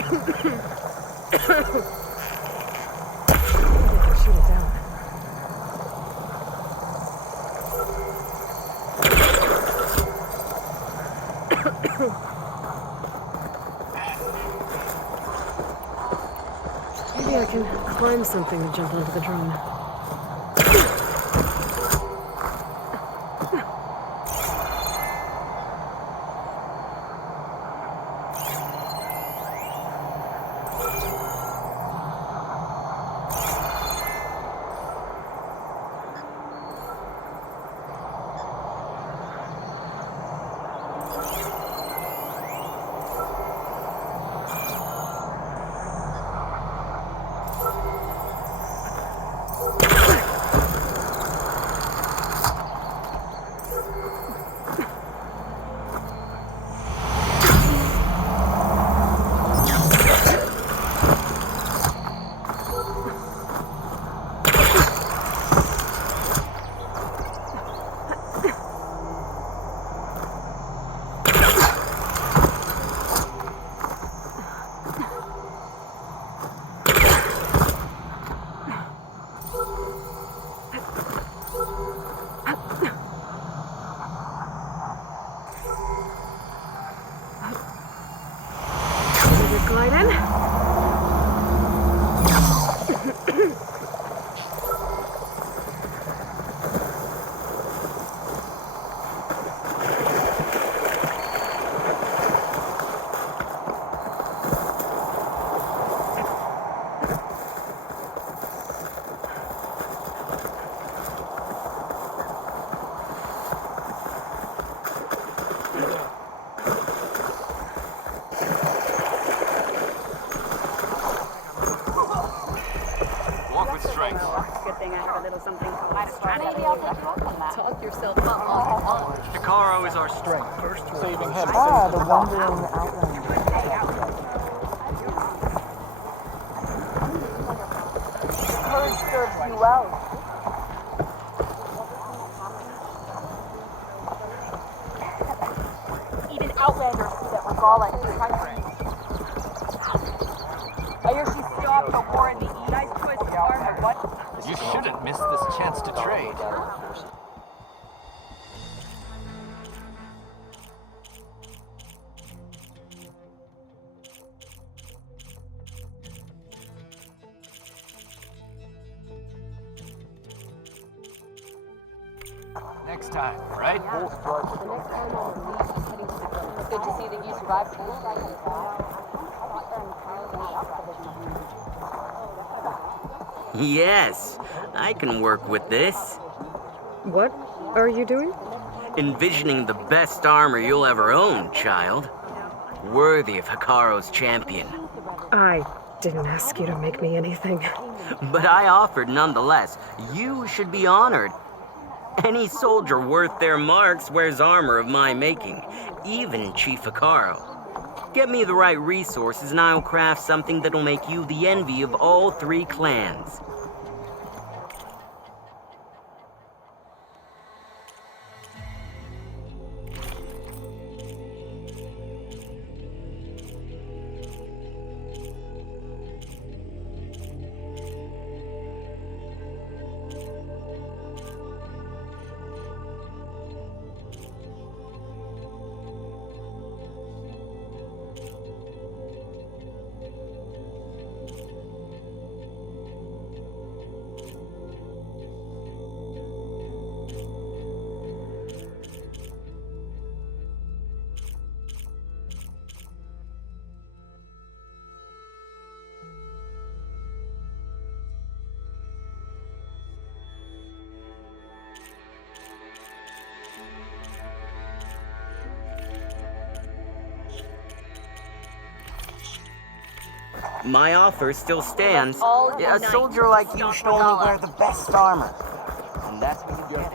Shoot it down. Maybe I can climb something to jump onto the drone. Talk yourself up on the Hecaro is our strength. First saving him. Ah, the wandering outlander. Courage serves you well. Even outlanders that were galling the country. I hear she stopped the war in the East. Nice choice of armor. What? You shouldn't miss this chance to trade. Next time, right? Good to see that you survived. Yes, I can work with this. What are you doing? Envisioning the best armor you'll ever own, child. Worthy of Hecaro's champion. I didn't ask you to make me anything. But I offered nonetheless. You should be honored. Any soldier worth their marks wears armor of my making, even Chief Hecaro. Get me the right resources and I'll craft something that'll make you the envy of all 3 clans. My offer still stands. A soldier like you should only wear the best armor. And that's what you get.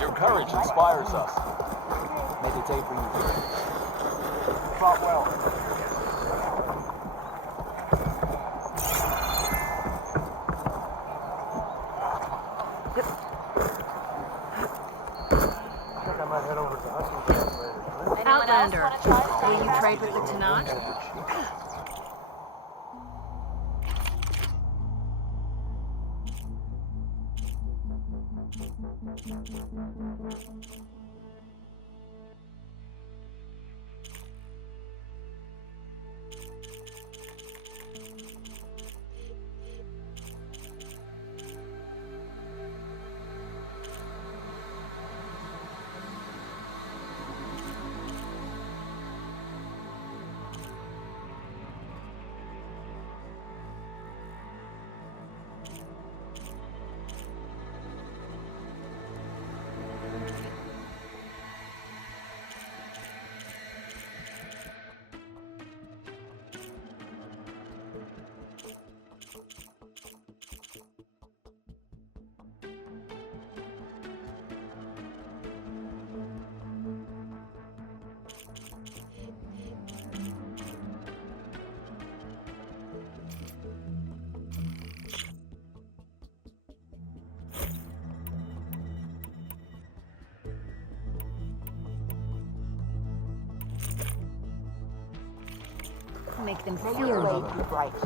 Your courage inspires us. May the day bring you good. Fought well. Outlander, will you trade with the Tanaj? Make them feel you.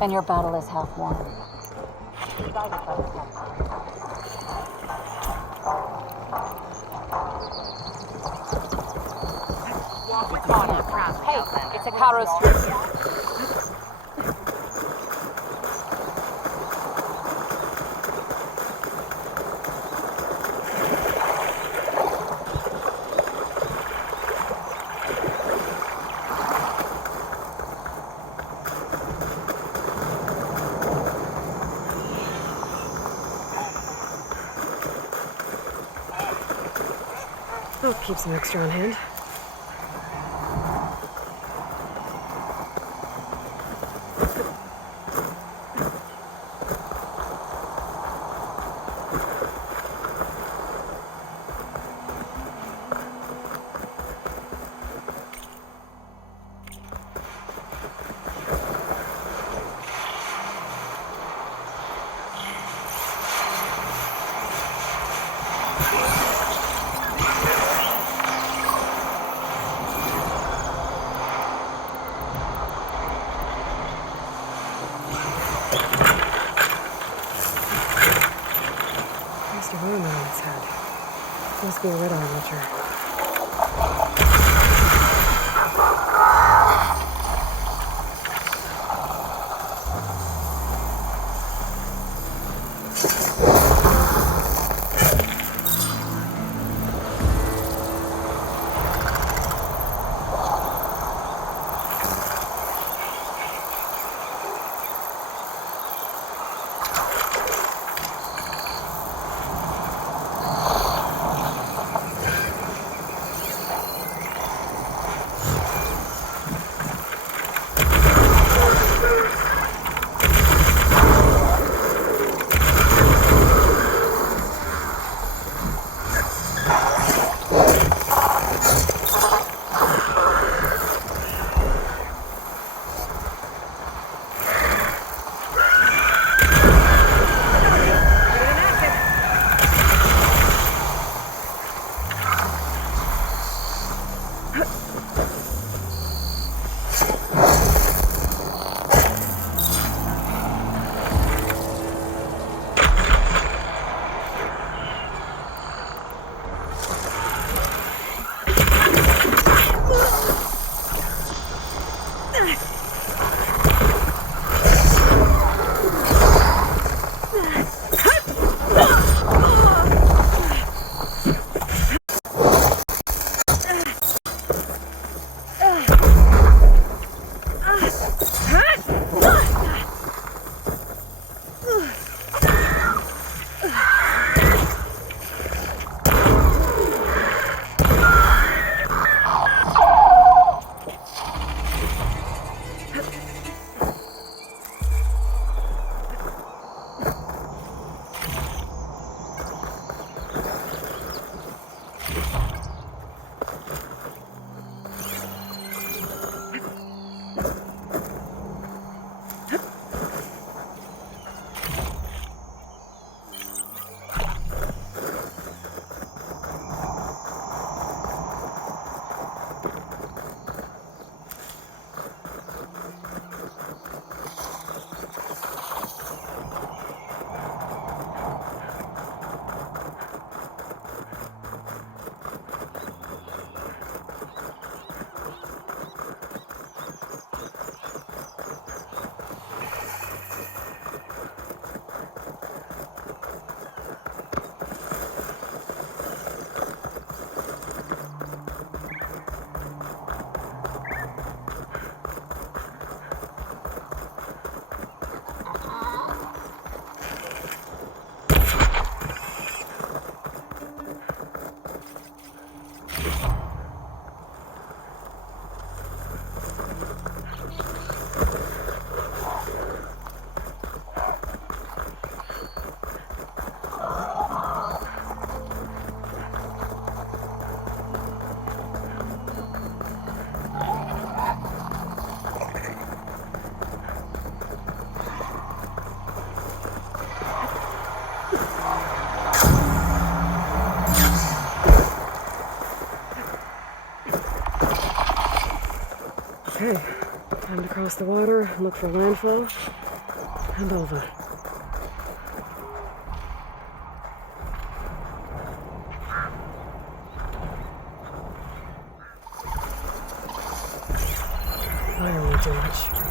And your battle is half won. Hey, it's a Caro's turn. I'll keep some extra on hand. Mr. Wound on its head. Must be a red eye watcher. Okay, Time to cross the water and look for landfall and Alva. I don't need too much.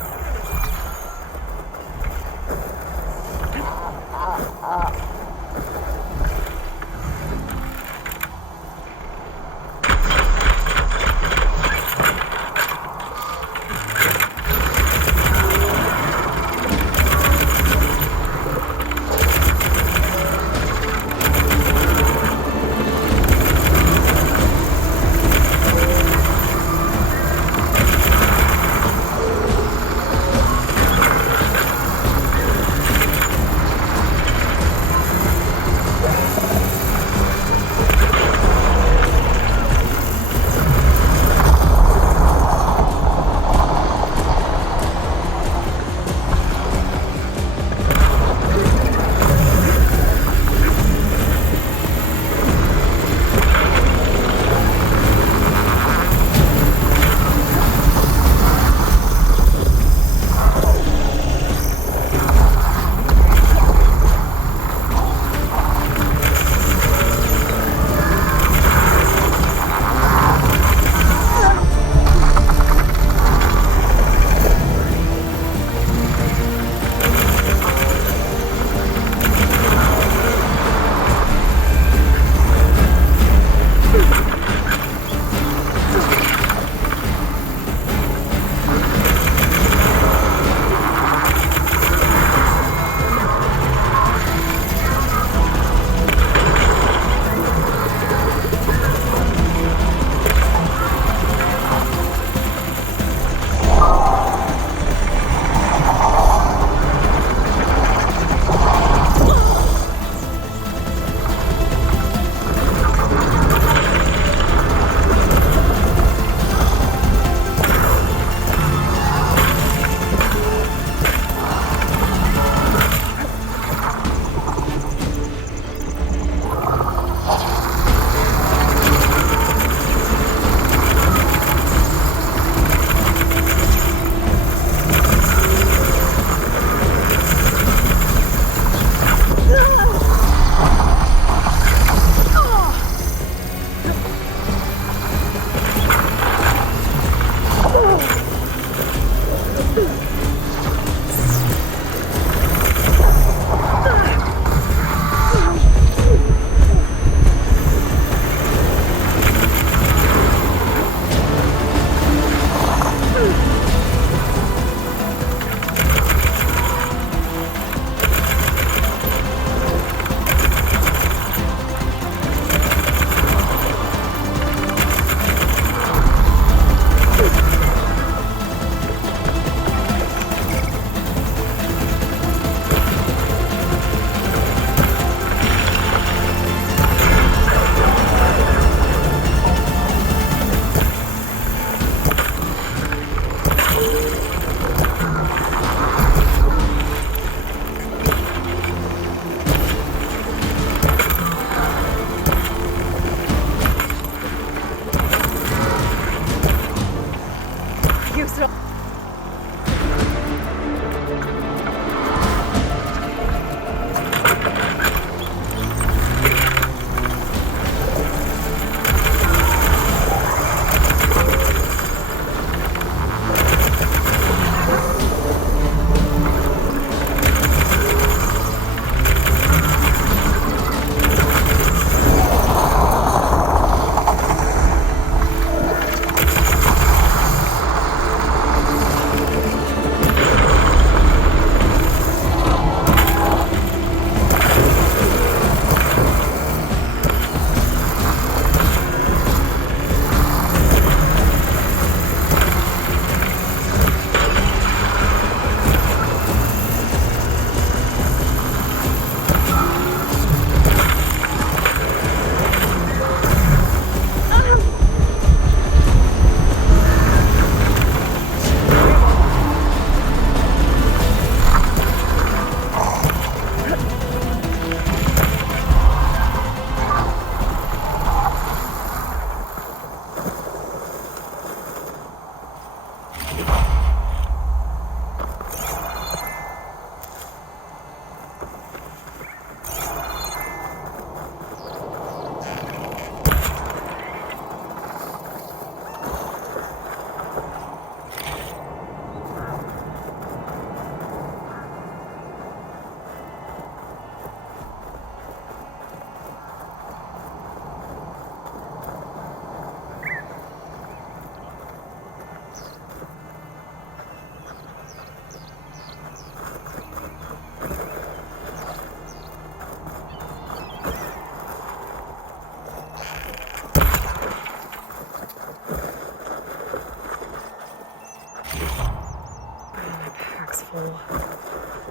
full.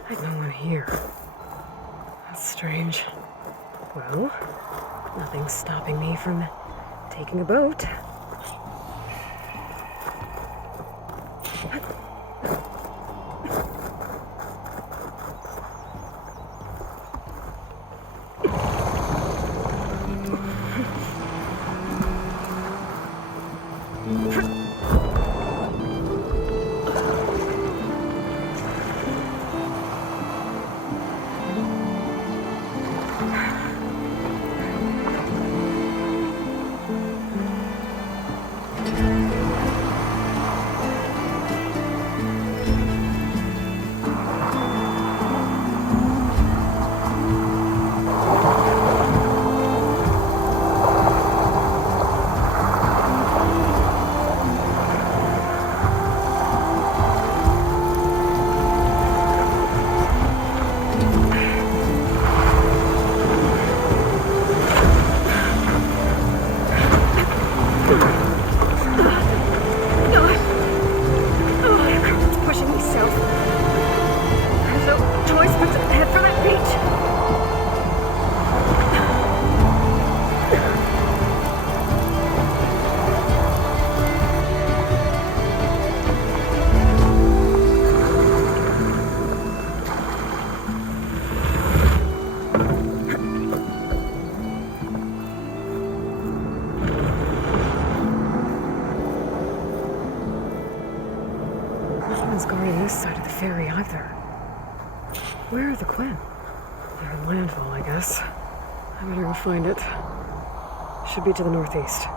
Like no one here. That's strange. Well, nothing's stopping me from taking a boat. Guarding this side of the ferry either. Where are the Quen? They're in landfall, I guess. I better go find it. Should be to the northeast.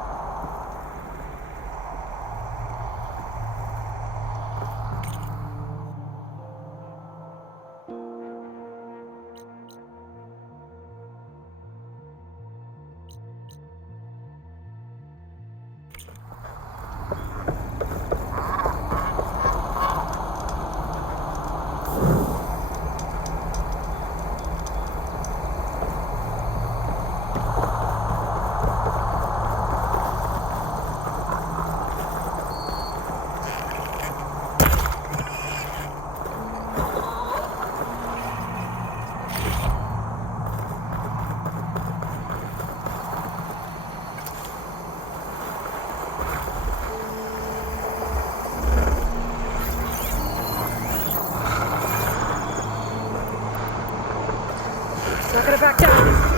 Not gonna back down.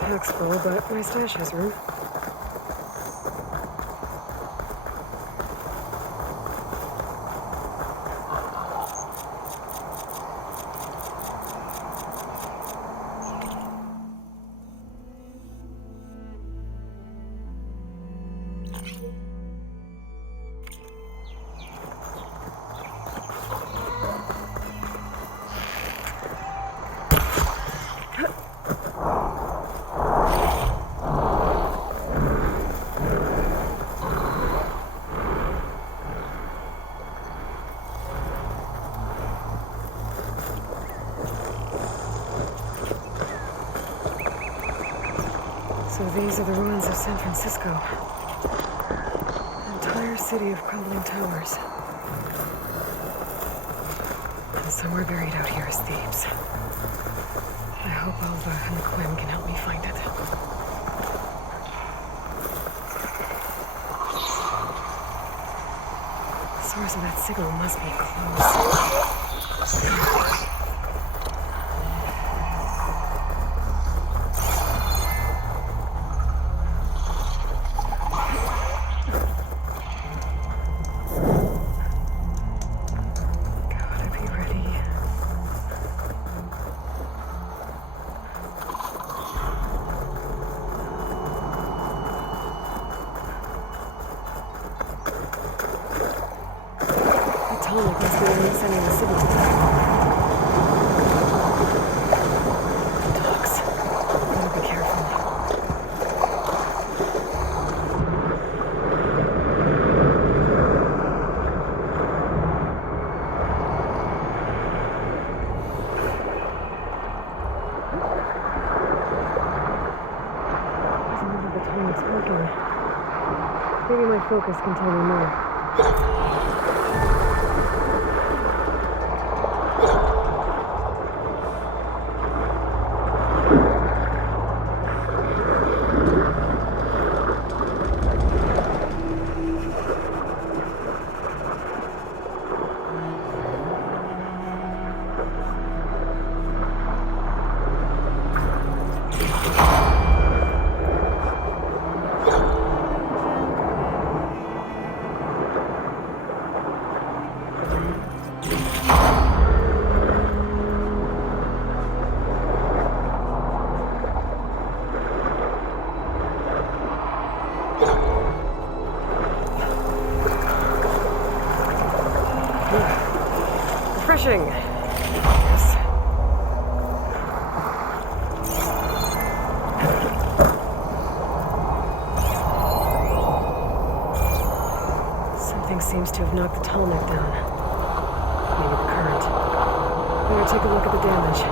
Pack's full, but my stash has room. So these are the ruins of San Francisco. An entire city of crumbling towers. And somewhere buried out here is Thebes. I hope Alva and the Quen can help me find it. The source of that signal must be close. Maybe my focus can tell me more. Refreshing. Yes. Something seems to have knocked the tall neck down. Maybe the current. Better take a look at the damage.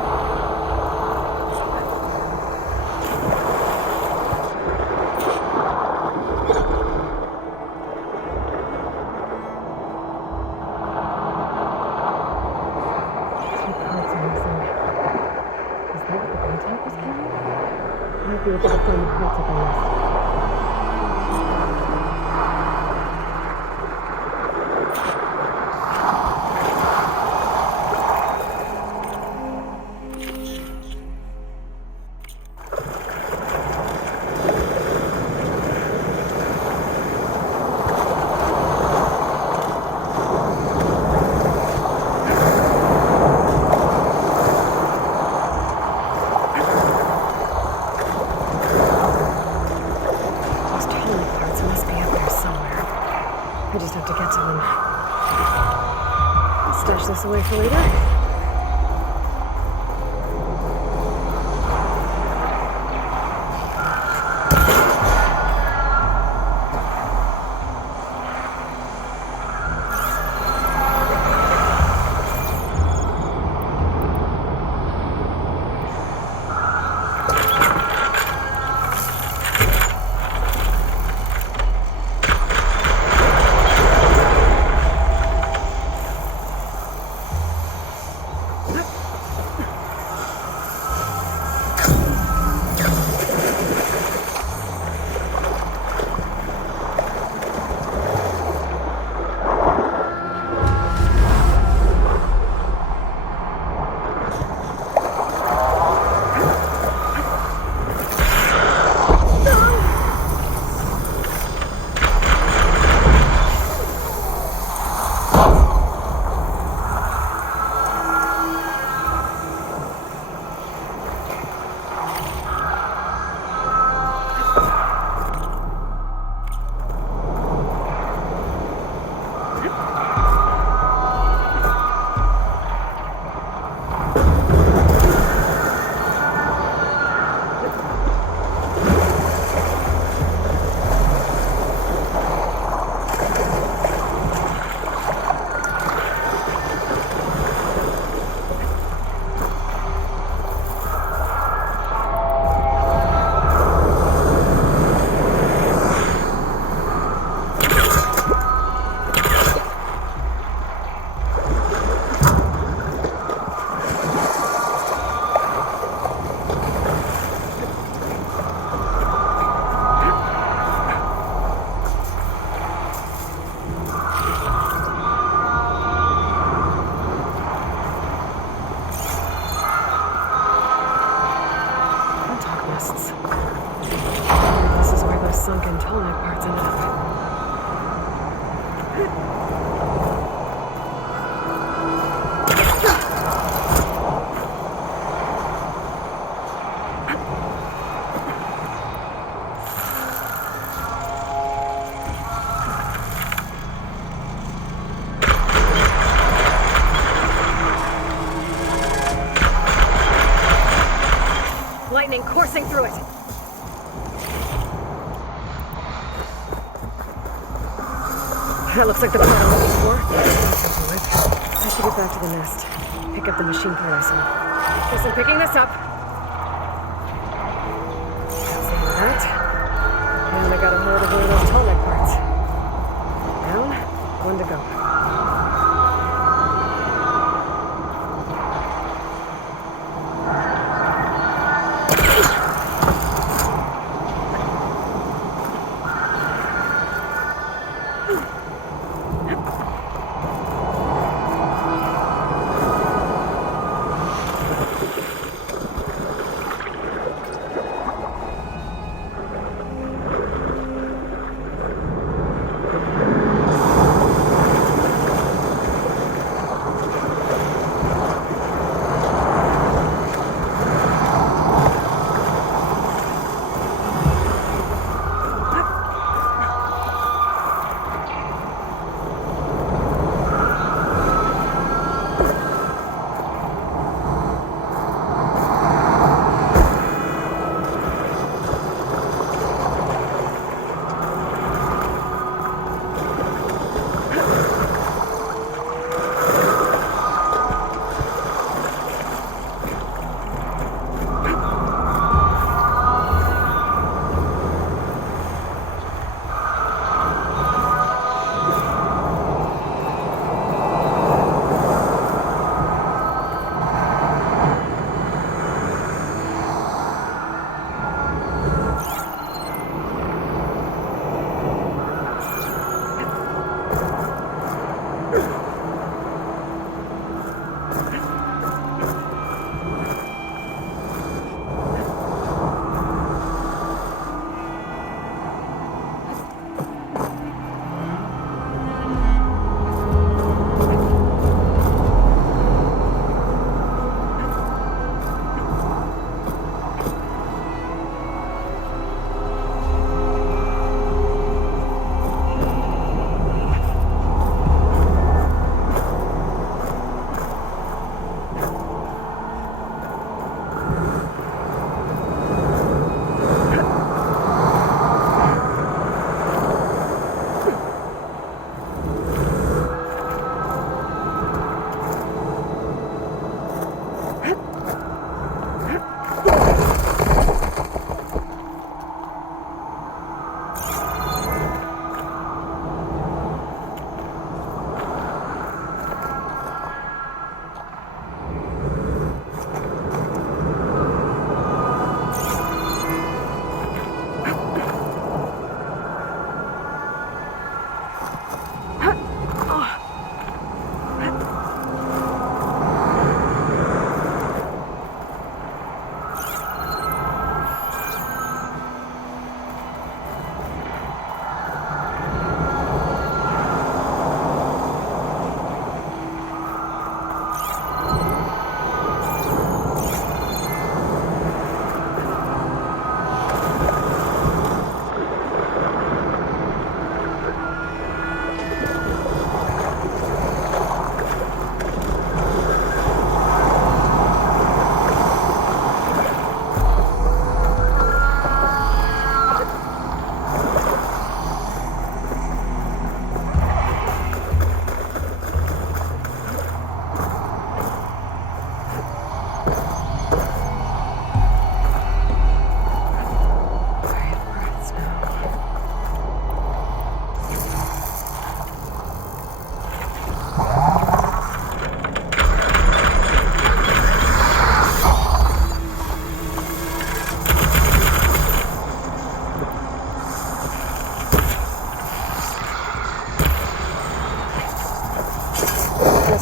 Might be able to find the parts up on this. this away for later. Sunken tunnel parts ended up. Lightning coursing through it. That looks like the part I'm looking for. I should get back to the nest. Pick up the machine part I saw. Guess I'm picking this up. Same with that. And I got a hold of one of those tallneck parts. Down, one to go.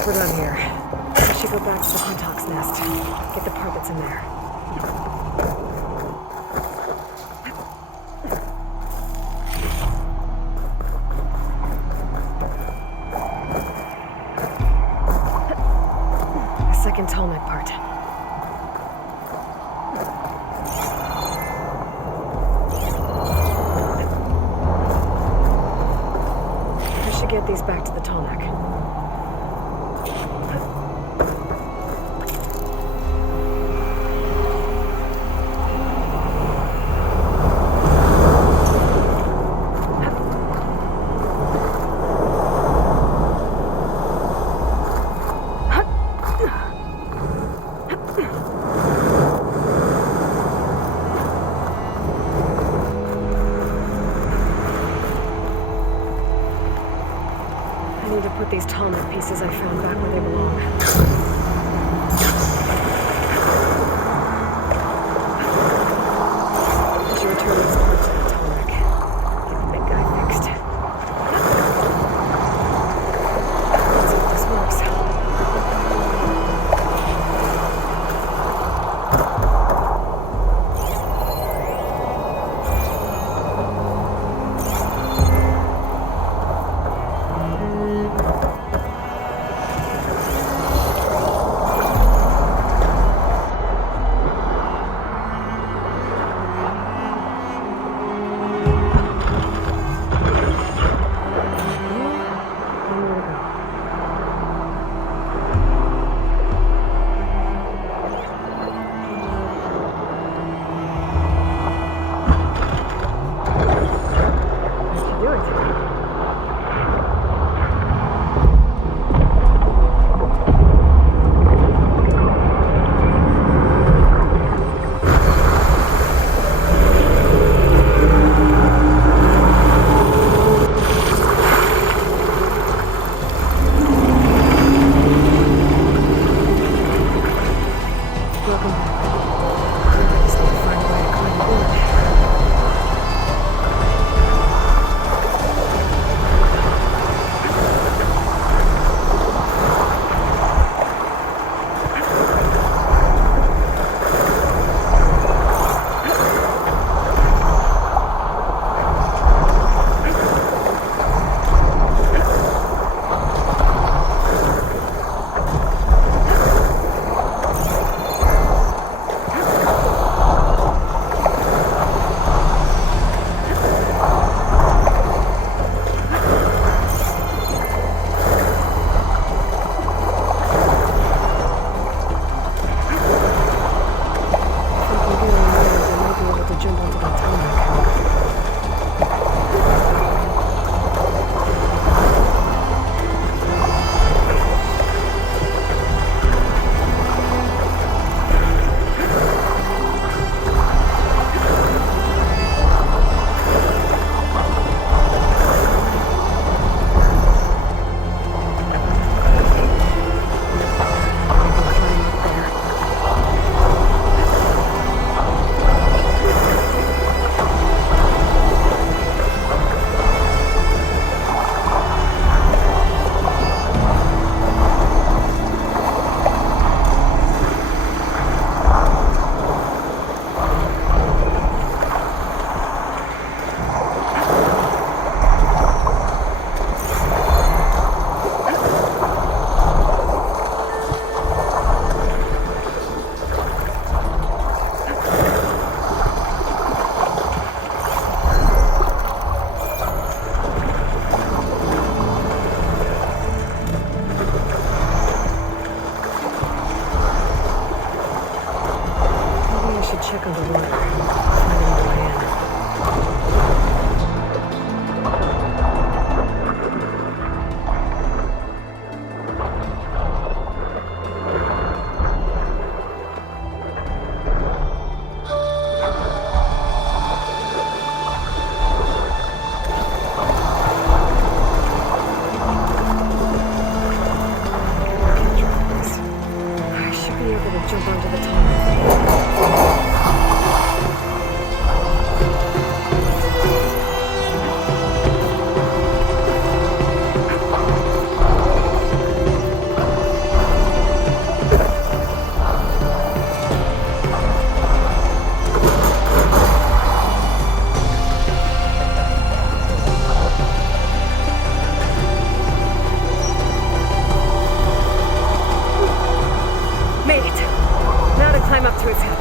we're done here. I should go back to the Quintox nest. Get the part that's in there. The second tallneck part. I should get these back to the tallneck. I need to put these tallneck pieces I found back where they belong. I should return these parts to the tallneck. Get the big guy fixed. Let's see if this works. to its head.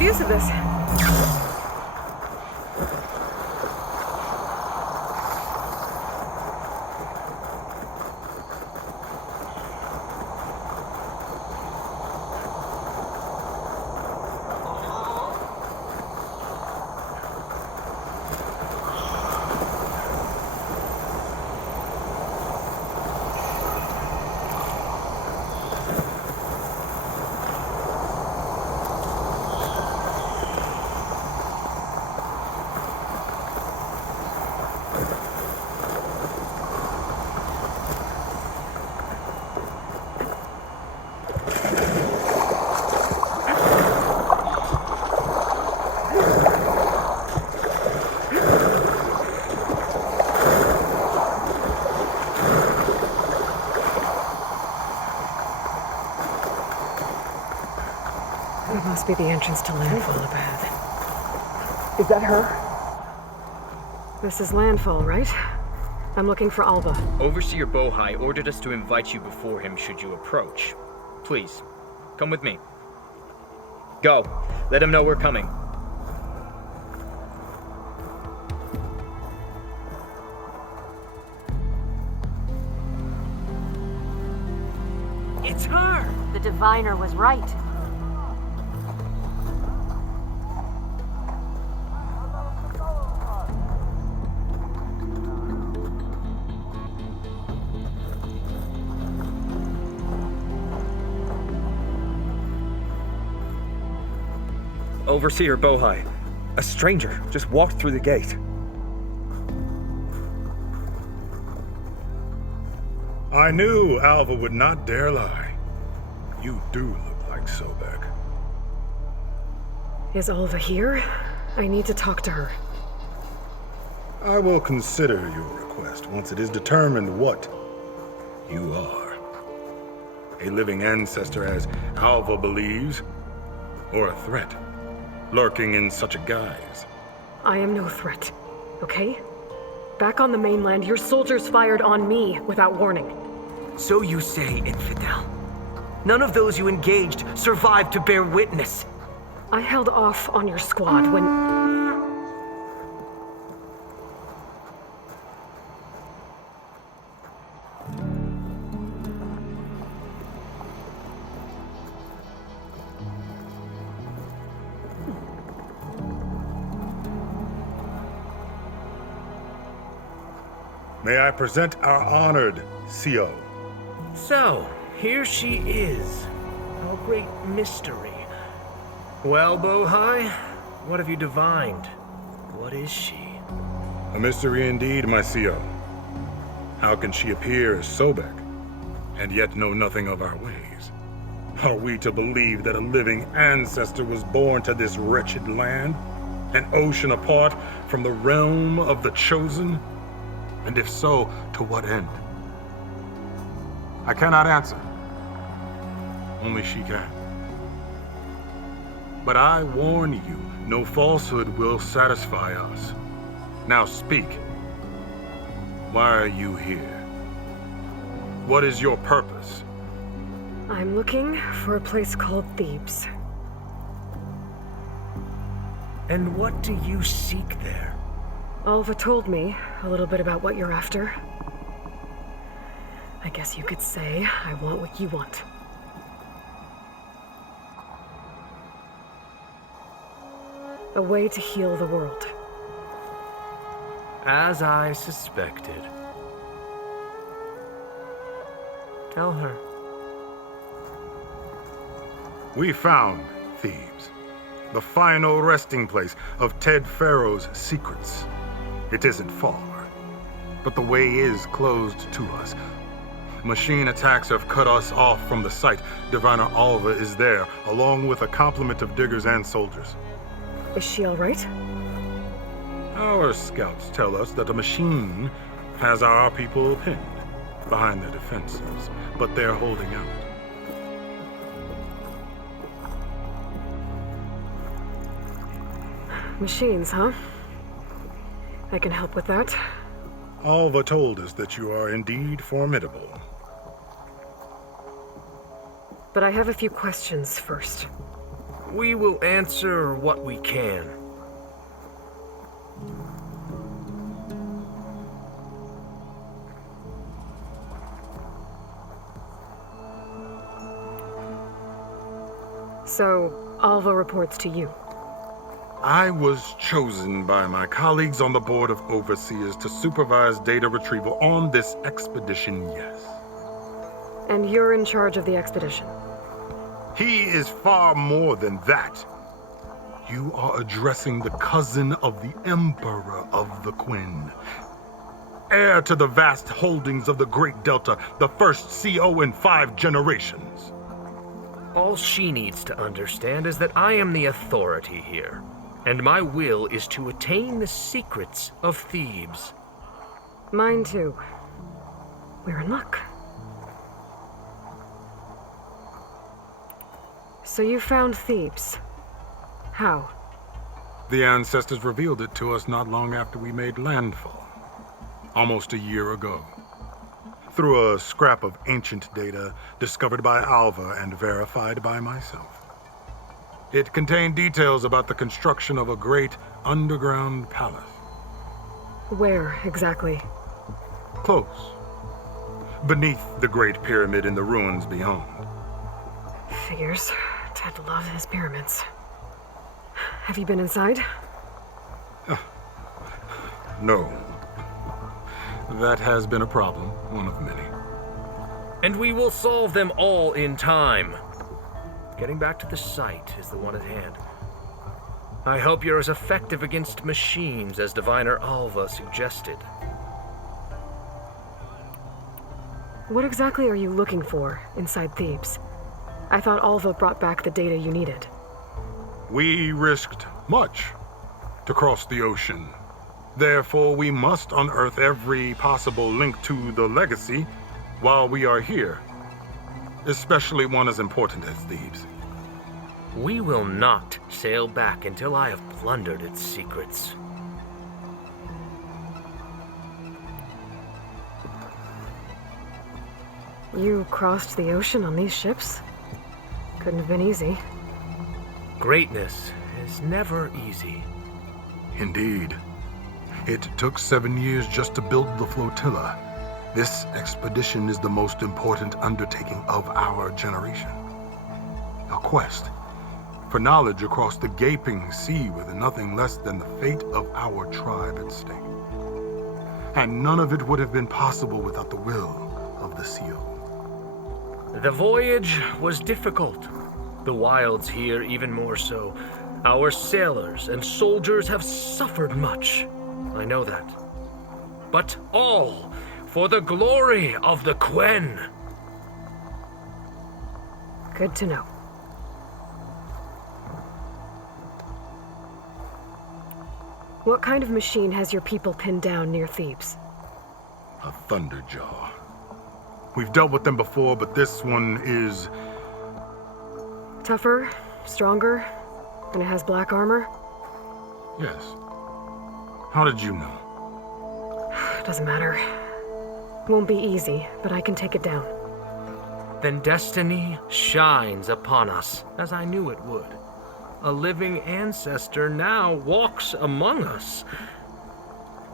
Use of this. That must be the entrance to landfall up ahead. Is that her? This is landfall, right? I'm looking for Alba. Overseer Bohai ordered us to invite you before him should you approach. Please, come with me. Go. Let him know we're coming. It's her! The diviner was right. Overseer Bohai, a stranger just walked through the gate. I knew Alva would not dare lie. You do look like Sobek. Is Alva here? I need to talk to her. I will consider your request once it is determined what you are. A living ancestor, as Alva believes, or a threat, lurking in such a guise. I am no threat, okay? Back on the mainland, your soldiers fired on me without warning. So you say, infidel. None of those you engaged survived to bear witness. I held off on your squad when... May I present our honored CEO. So, here she is. Our great mystery. Well, Bohai, what have you divined? What is she? A mystery indeed, my CEO. How can she appear as Sobek, and yet know nothing of our ways? Are we to believe that a living ancestor was born to this wretched land, an ocean apart from the realm of the chosen? And if so, to what end? I cannot answer. Only she can. But I warn you, no falsehood will satisfy us. Now speak. Why are you here? What is your purpose? I'm looking for a place called Thebes. And what do you seek there? Alva told me a little bit about what you're after. I guess you could say I want what you want. A way to heal the world. As I suspected. Tell her. We found Thebes, the final resting place of Ted Pharaoh's secrets. It isn't far, but the way is closed to us. Machine attacks have cut us off from the site. Diviner Alva is there, along with a complement of diggers and soldiers. Is she all right? Our scouts tell us that a machine has our people pinned behind their defenses, but they're holding out. Machines, huh? I can help with that. Alva told us that you are indeed formidable. But I have a few questions first. We will answer what we can. So, Alva reports to you. I was chosen by my colleagues on the Board of Overseers to supervise data retrieval on this expedition, yes. And you're in charge of the expedition. He is far more than that. You are addressing the cousin of the Emperor of the Quen, heir to the vast holdings of the Great Delta, the first CO in 5 generations. All she needs to understand is that I am the authority here, and my will is to attain the secrets of Thebes. Mine too. We're in luck. So you found Thebes. How? The ancestors revealed it to us not long after we made landfall, almost a year ago, through a scrap of ancient data discovered by Alva and verified by myself. It contained details about the construction of a great underground palace. Where, exactly? Close. Beneath the Great Pyramid in the ruins beyond. Figures. Ted loves his pyramids. Have you been inside? No. That has been a problem, one of many. And we will solve them all in time. Getting back to the site is the one at hand. I hope you're as effective against machines as Diviner Alva suggested. What exactly are you looking for inside Thebes? I thought Alva brought back the data you needed. We risked much to cross the ocean. Therefore, we must unearth every possible link to the legacy while we are here, especially one as important as Thebes. We will not sail back until I have plundered its secrets. You crossed the ocean on these ships? Couldn't have been easy. Greatness is never easy. Indeed. It took 7 years just to build the flotilla. This expedition is the most important undertaking of our generation. A quest for knowledge across the gaping sea with nothing less than the fate of our tribe at stake. And none of it would have been possible without the will of the Ceo. The voyage was difficult, The wilds here even more so. Our sailors and soldiers have suffered much. I know that. But all for the glory of the Quen. Good to know. What kind of machine has your people pinned down near Thebes? A Thunderjaw. We've dealt with them before, but this one is... Tougher, stronger, and it has black armor? Yes. How did you know? Doesn't matter. Won't be easy, but I can take it down. Then destiny shines upon us, as I knew it would. A living ancestor now walks among us,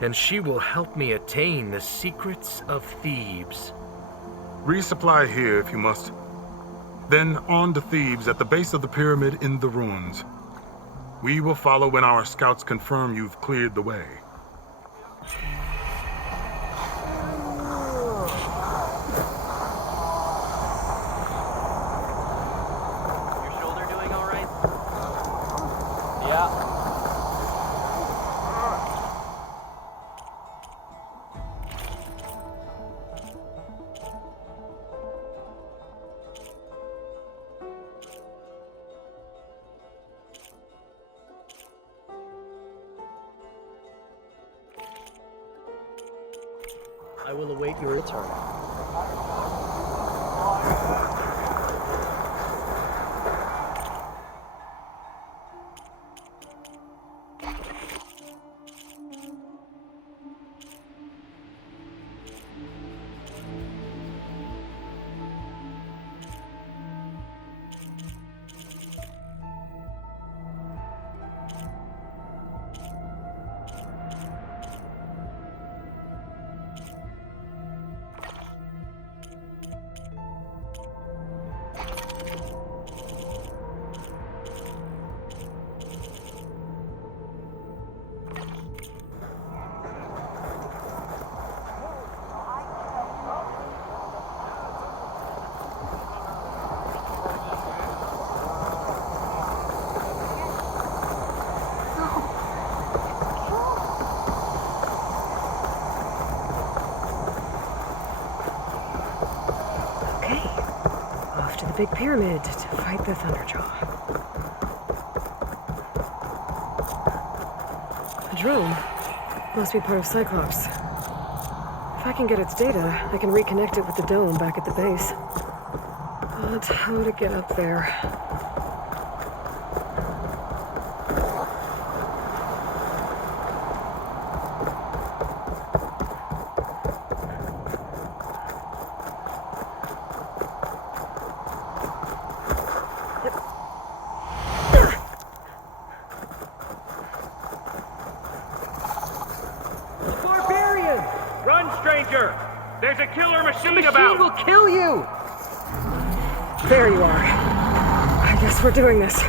and she will help me attain the secrets of Thebes. Resupply here if you must. Then on to Thebes at the base of the pyramid in the ruins. We will follow when our scouts confirm you've cleared the way. Your shoulder doing all right? Yeah. I will await your return. Big pyramid to fight the Thunderjaw. A drone must be part of Cyclops. If I can get its data, I can reconnect it with the dome back at the base. But how to get up there? There's a killer machine The about! machine will kill you! There you are. I guess we're doing this.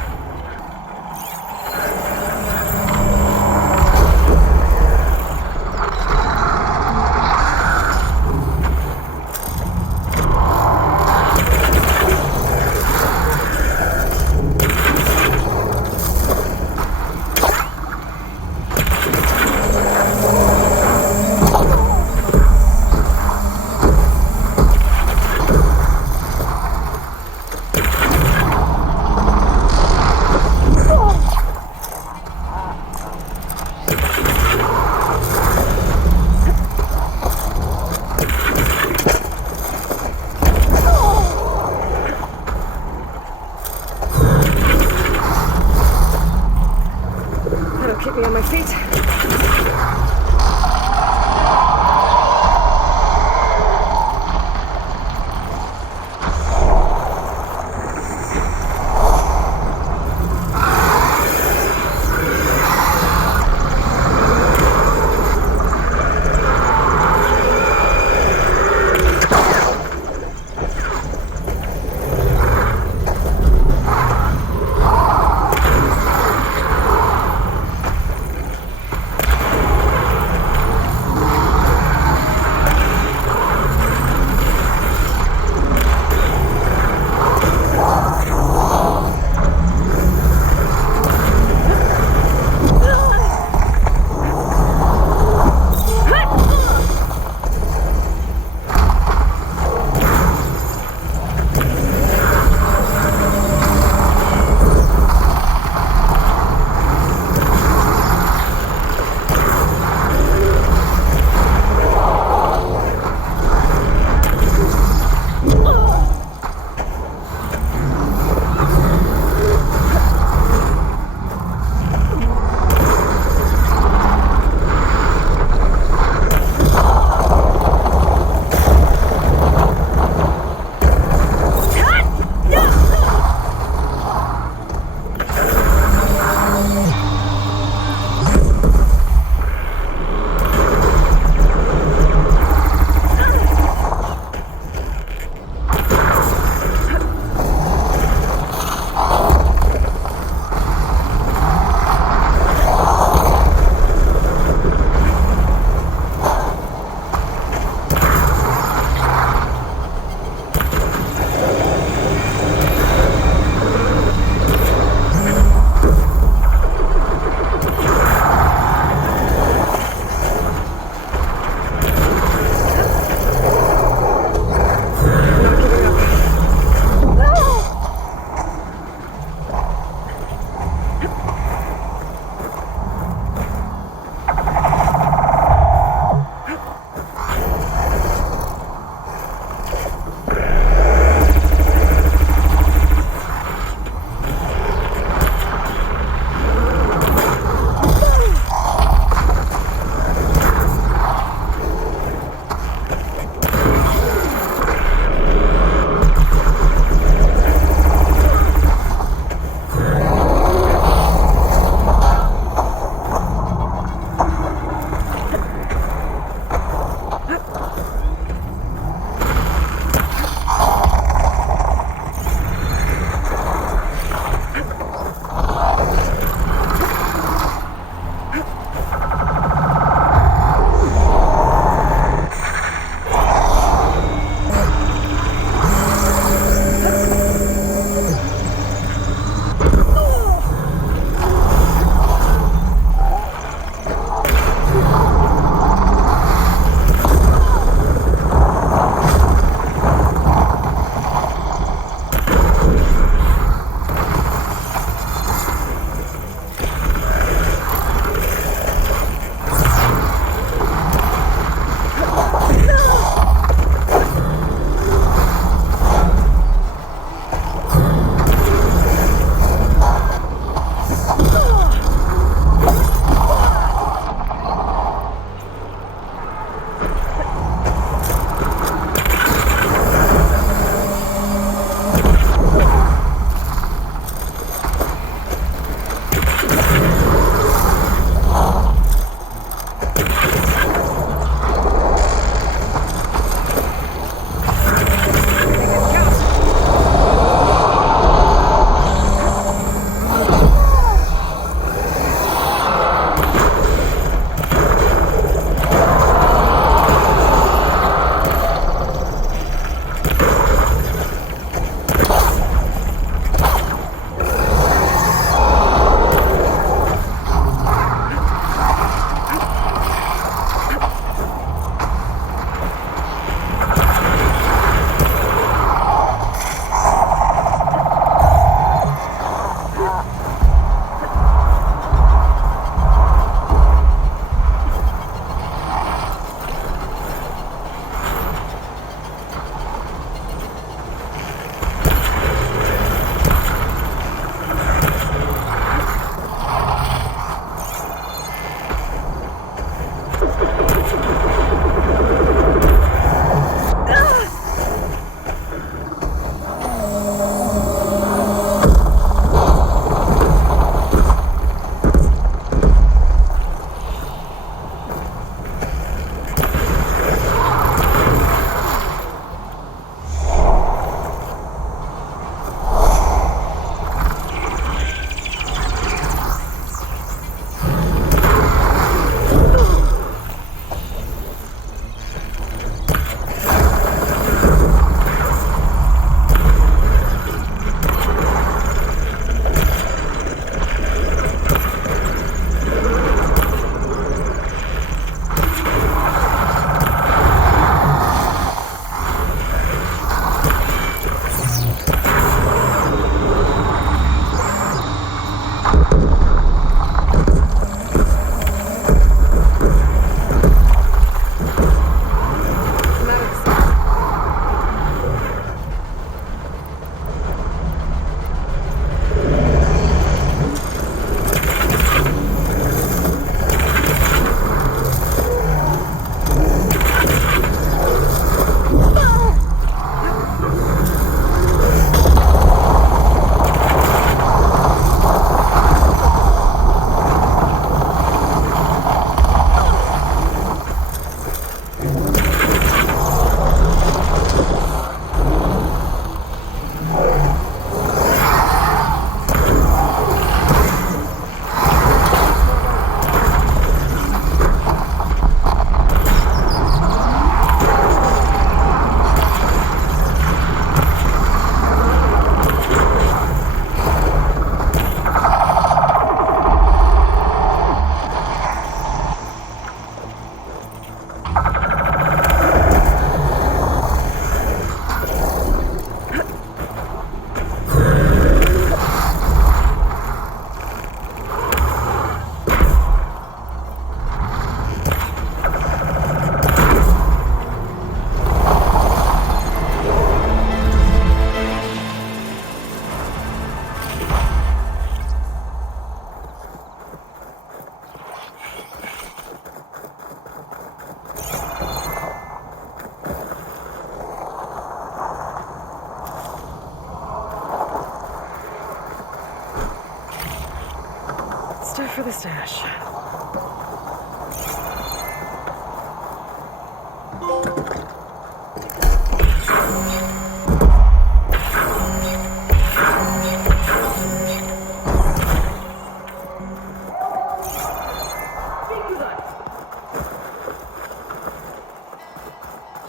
for the stash.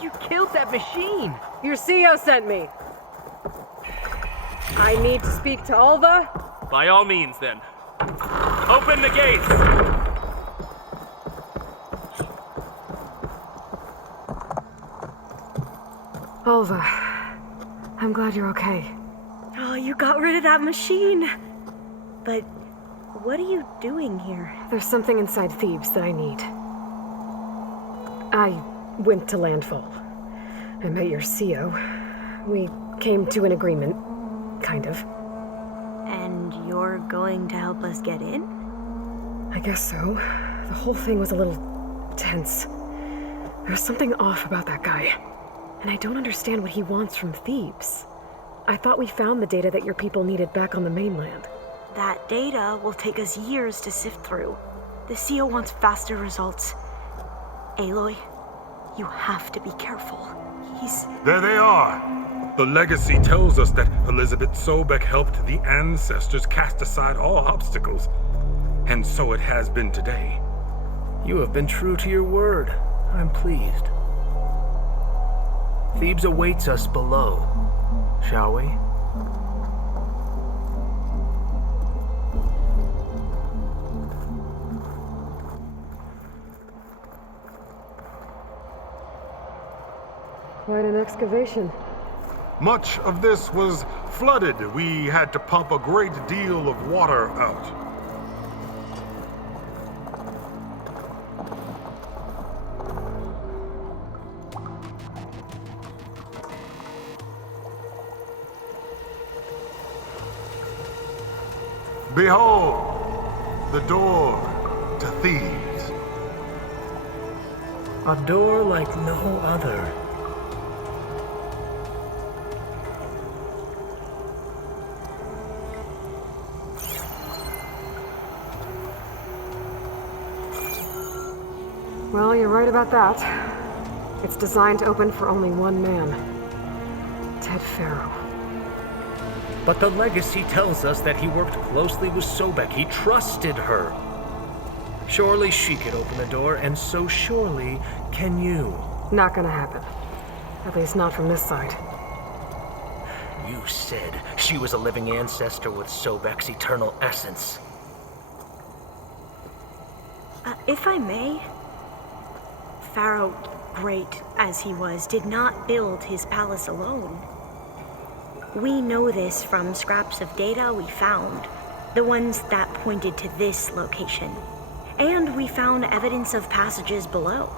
You killed that machine! Your CEO sent me. I need to speak to Alva. By all means, then. Open the gates! Alva, I'm glad you're okay. Oh, you got rid of that machine. But what are you doing here? There's something inside Thebes that I need. I went to landfall. I met your CEO. We came to an agreement, kind of. And you're going to help us get in? I guess so. The whole thing was a little tense. There's something off about that guy. And I don't understand what he wants from Thebes. I thought we found the data that your people needed back on the mainland. That data will take us years to sift through. The CEO wants faster results. Aloy, you have to be careful. There they are! The legacy tells us that Elizabeth Sobek helped the ancestors cast aside all obstacles. And so it has been today. You have been true to your word. I'm pleased. Thebes awaits us below, shall we? Quite an excavation. Much of this was flooded. We had to pump a great deal of water out. Behold, the door to Thebes. A door like no other. Well, you're right about that. It's designed to open for only one man. Ted Farrow. But the legacy tells us that he worked closely with Sobek. He trusted her. Surely she could open the door, and so surely can you. Not gonna happen. At least not from this side. You said she was a living ancestor with Sobek's eternal essence. If I may, Pharaoh, great as he was, did not build his palace alone. We know this from scraps of data we found, the ones that pointed to this location. And we found evidence of passages below.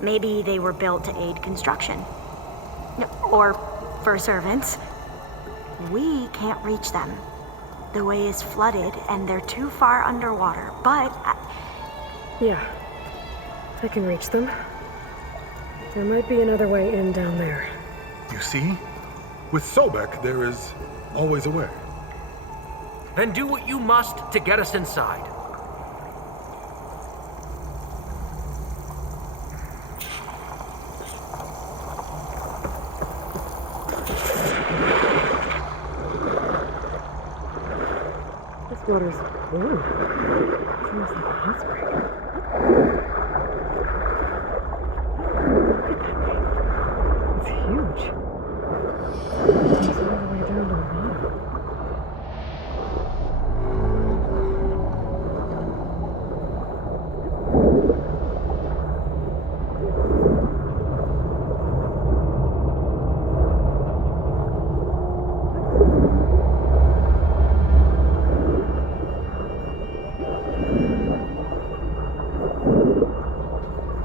Maybe they were built to aid construction. Or for servants. We can't reach them. The way is flooded and they're too far underwater, but... Yeah, I can reach them. There might be another way in down there. You see? With Sobek, there is always a way. Then do what you must to get us inside. This water's blue. It's almost like a hot spring. Look at that thing. It's huge. It's all the way down to the bottom.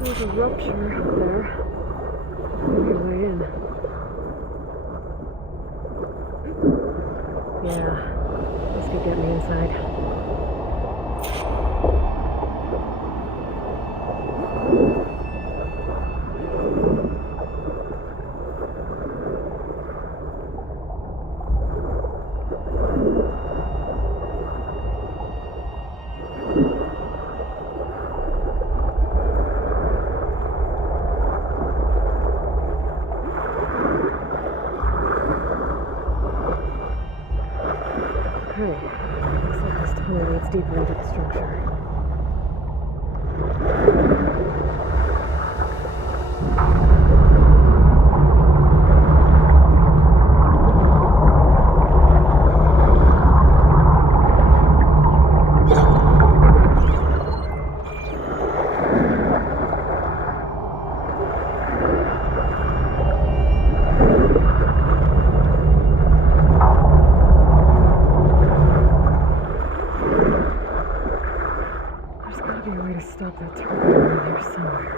There's a rupture up there. Maybe a way in. Yeah, this could get me inside. Okay. Looks like this tunnel leads deeper into the structure. Stop that turbine around here somewhere.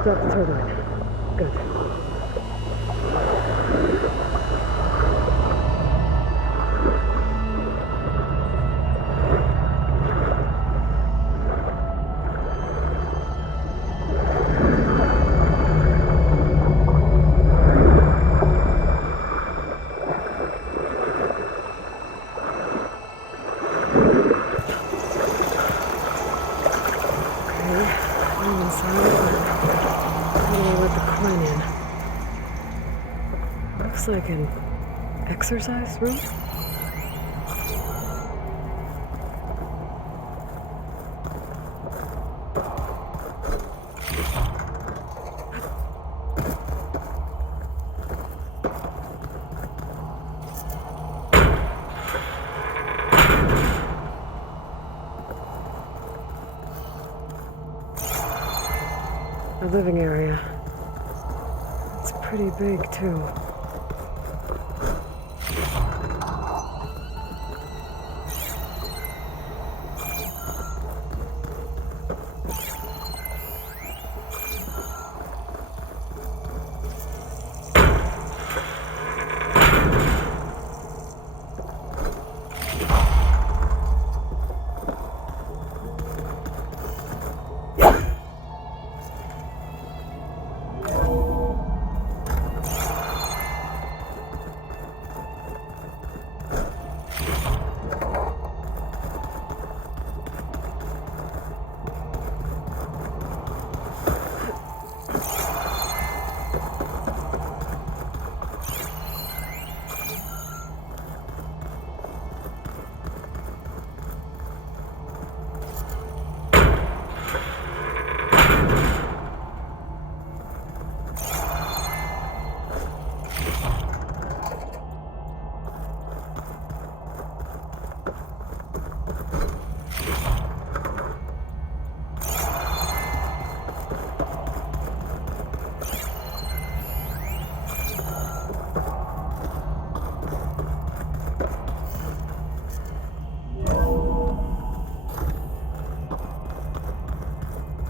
Stop the turbine. Good. I'm inside. How do I let the Quen in? Looks like an exercise room? A living area. It's pretty big, too.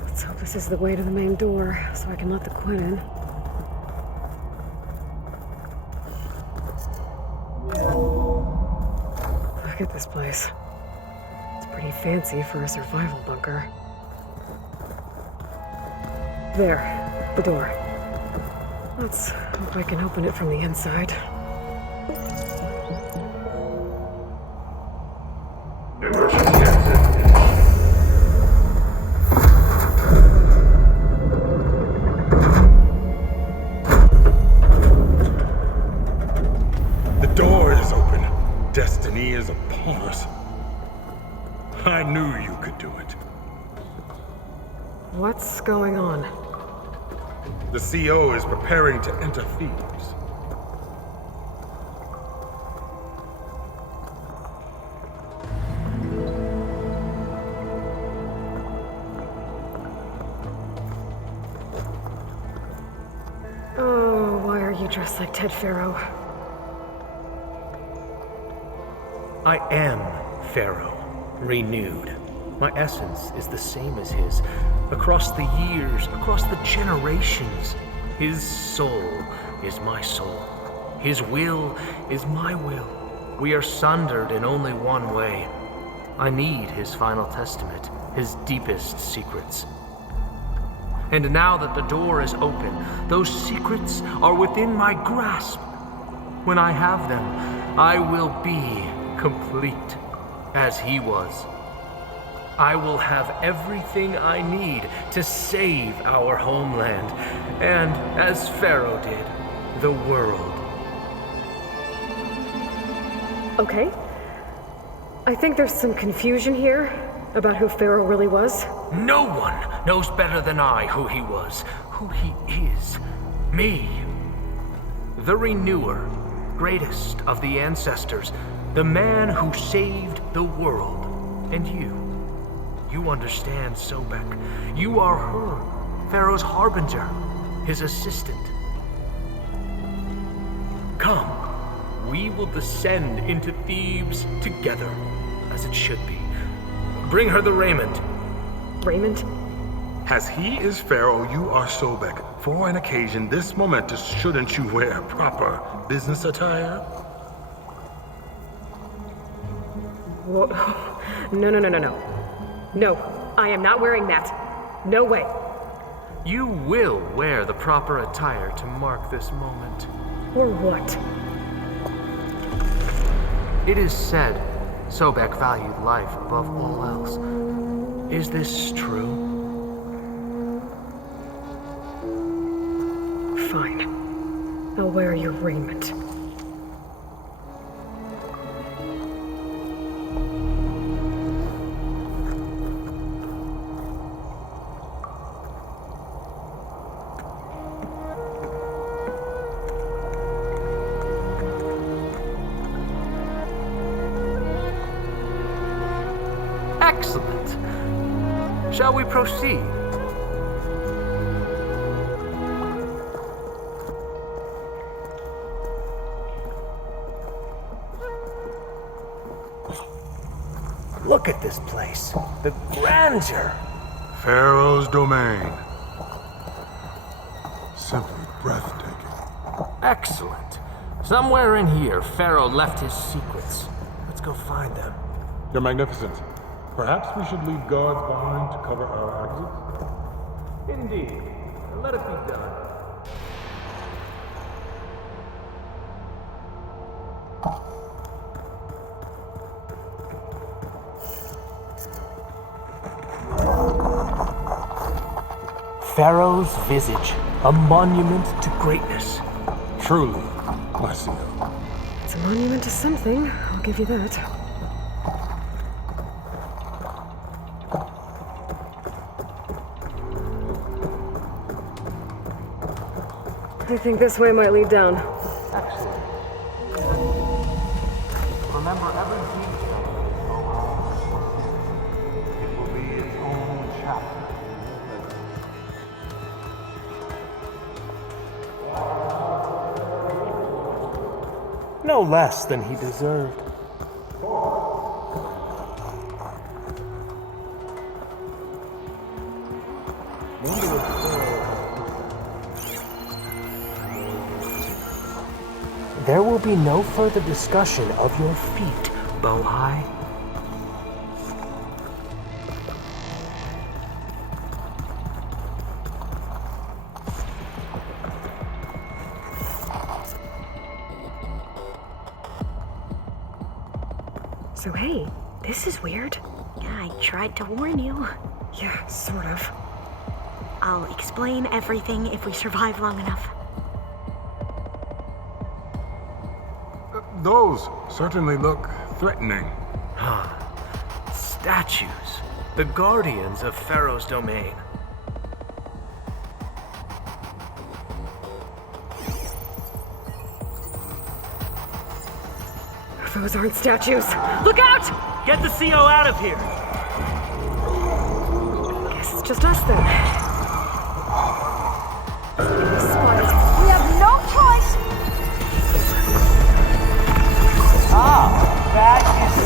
Let's hope this is the way to the main door, so I can let the Quen in. Look at this place. It's pretty fancy for a survival bunker. There, the door. Let's hope I can open it from the inside. Emergency exit. The door is open. Destiny is upon us. I knew you could do it. What's going on? The CEO is preparing to enter Thebes. Oh, why are you dressed like Ted Pharaoh? I am Pharaoh, renewed. My essence is the same as his. Across the years, across the generations, his soul is my soul. His will is my will. We are sundered in only one way. I need his final testament, his deepest secrets. And now that the door is open, those secrets are within my grasp. When I have them, I will be complete, as he was. I will have everything I need to save our homeland, and, as Pharaoh did, the world. Okay. I think there's some confusion here about who Pharaoh really was. No one knows better than I who he was, who he is. Me. The Renewer, greatest of the ancestors, the man who saved the world. And you. You understand, Sobek. You are her, Pharaoh's harbinger, his assistant. Come, we will descend into Thebes together, as it should be. Bring her the raiment. Raiment? As he is Pharaoh, you are Sobek. For an occasion this momentous, shouldn't you wear proper business attire? Whoa. No. No, I am not wearing that. No way. You will wear the proper attire to mark this moment. Or what? It is said Sobek valued life above all else. Is this true? Fine. I'll wear your raiment. Excellent. Shall we proceed? Look at this place. The grandeur. Pharaoh's domain. Simply breathtaking. Excellent. Somewhere in here, Pharaoh left his secrets. Let's go find them. Your Magnificence, perhaps we should leave guards behind to cover our exits? Indeed. Let it be done. Pharaoh's visage, a monument to greatness. Truly, my CEO. It's a monument to something, I'll give you that. I think this way might lead down. Excellent. Remember every detail. It will be its own chapter. No less than he deserved. There will be no further discussion of your feet, Bohai. So hey, this is weird. Yeah, I tried to warn you. Yeah, sort of. I'll explain everything if we survive long enough. Those certainly look threatening. Statues. The guardians of Pharaoh's domain. Those aren't statues. Look out! Get the CEO out of here! Guess it's just us then. Spotted. We have no choice. That is...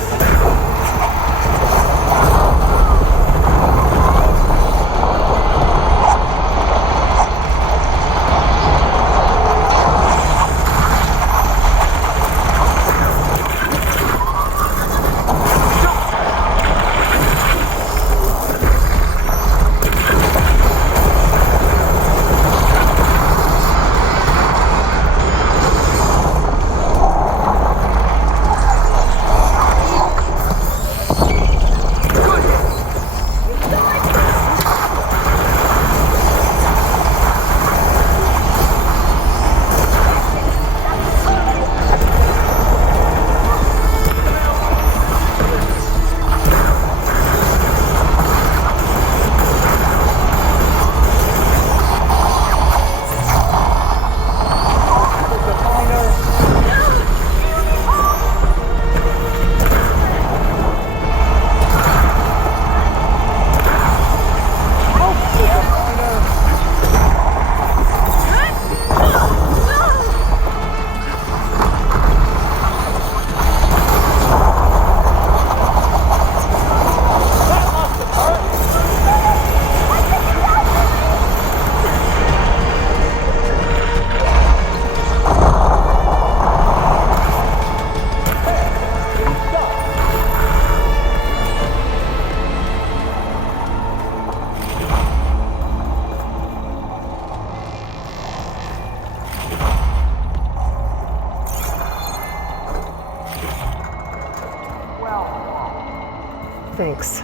Thanks.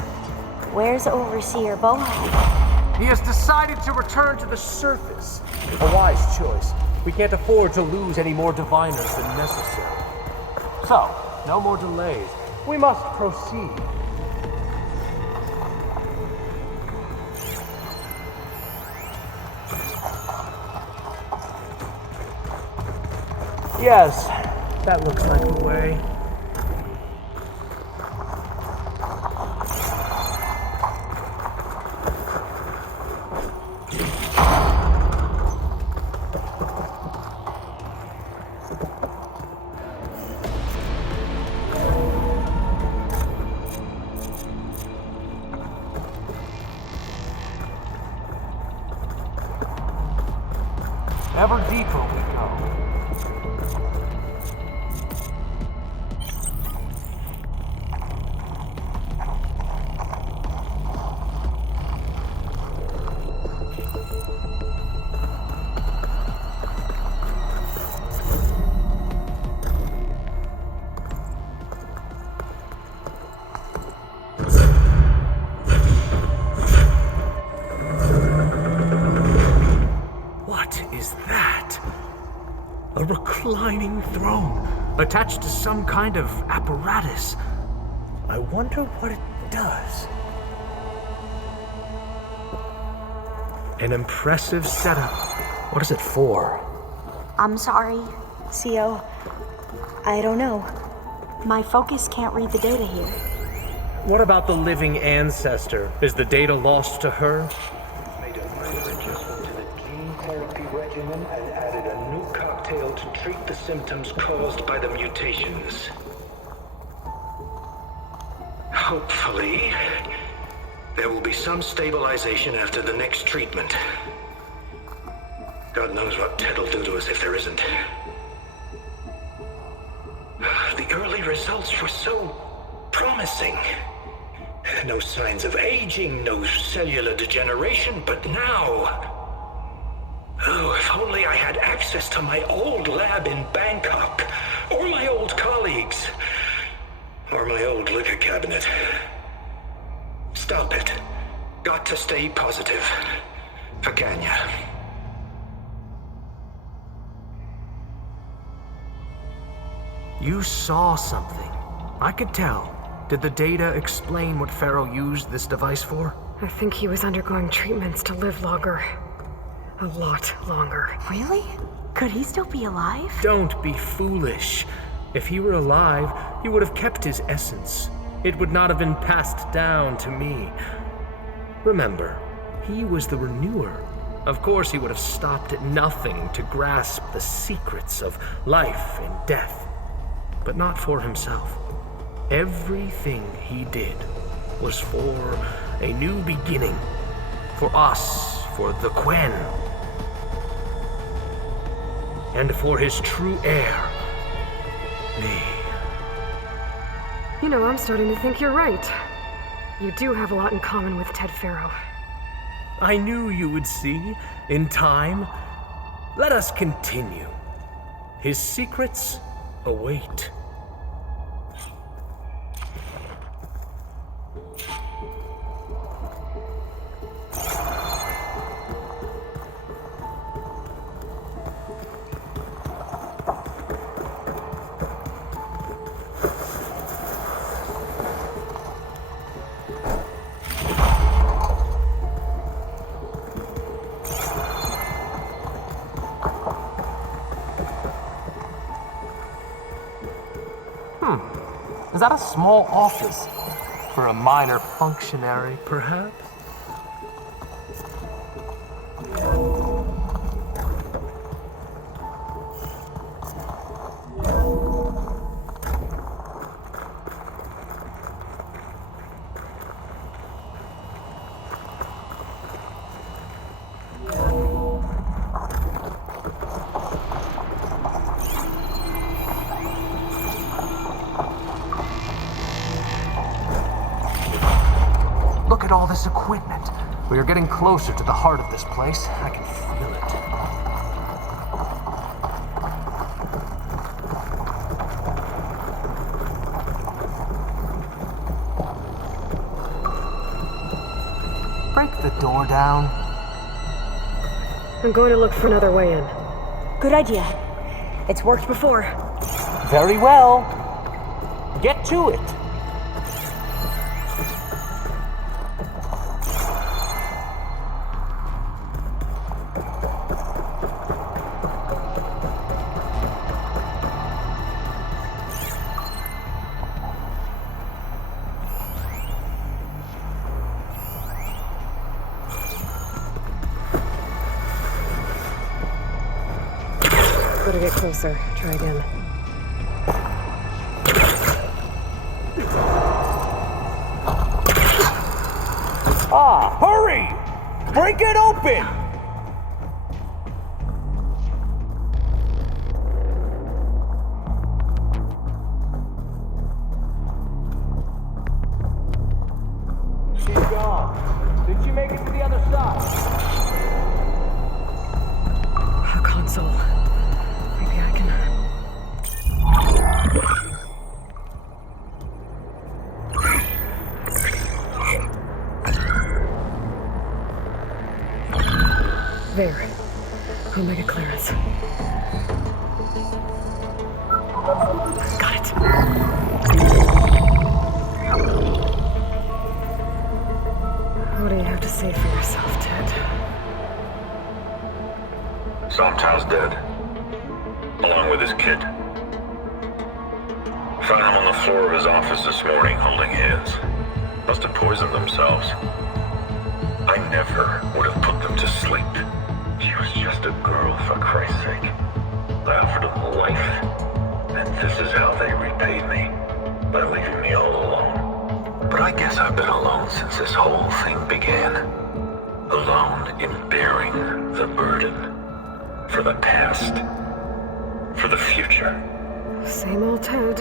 Where's Overseer Bohan? He has decided to return to the surface. A wise choice. We can't afford to lose any more diviners than necessary. So, no more delays. We must proceed. Yes, that looks like the way. Ever deeper we go. What is that? A reclining throne, attached to some kind of apparatus. I wonder what it does. An impressive setup. What is it for? I'm sorry, CEO. I don't know. My focus can't read the data here. What about the living ancestor? Is the data lost to her? Made a minor adjustment to the gene therapy regimen and added a new cocktail to treat the symptoms caused by the mutations. Hopefully, there will be some stabilization after the next treatment. God knows what Ted will do to us if there isn't. The early results were so promising. No signs of aging, no cellular degeneration, but now... Oh, if only I had access to my old lab in Bangkok, or my old colleagues, or my old liquor cabinet. Stop it. Got to stay positive. For Kenya. You saw something. I could tell. Did the data explain what Pharaoh used this device for? I think he was undergoing treatments to live longer. A lot longer. Really? Could he still be alive? Don't be foolish. If he were alive, he would have kept his essence. It would not have been passed down to me. Remember, he was the renewer. Of course, he would have stopped at nothing to grasp the secrets of life and death. But not for himself. Everything he did was for a new beginning. For us, for the Quen. And for his true heir, me. You know, I'm starting to think you're right. You do have a lot in common with Ted Pharaoh. I knew you would see, in time. Let us continue. His secrets await. Is that a small office? For a minor functionary, perhaps? Look at all this equipment. We are getting closer to the heart of this place. I can feel it. break the door down? I'm going to look for another way in. Good idea. It's worked before. Very well. Get to it. Gotta get closer. Try again. Ah, hurry! Break it open! She's gone. Did she make it to the other side? A console. Maybe I can... There. Omega clearance. Got it. What do you have to say for yourself, Ted? Sometimes dead. Along with his kid. Found him on the floor of his office this morning, holding his. Must have poisoned themselves. I never would have put them to sleep. She was just a girl, for Christ's sake. I offered them life, and this is how they repaid me, by leaving me all alone. But I guess I've been alone since this whole thing began. Alone in bearing the burden. For the past. For the future. Same old Ted.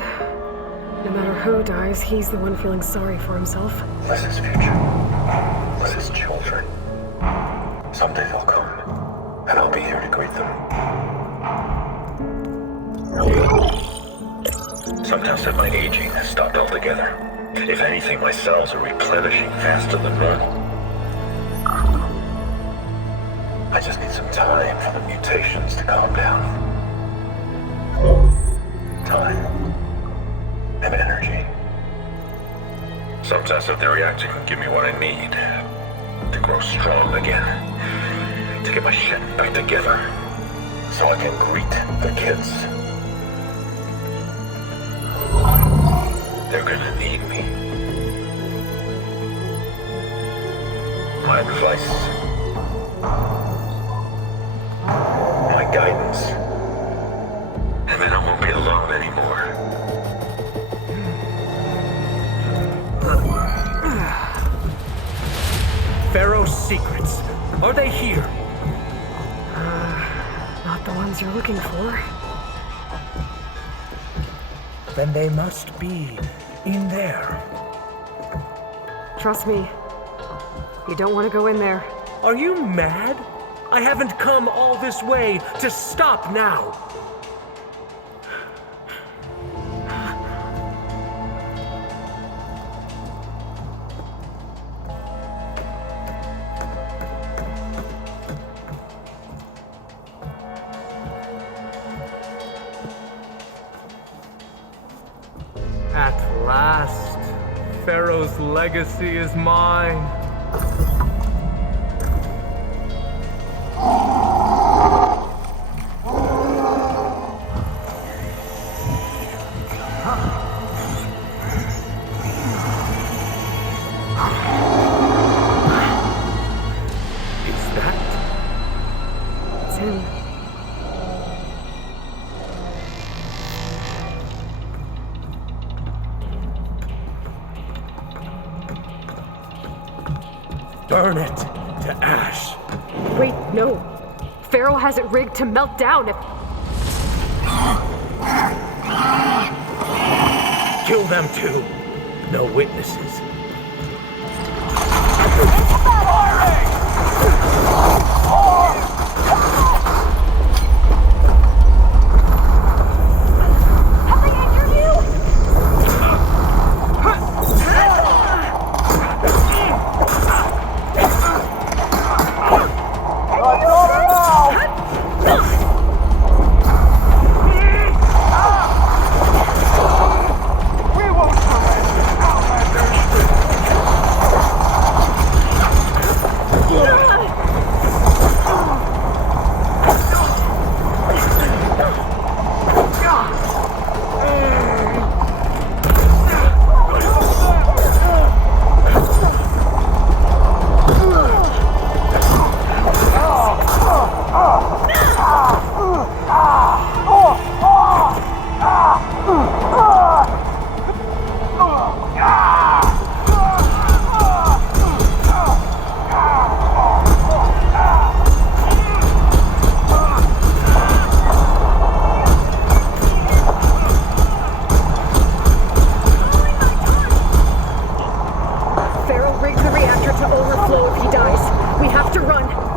No matter who dies, he's the one feeling sorry for himself. Liz's future. Liz's children. Someday they'll come, and I'll be here to greet them. Sometimes that my aging has stopped altogether. If anything, my cells are replenishing faster than normal. I just need some time for the mutations to calm down. Time. And energy. Sometimes if the reactor can give me what I need to grow strong again. To get my shit back together. So I can greet the kids. They're gonna need me. My advice. My guidance. And then I won't be alone anymore. Pharaoh's secrets. Are they here? Not the ones you're looking for. Then they must be in there. Trust me. You don't want to go in there. Are you mad? I haven't come all this way to stop now. At last, Pharaoh's legacy is mine. Is that? It's him. Burn it to ash. Wait, no. Pharaoh has it rigged to melt down if... Kill them too. No witnesses. reactor to overflow if he dies. We have to run.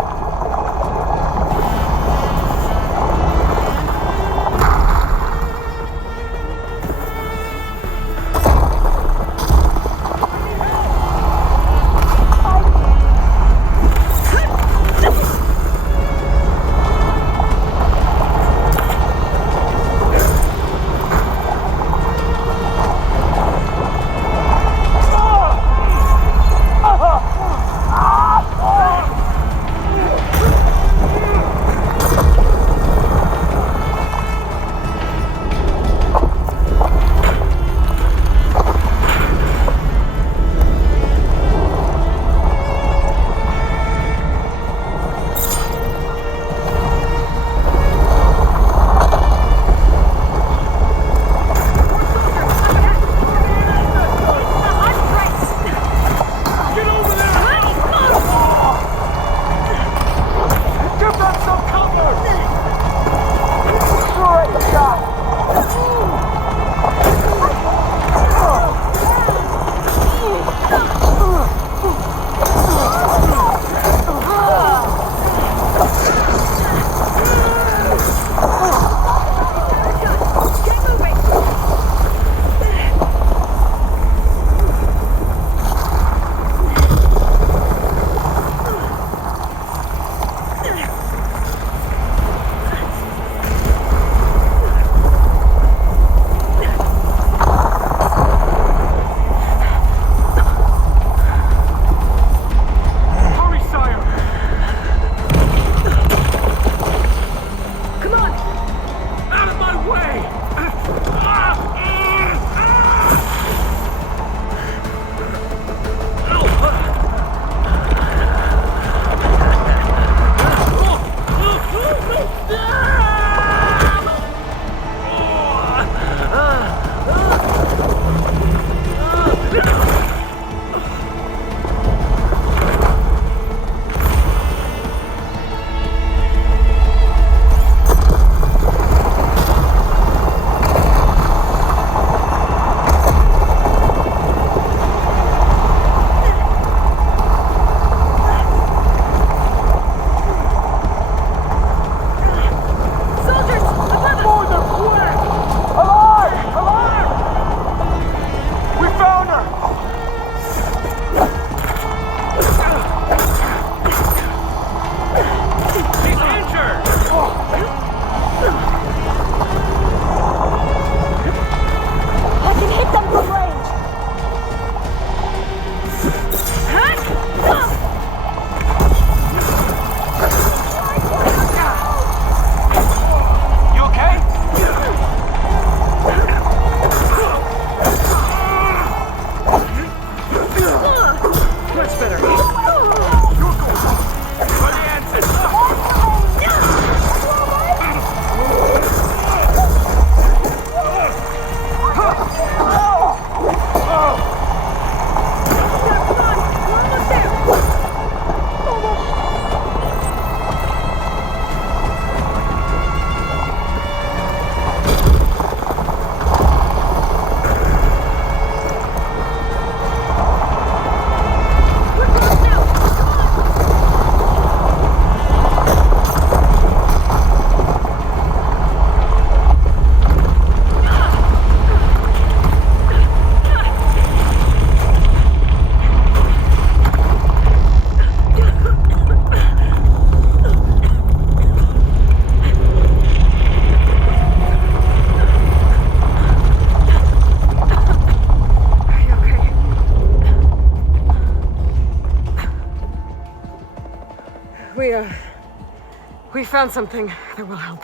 We found something that will help.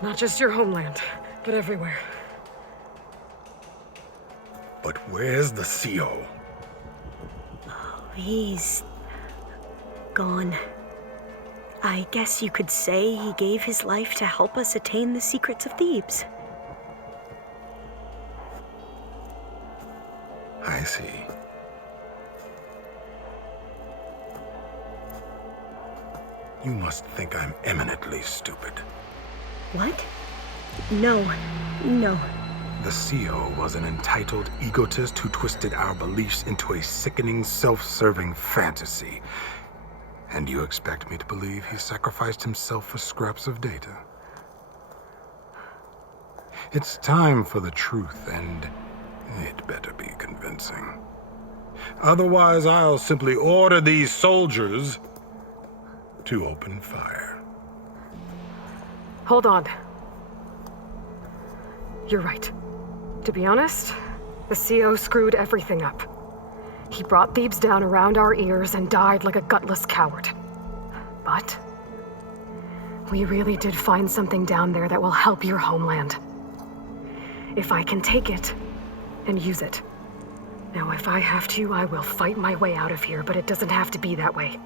Not just your homeland, but everywhere. But where's the CEO? He's gone. I guess you could say he gave his life to help us attain the secrets of Thebes. I see. You must think I'm eminently stupid. What? No. The CEO was an entitled egotist who twisted our beliefs into a sickening, self-serving fantasy. And you expect me to believe he sacrificed himself for scraps of data? It's time for the truth, and it better be convincing. Otherwise, I'll simply order these soldiers to open fire. Hold on. You're right. To be honest, the CEO screwed everything up. He brought Thebes down around our ears and died like a gutless coward. But we really did find something down there that will help your homeland. If I can take it and use it. Now, if I have to, I will fight my way out of here, but it doesn't have to be that way.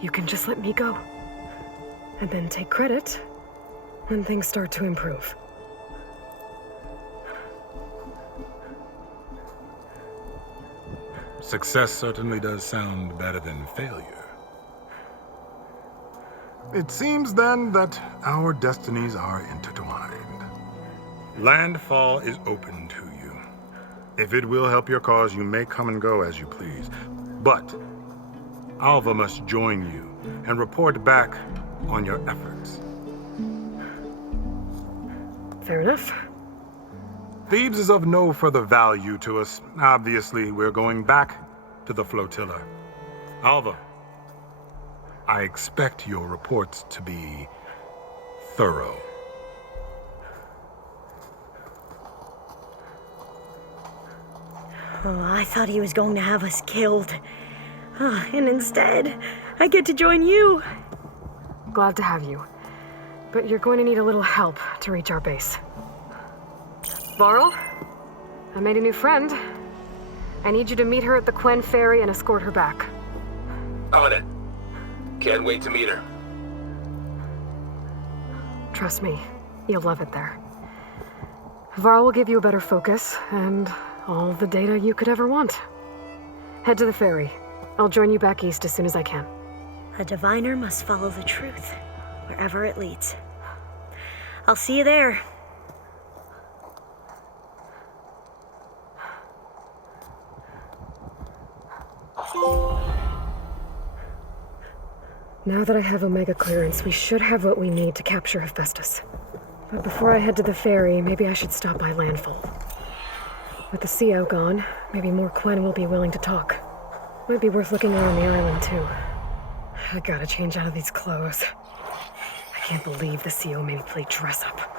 You can just let me go. And then take credit when things start to improve. Success certainly does sound better than failure. It seems then that our destinies are intertwined. Landfall is open to you. If it will help your cause, you may come and go as you please. But Alva must join you and report back on your efforts. Fair enough. Thebes is of no further value to us. Obviously, we're going back to the flotilla. Alva, I expect your reports to be thorough. Oh, I thought he was going to have us killed. Oh, and instead, I get to join you. Glad to have you. But you're going to need a little help to reach our base. Varl, I made a new friend. I need you to meet her at the Quen ferry and escort her back. On it. Can't wait to meet her. Trust me, you'll love it there. Varl will give you a better focus and all the data you could ever want. Head to the ferry. I'll join you back east as soon as I can. A diviner must follow the truth, wherever it leads. I'll see you there. Now that I have Omega clearance, we should have what we need to capture Hephaestus. But before I head to the ferry, maybe I should stop by landfall. With the CEO gone, maybe more Quen will be willing to talk. Might be worth looking around the island, too. I gotta change out of these clothes. I can't believe the CEO made me play dress up.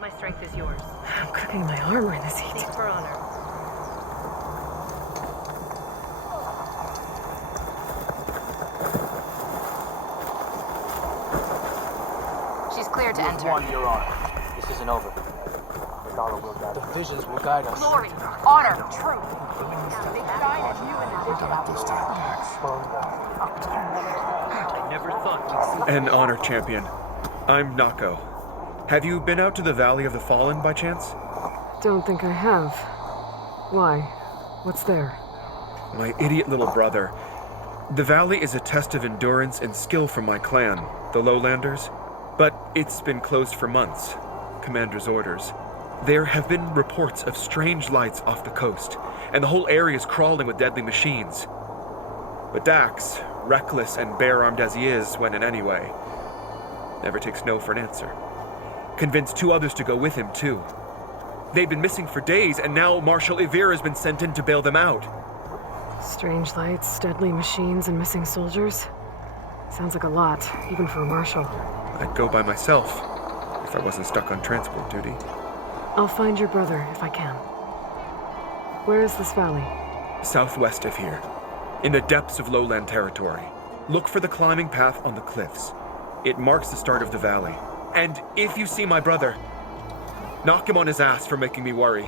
My strength is yours. I'm cooking my armor in this heat. Seek for honor. She's clear to enter. One, Your Honor. This isn't over. The dollar will guide us. The visions will guide us. Glory, honor, truth. They shine at you in the digital. I never thought we'd see An honor champion. I'm Nako. Have you been out to the Valley of the Fallen by chance? Don't think I have. Why? What's there? My idiot little brother. The valley is a test of endurance and skill from my clan, the Lowlanders. But it's been closed for months. Commander's orders. There have been reports of strange lights off the coast, and the whole area is crawling with deadly machines. But Dax, reckless and bare-armed as he is when in any way, never takes no for an answer. Convinced 2 others to go with him, too. They've been missing for days, and now Marshal Ivir has been sent in to bail them out. Strange lights, deadly machines, and missing soldiers? Sounds like a lot, even for a marshal. I'd go by myself, if I wasn't stuck on transport duty. I'll find your brother, if I can. Where is this valley? Southwest of here, in the depths of lowland territory. Look for the climbing path on the cliffs. It marks the start of the valley. And if you see my brother, knock him on his ass for making me worry.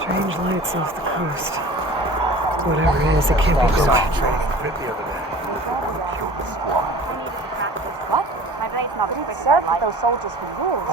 Strange lights off the coast. Whatever it is, it can't be good. What? My blade's not quick. Served those soldiers for years.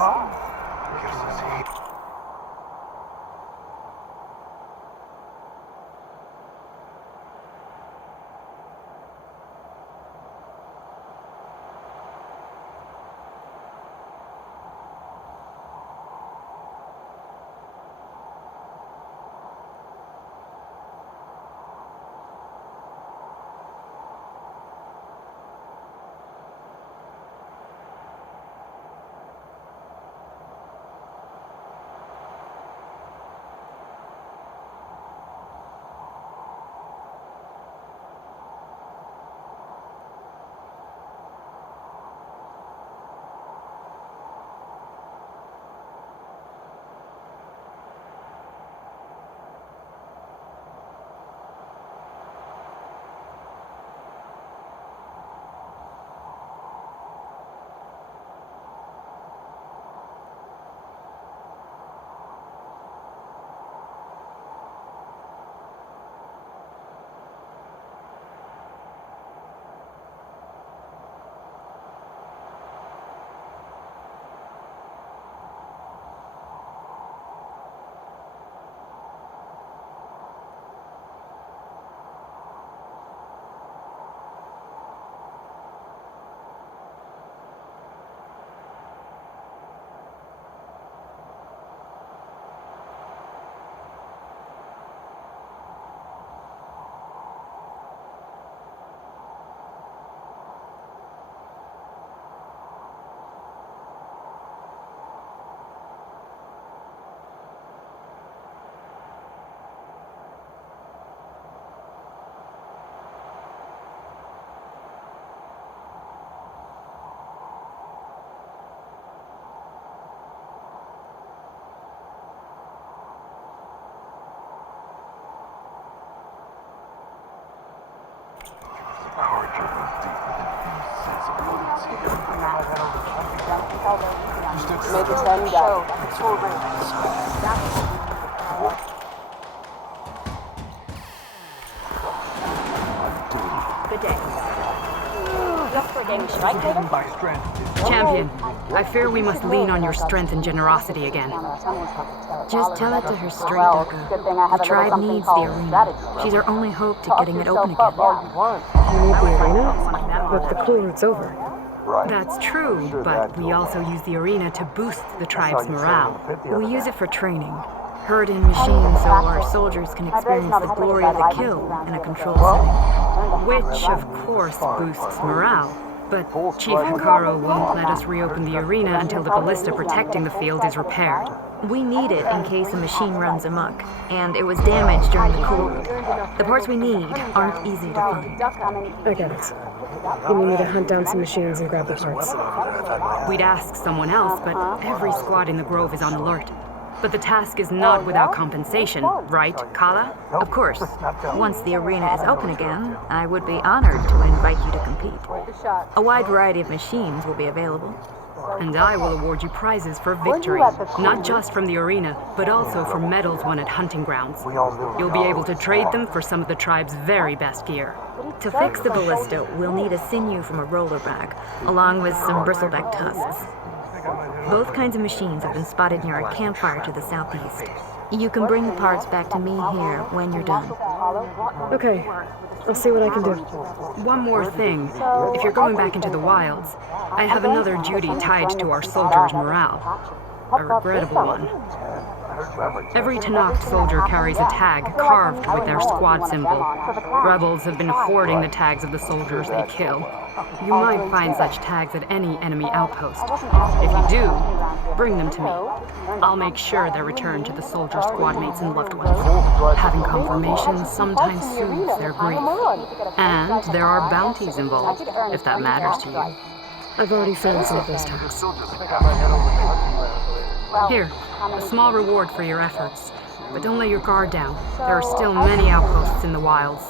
Make it stand down. Full range. Good day. Look for getting strike later? Champion, I fear we must lean on your strength and generosity again. Just tell it to her straight, Ducka. The tribe needs the arena. She's our only hope to getting it open again. You need the arena? But the cool root's over. That's true, but we also use the arena to boost the tribe's morale. We use it for training. Herd-in machines so our soldiers can experience the glory of the kill in a controlled setting. Which, of course, boosts morale. But Chief Hikaru won't let us reopen the arena until the ballista protecting the field is repaired. We need it in case a machine runs amok, and it was damaged during the cool root. The parts we need aren't easy to find. I get it. You need me to hunt down some machines and grab the parts. We'd ask someone else, but every squad in the Grove is on alert. But the task is not without compensation, right, Kala? Of course. Once the arena is open again, I would be honored to invite you to compete. A wide variety of machines will be available. And I will award you prizes for victory, not just from the arena, but also for medals won at hunting grounds. You'll be able to trade them for some of the tribe's very best gear. To fix the ballista, we'll need a sinew from a roller bag, along with some bristleback tusks. Both kinds of machines have been spotted near a campfire to the southeast. You can bring the parts back to me here when you're done. Okay, I'll see what I can do. One more thing. If you're going back into the wilds, I have another duty tied to our soldiers' morale. A regrettable one. Every Tanakh soldier carries a tag carved with their squad symbol. Rebels have been hoarding the tags of the soldiers they kill. You might find such tags at any enemy outpost. If you do, bring them to me. I'll make sure they're returned to the soldier squad mates and loved ones. Having confirmation sometimes soothes their grief. And there are bounties involved, if that matters to you. I've already found some of those tags. Here, a small reward for your efforts. But don't let your guard down. There are still many outposts in the wilds.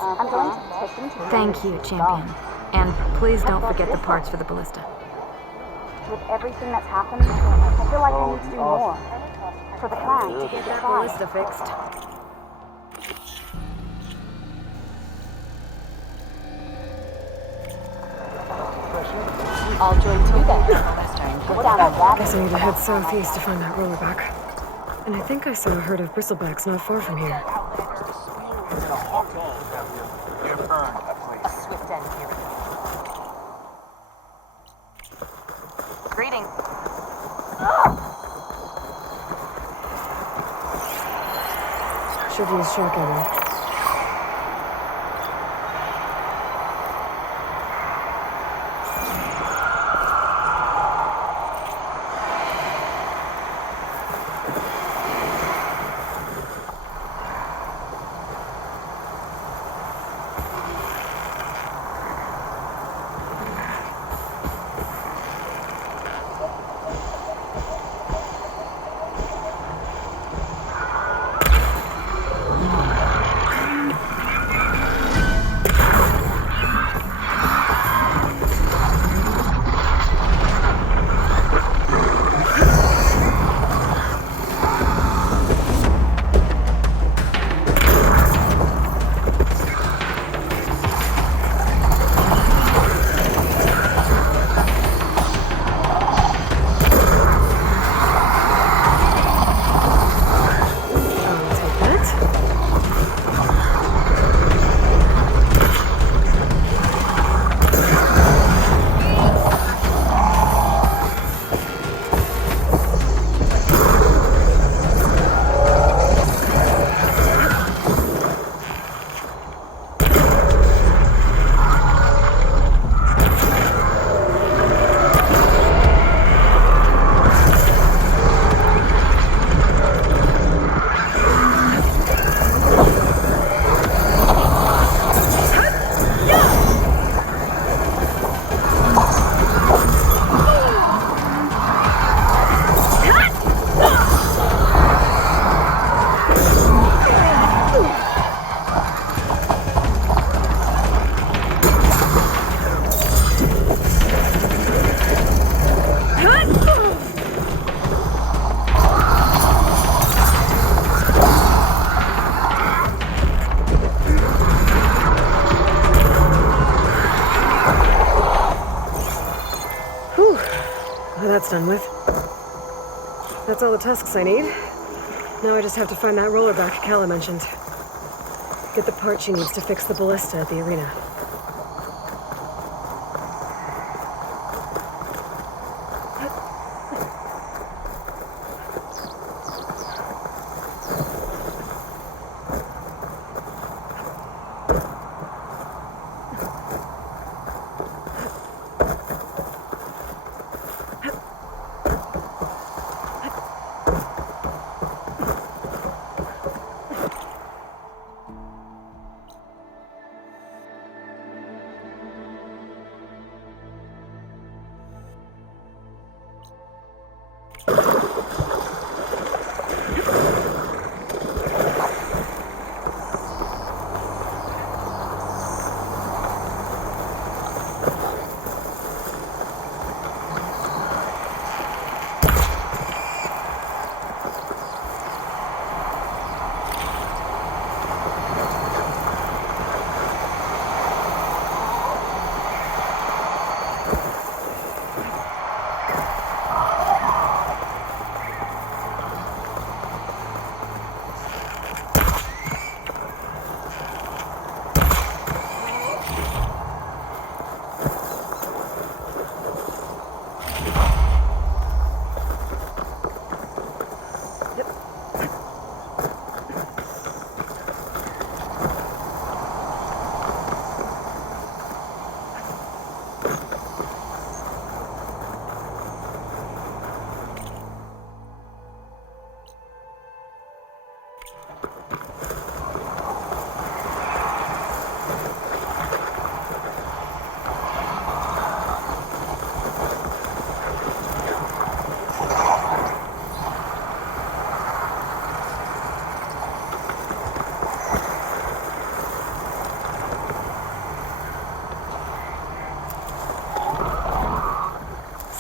Thank you, champion. And please don't forget the parts for the ballista. With everything that's happened, I feel like I need to do more. For the clan, to get that Ballista fixed. I'll join you then. Guess I need to head southeast to find that rollerback. And I think I saw a herd of bristlebacks not far from here. You've earned a place. A swift end here. Greetings. Should use shock ammo. done with. That's all the tusks I need. Now I just have to find that roller back Kala mentioned. Get the part she needs to fix the ballista at the arena.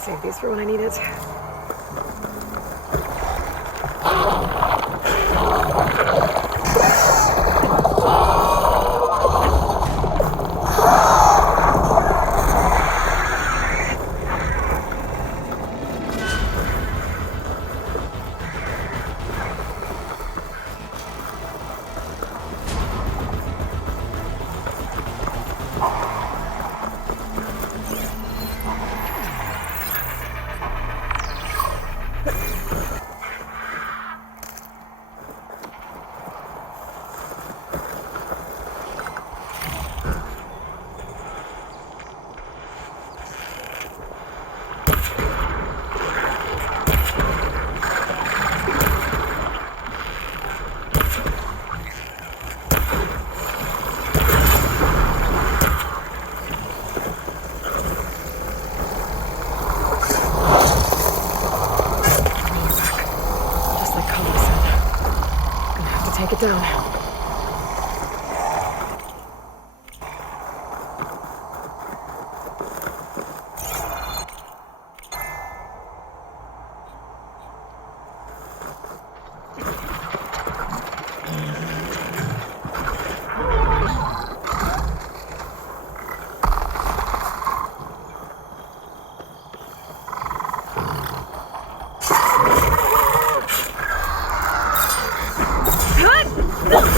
Save these for when I need it. Take it down. Good!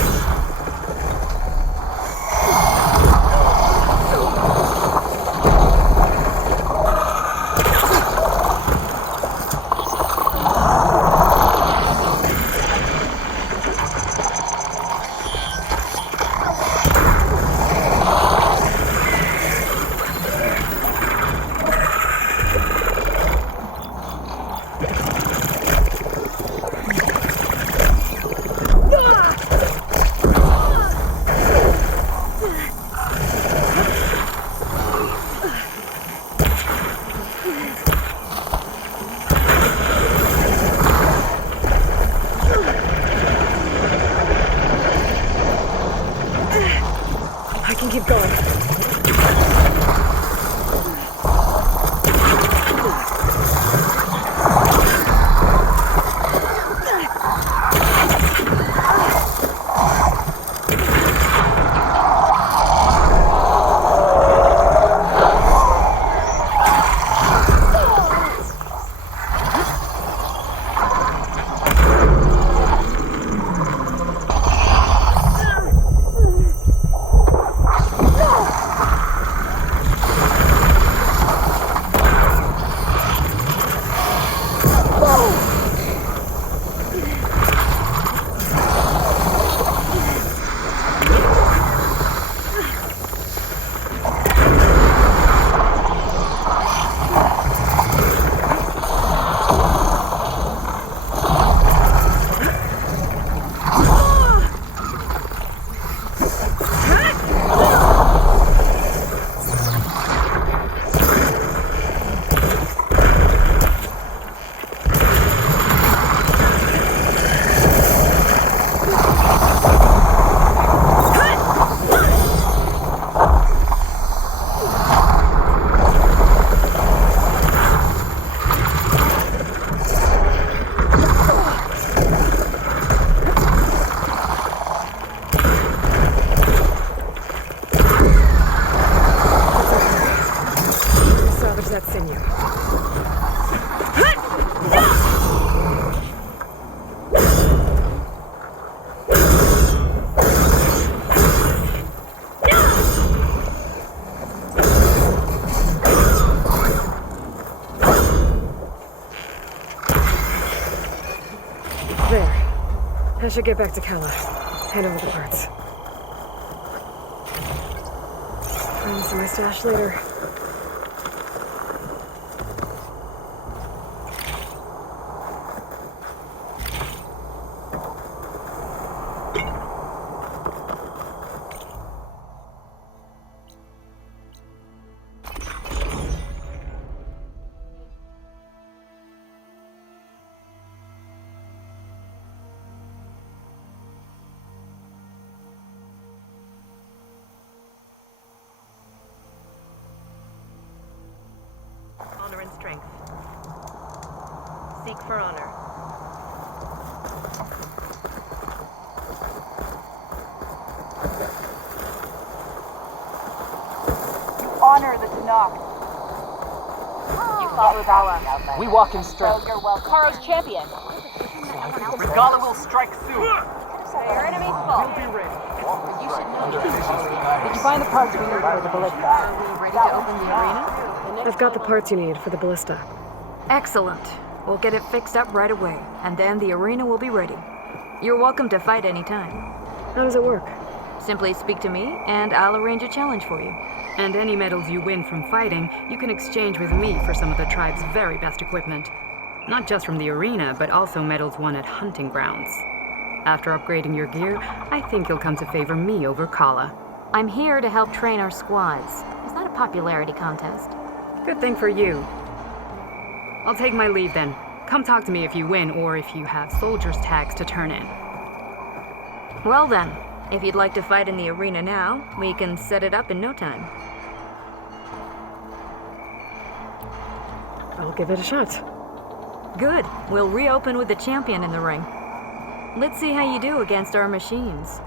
There. I should get back to Kala. Hand over the parts. Find some of my stash later. Honor and strength. Seek for honor. You honor the Tanakh. You fought with Allah. We walk in strength. So you're welcome. Karo's champion. Regala will strike soon. Your enemy's fault. We'll be ready. You should know. Did you find the parts we need for the ballista? Are we ready to open the arena? I've got the parts you need for the ballista. Excellent. We'll get it fixed up right away, and then the arena will be ready. You're welcome to fight anytime. How does it work? Simply speak to me, and I'll arrange a challenge for you. And any medals you win from fighting, you can exchange with me for some of the tribe's very best equipment. Not just from the arena, but also medals won at hunting grounds. After upgrading your gear, I think you'll come to favor me over Kala. I'm here to help train our squads. It's not a popularity contest. Good thing for you. I'll take my leave then. Come talk to me if you win, or if you have soldiers' tags to turn in. Well then, if you'd like to fight in the arena now, we can set it up in no time. I'll give it a shot. Good. We'll reopen with the champion in the ring. Let's see how you do against our machines.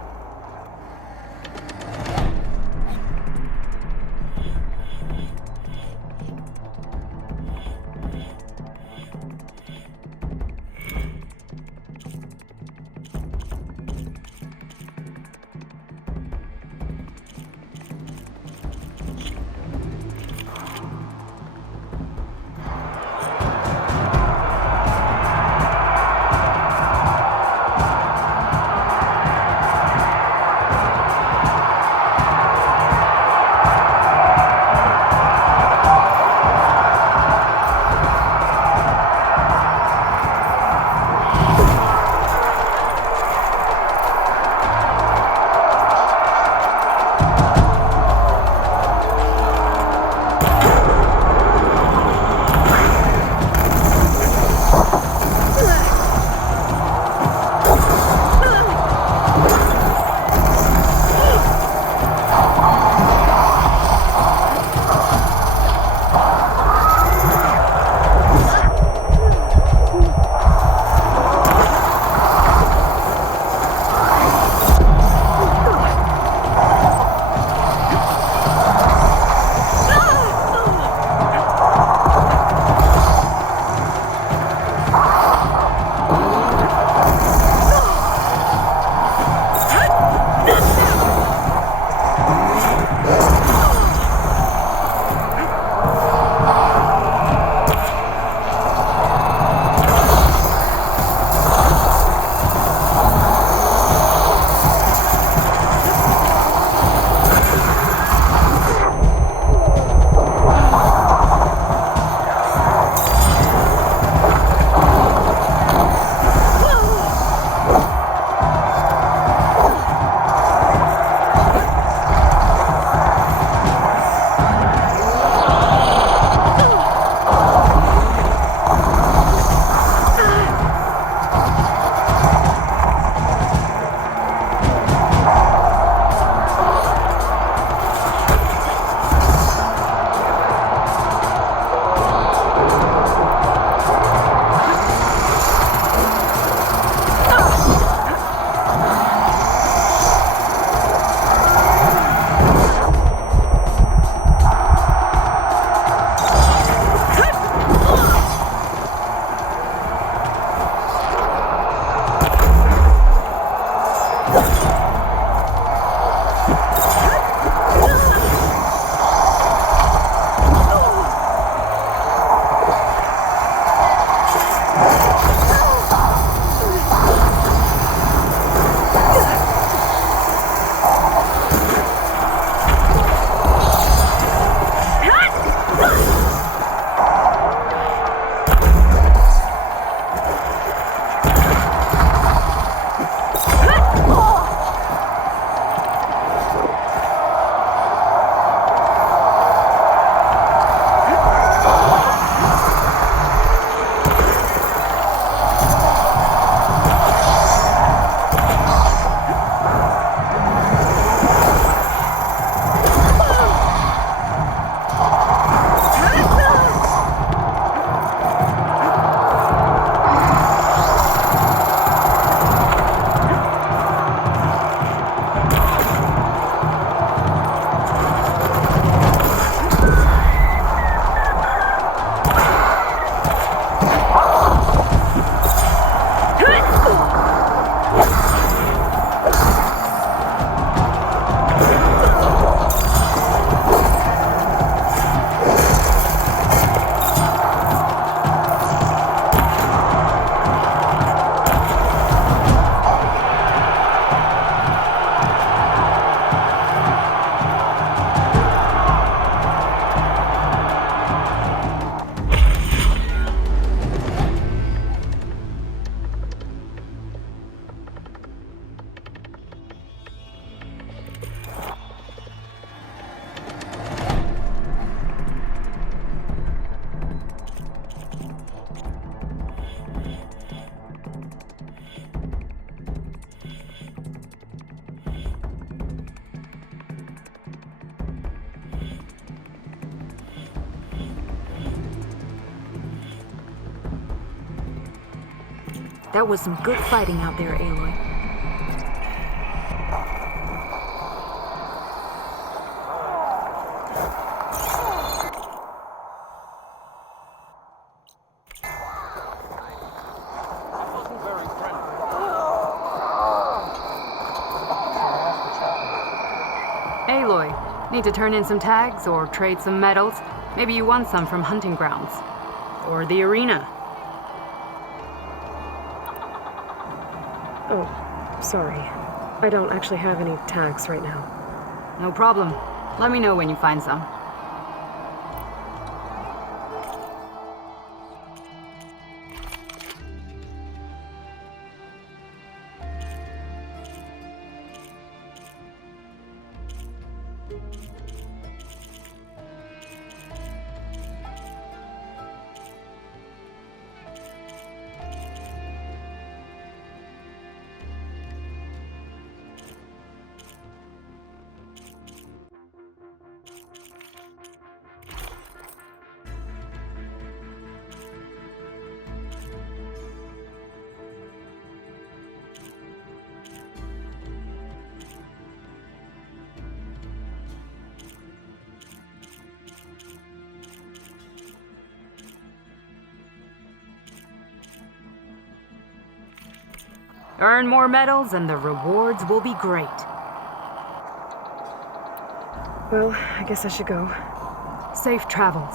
That was some good fighting out there, Aloy. Aloy, need to turn in some tags or trade some medals? Maybe you won some from hunting grounds. Or the arena. Oh, sorry. I don't actually have any tags right now. No problem. Let me know when you find some. Earn more medals and the rewards will be great. Well, I guess I should go. Safe travels.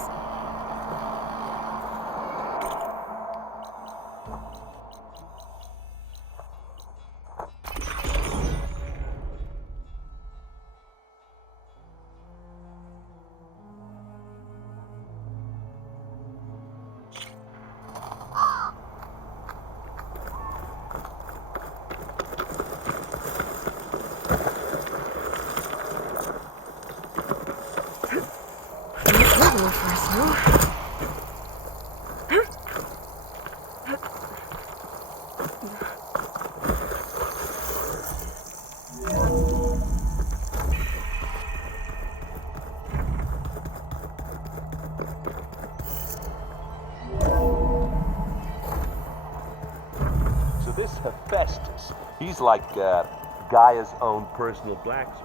So this Hephaestus, he's like Gaia's own personal blacksmith.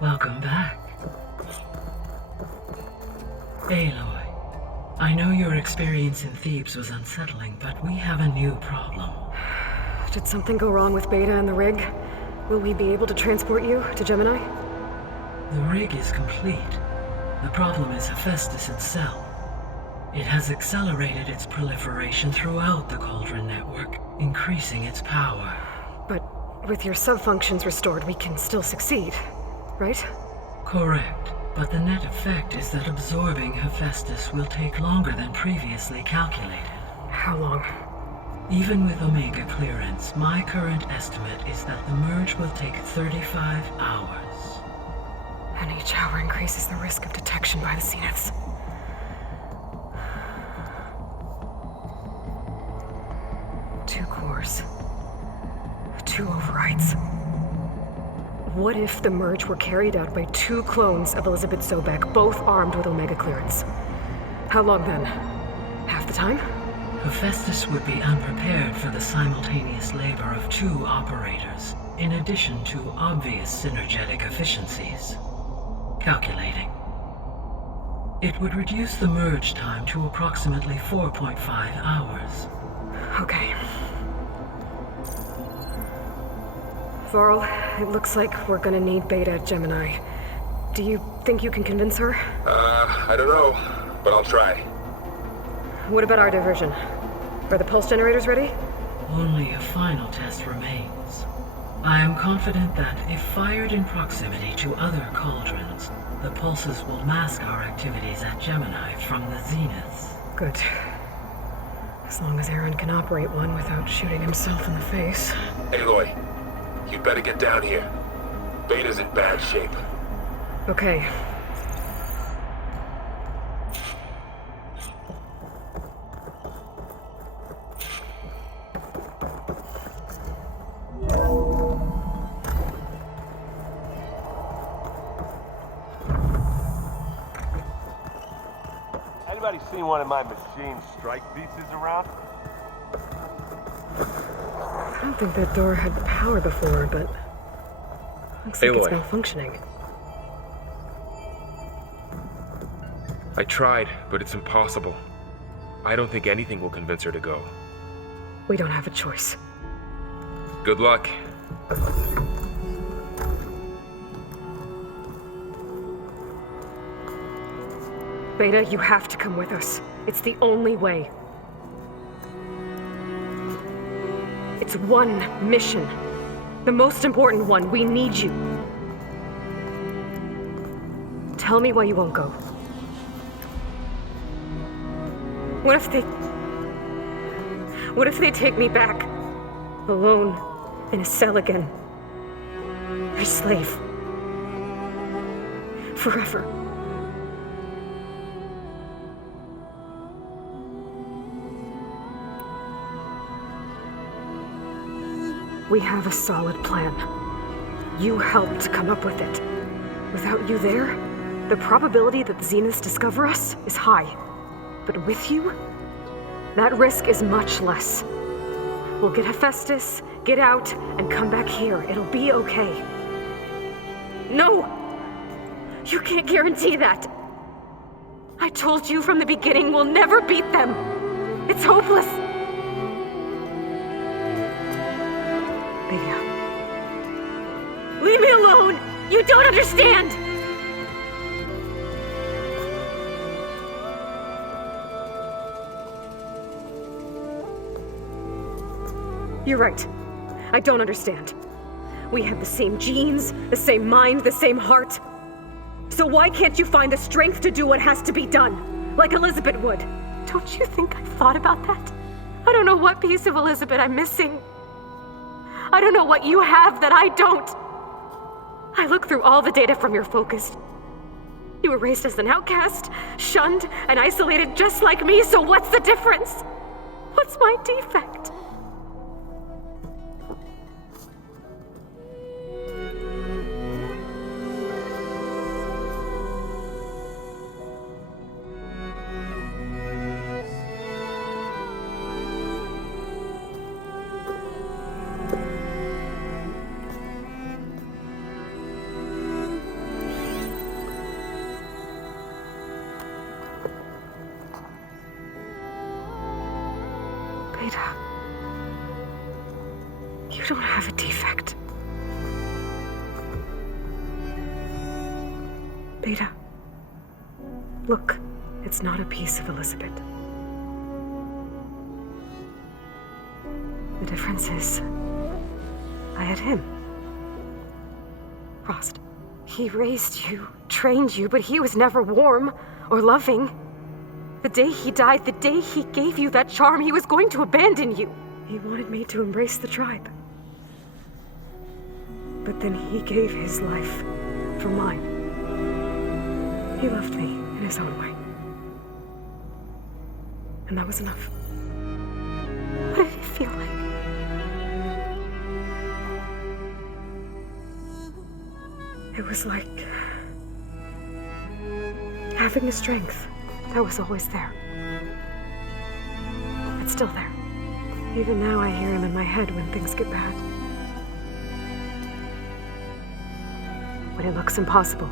Welcome back. Aloy, I know your experience in Thebes was unsettling, but we have a new problem. Did something go wrong with Beta and the rig? Will we be able to transport you to Gemini? The rig is complete. The problem is Hephaestus itself. It has accelerated its proliferation throughout the Cauldron network, increasing its power. But with your sub-functions restored, we can still succeed, right? Correct. But the net effect is that absorbing Hephaestus will take longer than previously calculated. How long? Even with Omega clearance, my current estimate is that the merge will take 35 hours. And each hour increases the risk of detection by the Zeniths. Two cores. Two overrides. What if the merge were carried out by two clones of Elizabeth Sobek, both armed with Omega clearance? How long then? Half the time? Hephaestus would be unprepared for the simultaneous labor of two operators, in addition to obvious synergetic efficiencies. Calculating. It would reduce the merge time to approximately 4.5 hours. Okay. Varl, it looks like we're gonna need Beta at Gemini. Do you think you can convince her? I don't know, but I'll try. What about our diversion? Are the pulse generators ready? Only a final test remains. I am confident that if fired in proximity to other cauldrons, the pulses will mask our activities at Gemini from the Zeniths. Good. As long as Aaron can operate one without shooting himself in the face. Aloy, you'd better get down here. Beta's in bad shape. Okay. Anybody seen one of my machine strike pieces around? I don't think that door had power before, but looks like it's malfunctioning. I tried, but it's impossible. I don't think anything will convince her to go. We don't have a choice. Good luck. Beta, you have to come with us. It's the only way. It's one mission. The most important one. We need you. Tell me why you won't go. What if they take me back? Alone, in a cell again. A slave. Forever. We have a solid plan. You helped come up with it. Without you there, the probability that the Zeniths discover us is high. But with you, that risk is much less. We'll get Hephaestus, get out, and come back here. It'll be okay. No! You can't guarantee that! I told you from the beginning we'll never beat them! It's hopeless! Beta. Leave me alone! You don't understand! You're right. I don't understand. We have the same genes, the same mind, the same heart. So why can't you find the strength to do what has to be done? Like Elizabeth would. Don't you think I've thought about that? I don't know what piece of Elizabeth I'm missing. I don't know what you have that I don't. I look through all the data from your focus. You were raised as an outcast, shunned, and isolated just like me, so what's the difference? What's my defect? Beta, you don't have a defect. Beta, look, it's not a piece of Elizabeth. The difference is, I had him. Frost. He raised you, trained you, but he was never warm or loving. The day he died, the day he gave you that charm, he was going to abandon you. He wanted me to embrace the tribe. But then he gave his life for mine. He loved me in his own way. And that was enough. What did it feel like? It was like having the strength that was always there. It's still there. Even now I hear him in my head when things get bad. When it looks impossible,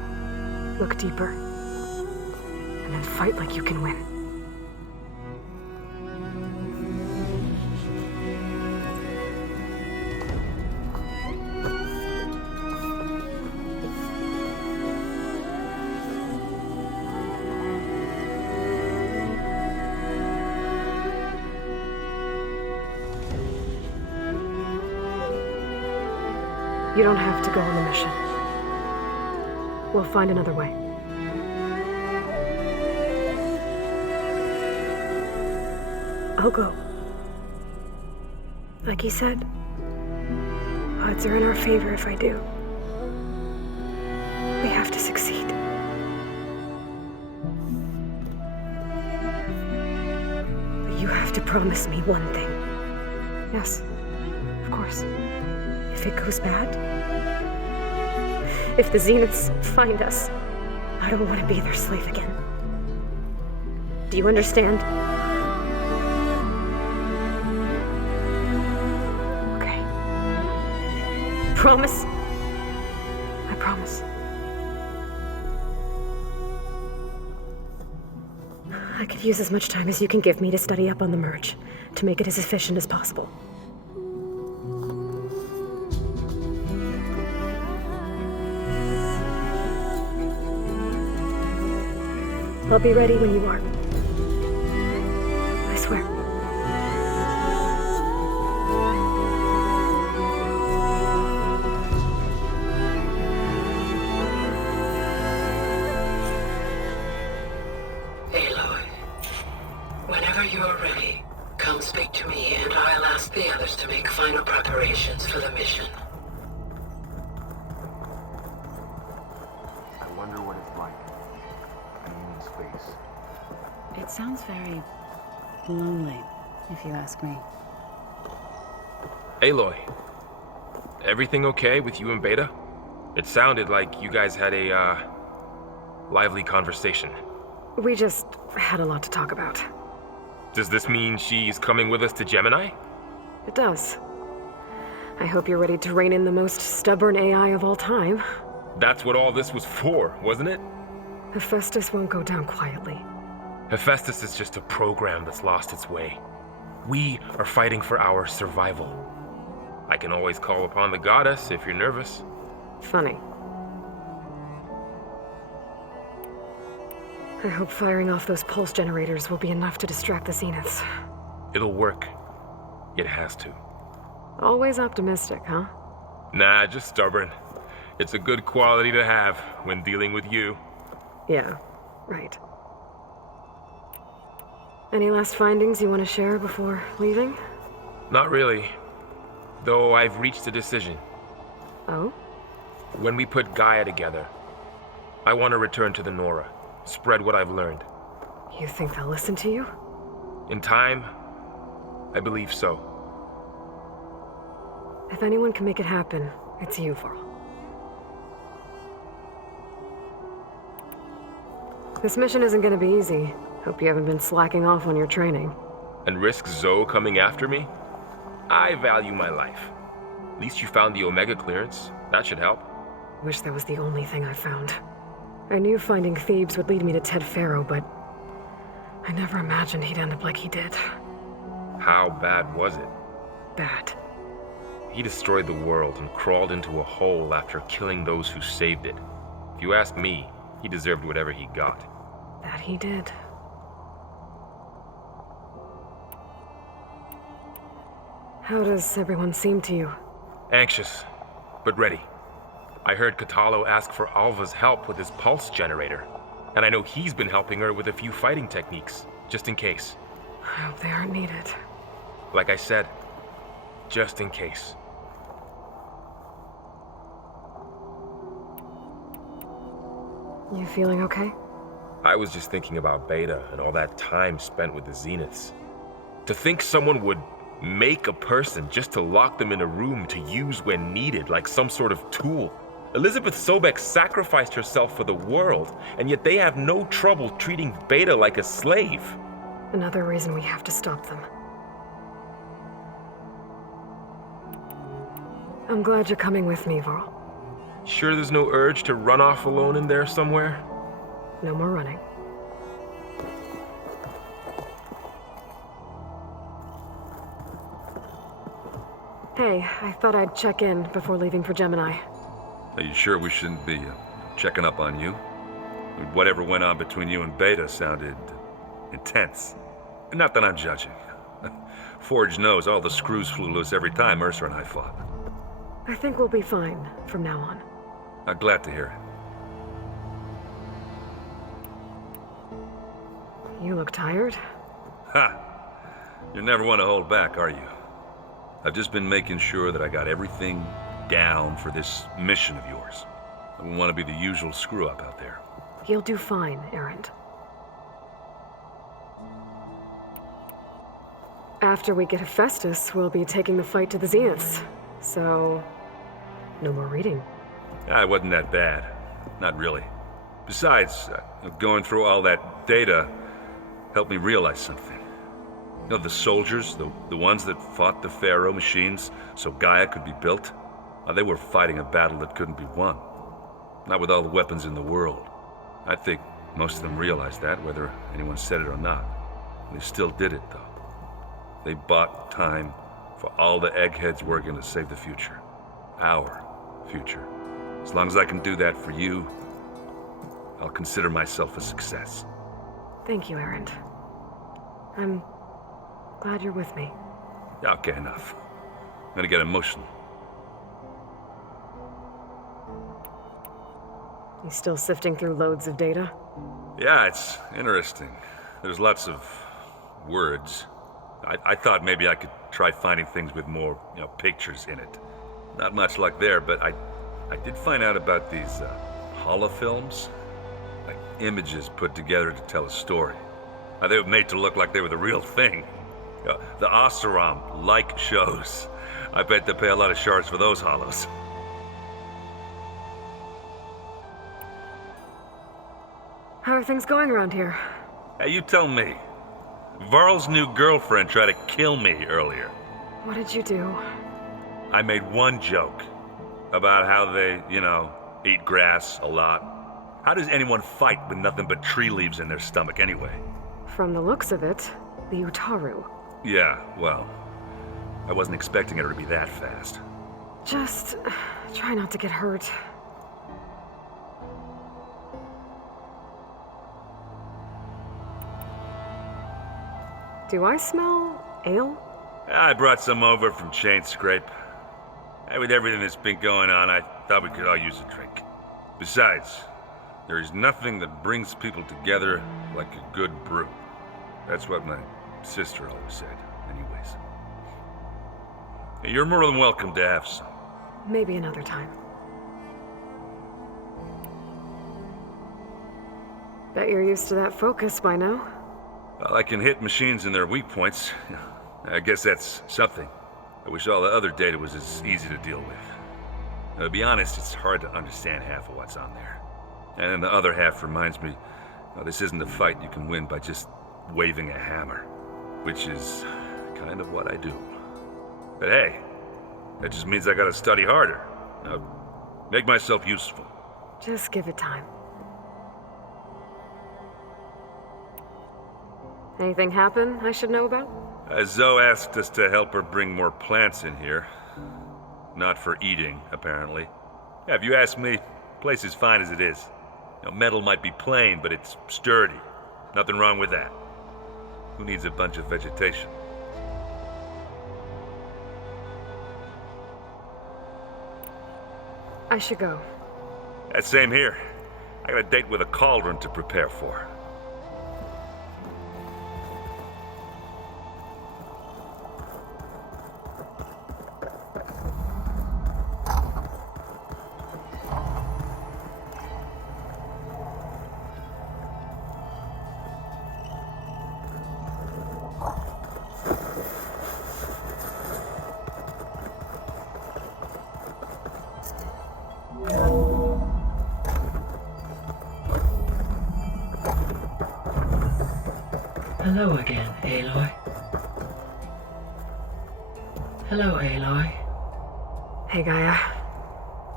look deeper. And then fight like you can win. You don't have to go on the mission. We'll find another way. I'll go. Like he said, odds are in our favor if I do. We have to succeed. But you have to promise me one thing. Yes, of course. If it goes bad, if the Zeniths find us, I don't want to be their slave again. Do you understand? Okay. Promise? I promise. I could use as much time as you can give me to study up on the merge, to make it as efficient as possible. I'll be ready when you are. I swear. Aloy, whenever you are ready, come speak to me and I'll ask the others to make final preparations for the mission. I wonder what it's like being in space. It sounds very lonely, if you ask me. Aloy, everything okay with you and Beta? It sounded like you guys had a, lively conversation. We just had a lot to talk about. Does this mean she's coming with us to Gemini? It does. I hope you're ready to rein in the most stubborn AI of all time. That's what all this was for, wasn't it? Hephaestus won't go down quietly. Hephaestus is just a program that's lost its way. We are fighting for our survival. I can always call upon the goddess if you're nervous. Funny. I hope firing off those pulse generators will be enough to distract the zeniths. It'll work. It has to. Always optimistic, huh? Nah, just stubborn. It's a good quality to have when dealing with you. Yeah, right. Any last findings you want to share before leaving? Not really. Though I've reached a decision. Oh? When we put Gaia together, I want to return to the Nora. Spread what I've learned. You think they'll listen to you? In time, I believe so. If anyone can make it happen, it's you, Varl. This mission isn't gonna be easy. Hope you haven't been slacking off on your training. And risk Zoe coming after me? I value my life. At least you found the Omega clearance. That should help. Wish that was the only thing I found. I knew finding Thebes would lead me to Ted Faro, but I never imagined he'd end up like he did. How bad was it? Bad. He destroyed the world and crawled into a hole after killing those who saved it. If you ask me, he deserved whatever he got. That he did. How does everyone seem to you? Anxious, but ready. I heard Katalo ask for Alva's help with his pulse generator, and I know he's been helping her with a few fighting techniques, just in case. I hope they aren't needed. Like I said, just in case. You feeling okay? I was just thinking about Beta and all that time spent with the Zeniths. To think someone would make a person just to lock them in a room to use when needed, like some sort of tool. Elizabeth Sobek sacrificed herself for the world, and yet they have no trouble treating Beta like a slave. Another reason we have to stop them. I'm glad you're coming with me, Varl. Sure there's no urge to run off alone in there somewhere? No more running. Hey, I thought I'd check in before leaving for Gemini. Are you sure we shouldn't be checking up on you? Whatever went on between you and Beta sounded intense. Not that I'm judging. Forge knows all the screws flew loose every time Mercer and I fought. I think we'll be fine from now on. I'm glad to hear it. You look tired. Ha! You never want to hold back, are you? I've just been making sure that I got everything down for this mission of yours. I don't want to be the usual screw-up out there. You'll do fine, Errand. After we get Hephaestus, we'll be taking the fight to the Zeniths. So, no more reading. It wasn't that bad. Not really. Besides, going through all that data, helped me realize something. You know, the soldiers, the ones that fought the Pharaoh machines so Gaia could be built, they were fighting a battle that couldn't be won. Not with all the weapons in the world. I think most of them realized that, whether anyone said it or not. They still did it, though. They bought time for all the eggheads working to save the future. Our future. As long as I can do that for you, I'll consider myself a success. Thank you, Erend. I'm glad you're with me. Yeah, okay, enough. I'm gonna get emotional. You still sifting through loads of data? Yeah, it's interesting. There's lots of words. I thought maybe I could try finding things with more, pictures in it. Not much luck there, but I did find out about these holofilms. Like images put together to tell a story. They were made to look like they were the real thing. The Oseram-like shows. I bet they pay a lot of shards for those holos. How are things going around here? Hey, you tell me. Varl's new girlfriend tried to kill me earlier. What did you do? I made one joke about how they, eat grass a lot. How does anyone fight with nothing but tree leaves in their stomach anyway? From the looks of it, the Utaru. Yeah, well, I wasn't expecting her to be that fast. Just try not to get hurt. Do I smell ale? I brought some over from Chain Scrape. With everything that's been going on, I thought we could all use a drink. Besides, there is nothing that brings people together like a good brew. That's what my sister always said, anyways. You're more than welcome to have some. Maybe another time. Bet you're used to that focus by now. Well, I can hit machines in their weak points. I guess that's something. I wish all the other data was as easy to deal with. Now, to be honest, it's hard to understand half of what's on there. And then the other half reminds me, this isn't a fight you can win by just waving a hammer. Which is kind of what I do. But hey, that just means I gotta study harder. Make myself useful. Just give it time. Anything happen I should know about? Zoe asked us to help her bring more plants in here. Not for eating, apparently. Yeah, if you ask me, the place is fine as it is. Metal might be plain, but it's sturdy. Nothing wrong with that. Who needs a bunch of vegetation? I should go. Same here. I got a date with a cauldron to prepare for. Hello again, Aloy. Hello, Aloy. Hey, Gaia.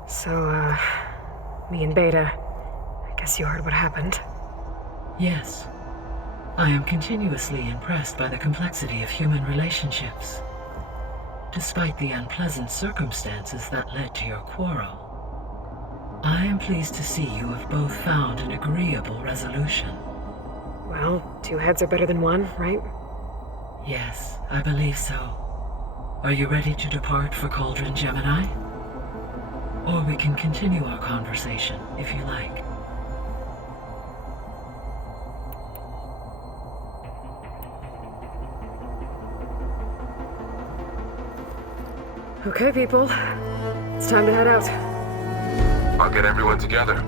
So, me and Beta, I guess you heard what happened. Yes. I am continuously impressed by the complexity of human relationships. Despite the unpleasant circumstances that led to your quarrel, I am pleased to see you have both found an agreeable resolution. Well, two heads are better than one, right? Yes, I believe so. Are you ready to depart for Cauldron Gemini? Or we can continue our conversation, if you like. Okay, people. It's time to head out. I'll get everyone together.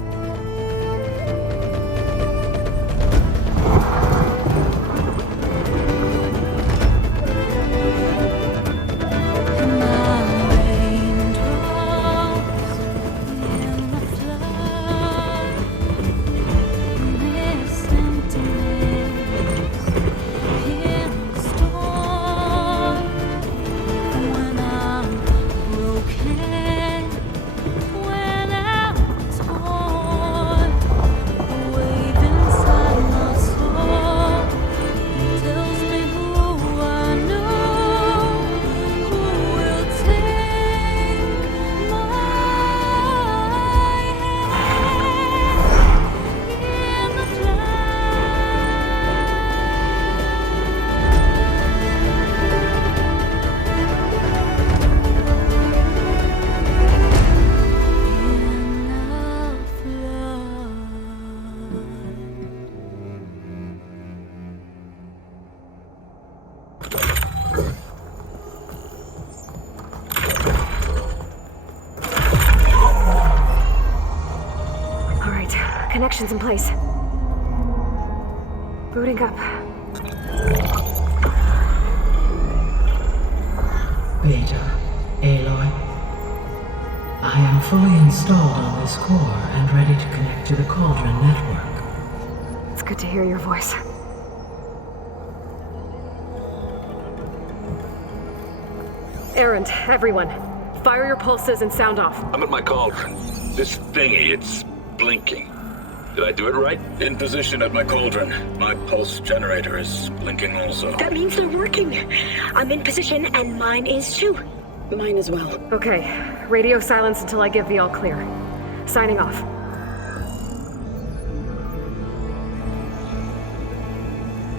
Connections in place. Booting up. Beta, Aloy. I am fully installed on this core and ready to connect to the Cauldron network. It's good to hear your voice. Errand, everyone. Fire your pulses and sound off. I'm at my cauldron. This thingy, it's blinking. Did I do it right? In position at my cauldron. My pulse generator is blinking also. That means they're working. I'm in position, and mine is too. Mine as well. Okay. Radio silence until I give the all clear. Signing off.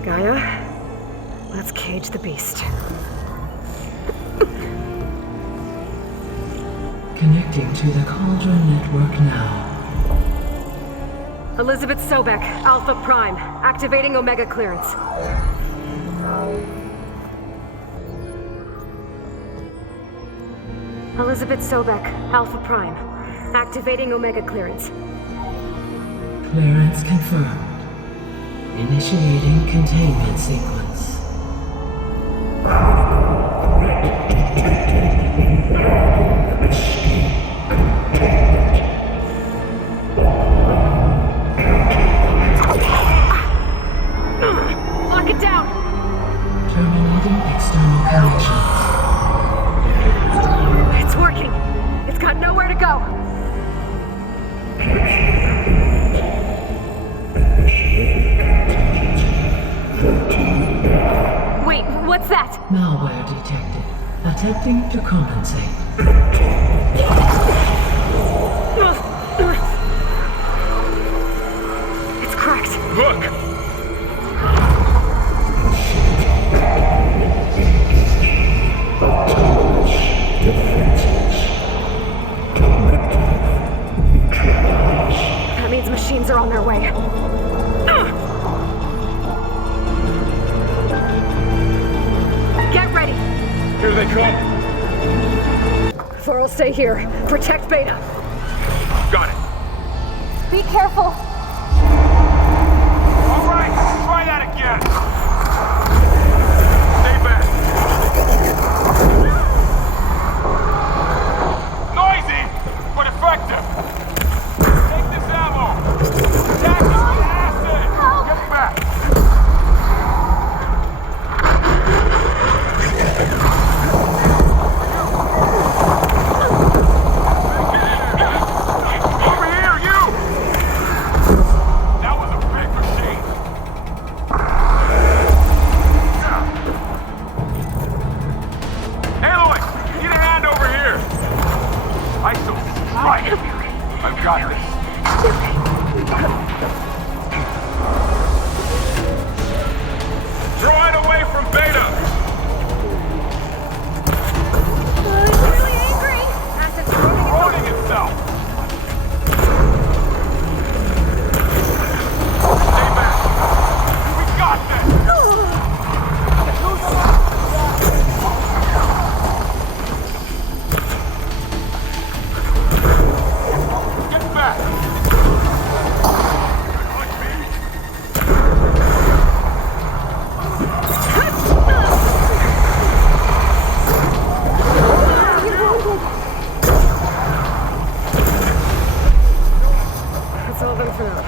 Gaia, let's cage the beast. Connecting to the Cauldron network now. Elizabeth Sobek, Alpha Prime, activating Omega clearance. Elizabeth Sobek, Alpha Prime, activating Omega clearance. Clearance confirmed. Initiating containment sequence. Lock it down! Terminating external connections. It's working. It's got nowhere to go. Wait, what's that? Malware detected. Attempting to compensate. It's cracked. Look! That means machines are on their way. Get ready! Here they come! Thor'll stay here. Protect Beta. Got it! Be careful. All right, try that again. Stay back. Noisy, but effective. Take this ammo. Attack us with acid. Get back. Over here, you! That was a big machine. Aloy, need a hand over here. ISO, right. I've got this. Draw it away from Beta. It's really angry. Acid's Corroding itself. Stay back. We got this. Get back. Like me? That's all of them for now.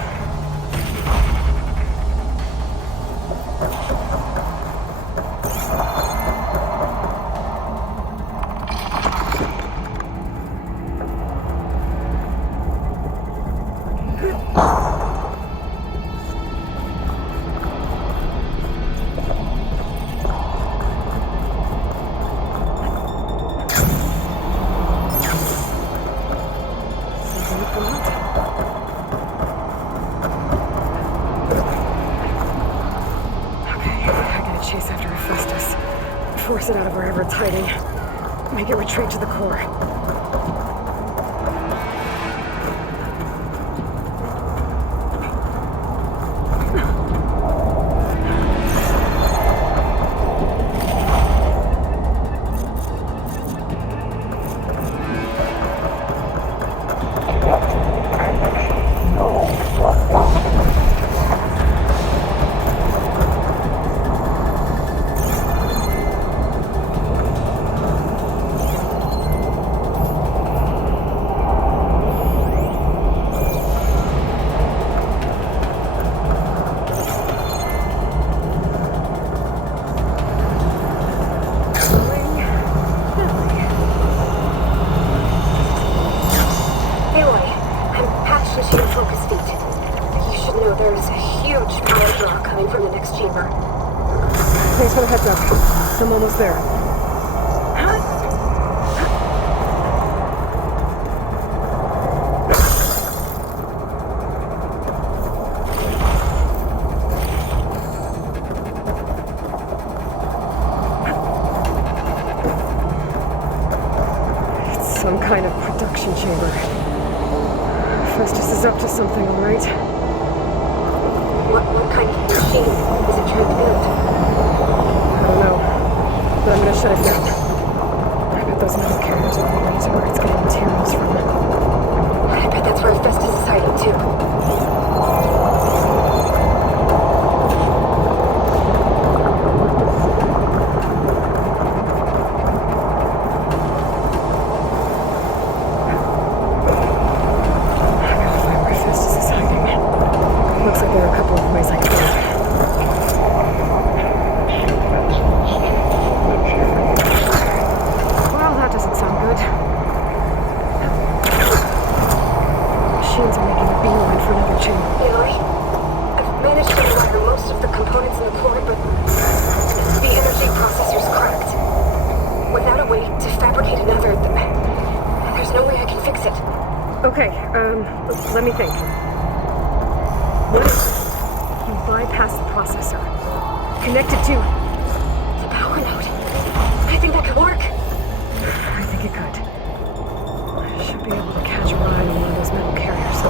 Okay, I gotta chase after Hephaestus. Force it out of wherever it's hiding. Make it retreat to the core. No. Production chamber focus feed. You should know there's a huge power draw coming from the next chamber. Thanks for the heads up. I'm almost there. It's some kind of production chamber. Hephaestus is up to something, all right? What kind of machine is it trying to build? I don't know, but I'm gonna shut it down. I bet those metal carriers will lead to where it's getting materials from. I bet that's where Hephaestus is hiding too. Looks like there are a couple of ways I can go. Well, that doesn't sound good. Machines are making a beeline for another chamber. Eli, I've managed to wire most of the components in the core, but the energy processor's cracked. Without a way to fabricate another, there's no way I can fix it. Okay, let me think. What if you bypass the processor? Connect it to the power node. I think that could work. I think it could. I should be able to catch a ride on one of those metal carriers.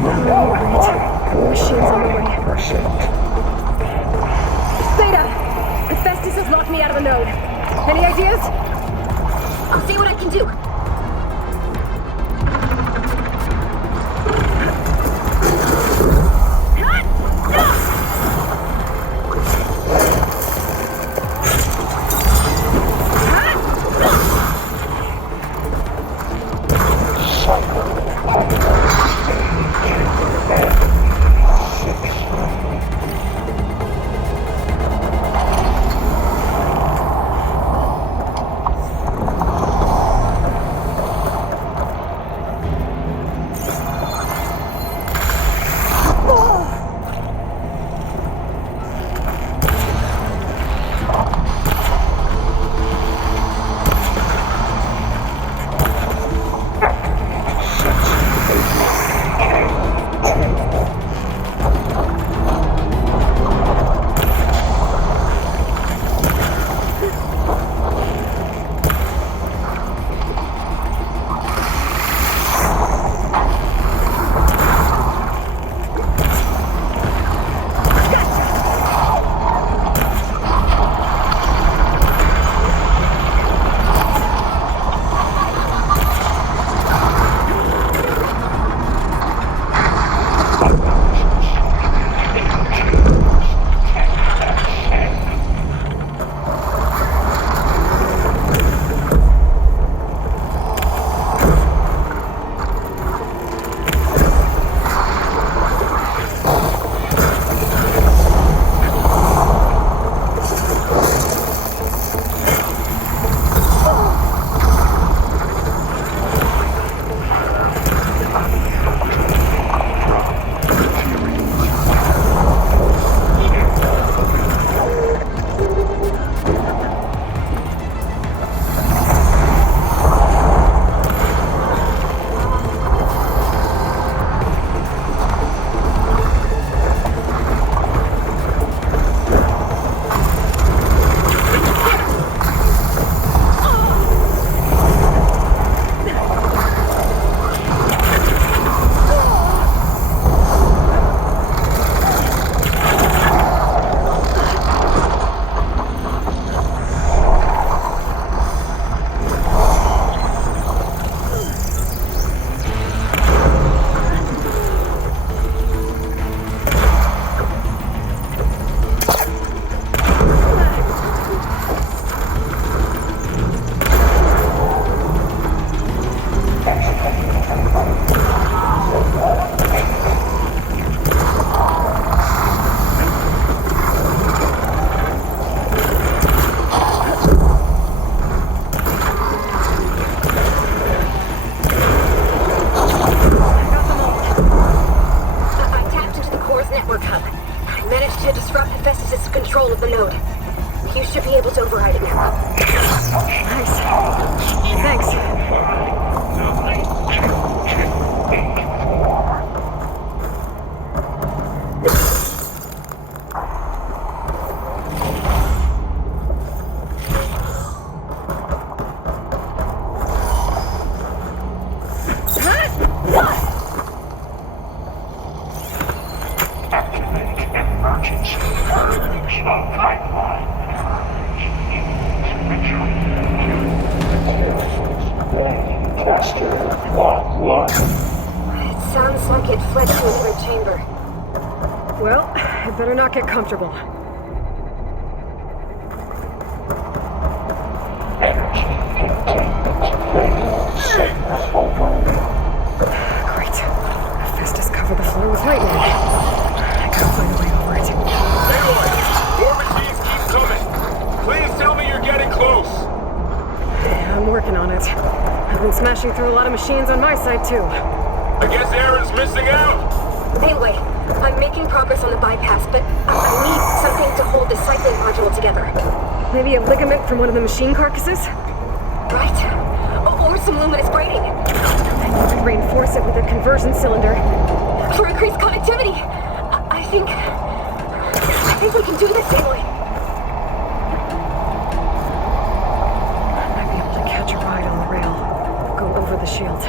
Oh, great. Machines on the way. Beta! Hephaestus has locked me out of the node. Any ideas? I'll see what I can do. Get comfortable. Great. Hephaestus covered the floor with lightning. I gotta find a way over it. Aloy! More machines keep coming! Please tell me you're getting close! Yeah, I'm working on it. I've been smashing through a lot of machines on my side, too. I guess Aaron's missing out! Anyway, I'm making progress on the bypass, but I need something to hold this cycling module together. Maybe a ligament from one of the machine carcasses? Right. Or some luminous braiding. And you could reinforce it with a conversion cylinder. For increased connectivity. I think we can do this, Aloy. I might be able to catch a ride on the rail. Go over the shield.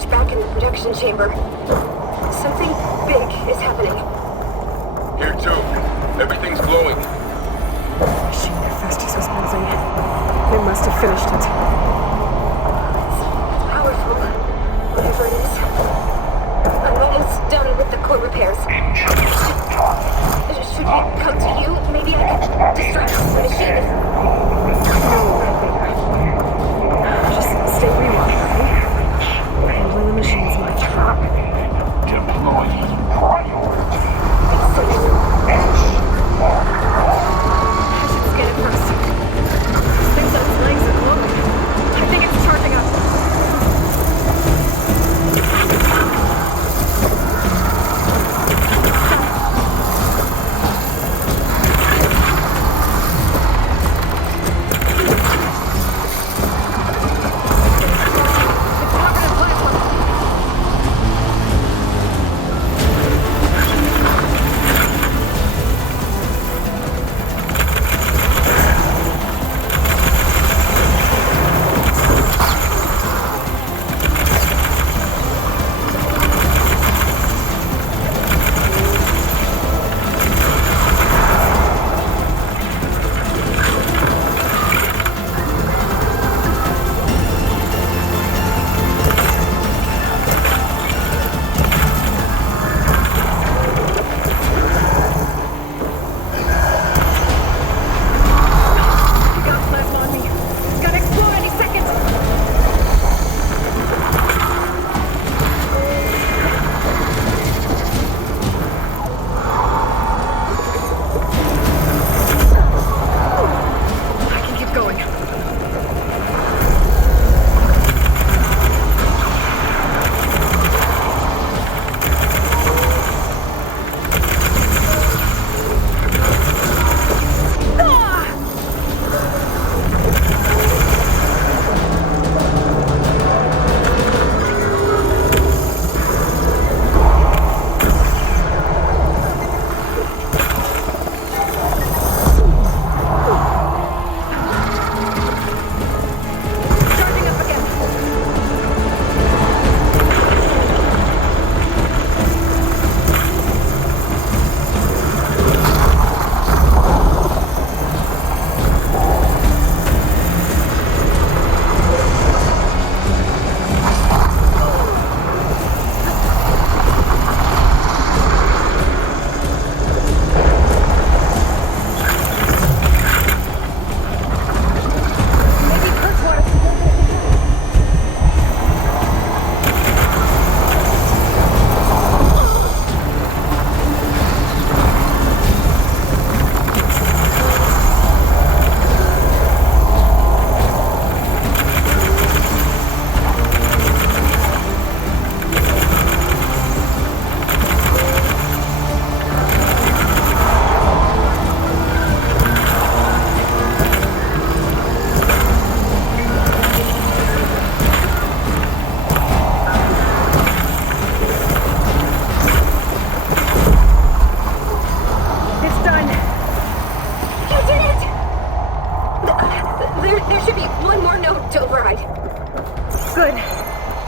storage back in the production chamber. Something big is happening. Here too. Everything's glowing. The machine Hephaestus was building. They must have finished it. It's powerful. Whatever it is. I'm almost done with the core repairs. Should we come to you? Maybe I could distract the machine. Just stay where you are, okay? Handling the machine's my job. Deploying priority. I should scan it first. This thing's on its legs and glowing. I think it's charging up.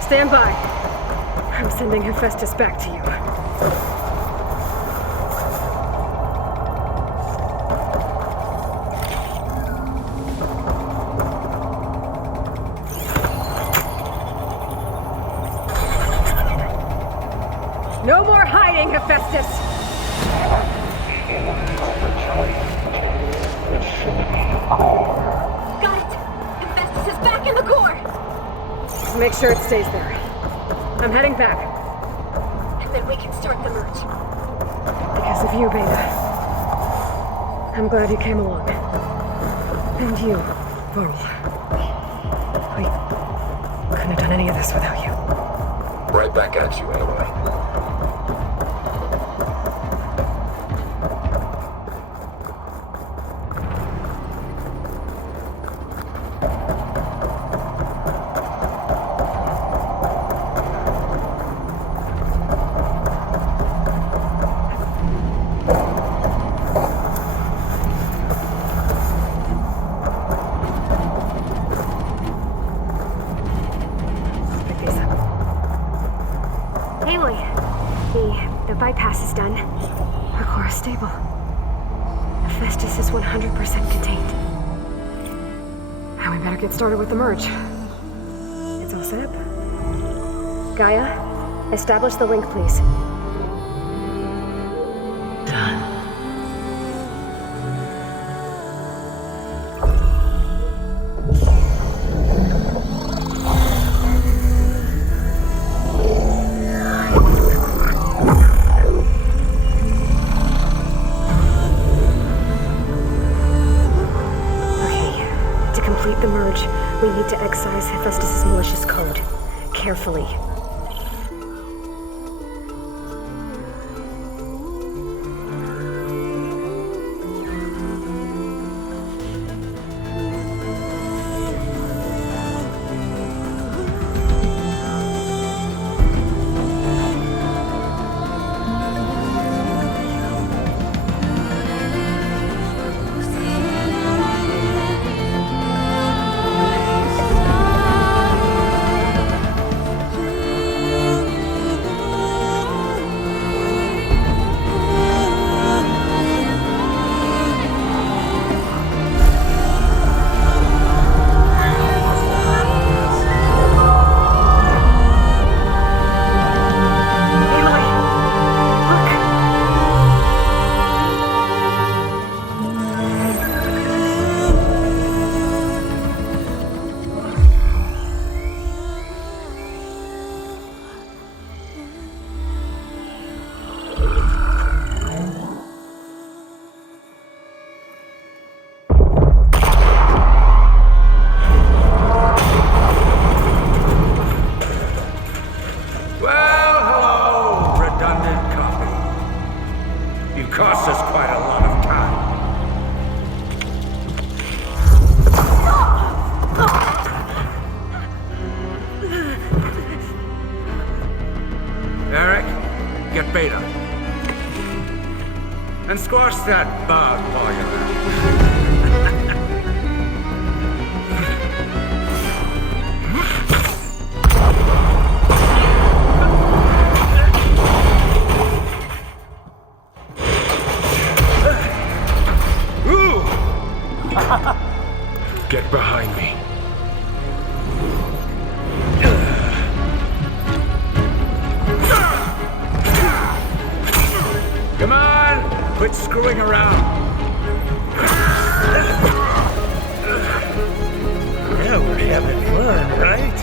Stand by. I'm sending Hephaestus back to you. No more hiding, Hephaestus! Got it! Hephaestus is back in the core! Make sure it stays there. I'm heading back. And then we can start the merge. Because of you, Beta. I'm glad you came along. And you, Varl. We couldn't have done any of this without you. Right back at you, anyway. bypass is done. Her core is stable. Hephaestus is 100% contained. Now we better get started with the merge. It's all set up. Gaia, establish the link, please. Done. The merge, we need to excise Hephaestus' malicious code. Carefully. And squash that bug while you're at it. Get behind me. Come on! Quit screwing around! Yeah, we're having fun, right?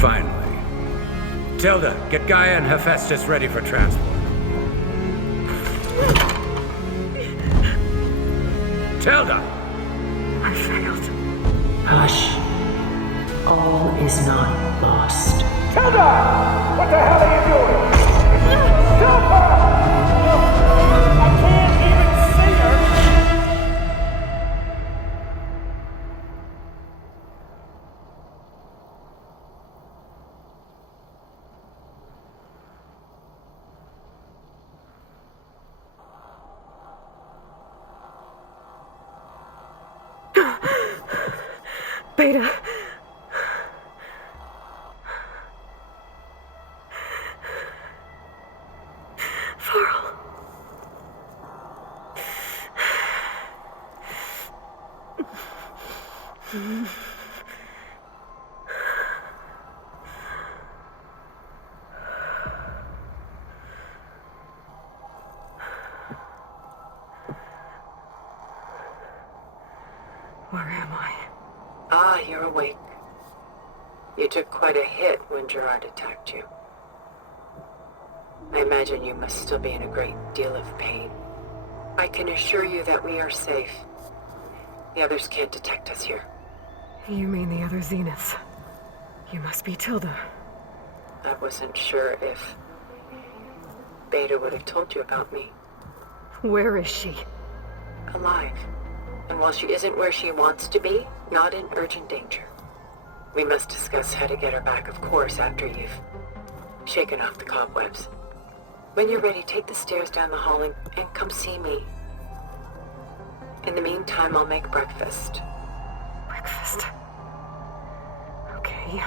Finally. Tilda, get Gaia and Hephaestus ready for transport. Tilda! I failed. Hush. All is not lost. Tilda! What the hell are you doing? Tilda! I can't even see her! Beta. Farrell. Where am I? Ah, you're awake. You took quite a hit when Gerard attacked you. I imagine you must still be in a great deal of pain. I can assure you that we are safe. The others can't detect us here. You mean the other Zeniths? You must be Tilda. I wasn't sure if Beta would have told you about me. Where is she? Alive. And while she isn't where she wants to be, not in urgent danger. We must discuss how to get her back, of course, after you've shaken off the cobwebs. When you're ready, take the stairs down the hall and come see me. In the meantime, I'll make breakfast. Breakfast? Okay.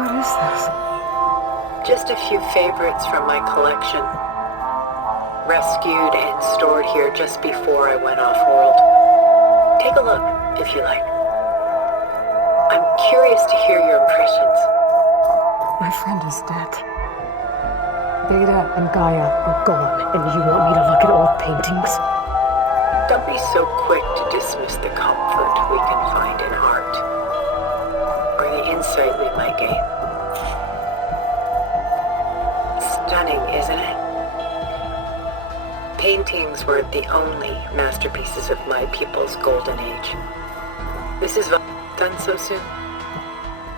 What is this? Just a few favorites from my collection. Rescued and stored here just before I went off-world. Take a look, if you like. I'm curious to hear your impressions. My friend is dead. Beta and Gaia are gone, and you want me to look at old paintings? Don't be so quick to dismiss the comfort we can find in art, or the insight we might gain. Stunning, isn't it? Paintings weren't the only masterpieces of my people's golden age. Mrs. Done so soon?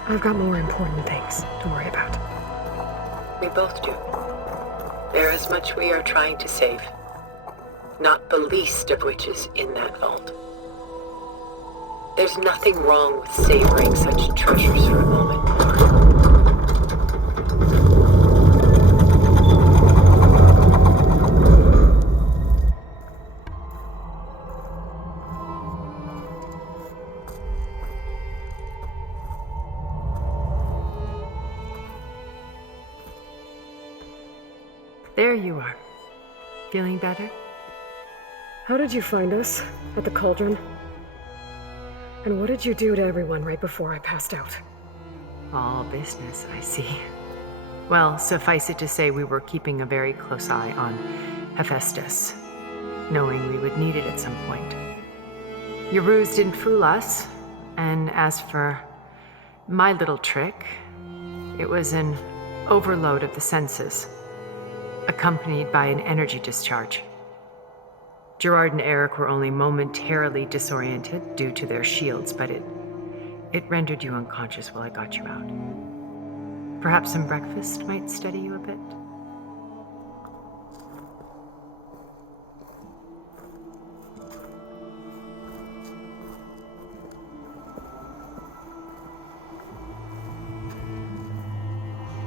I've got more important things to worry about. We both do. There is much we are trying to save. Not the least of which is in that vault. There's nothing wrong with savoring such treasures for a moment. There you are. Feeling better? How did you find us? At the cauldron? And what did you do to everyone right before I passed out? All business, I see. Well, suffice it to say we were keeping a very close eye on Hephaestus, knowing we would need it at some point. Your ruse didn't fool us, and as for my little trick, it was an overload of the senses, accompanied by an energy discharge. Gerard and Eric were only momentarily disoriented due to their shields, but it rendered you unconscious while I got you out. Perhaps some breakfast might steady you a bit?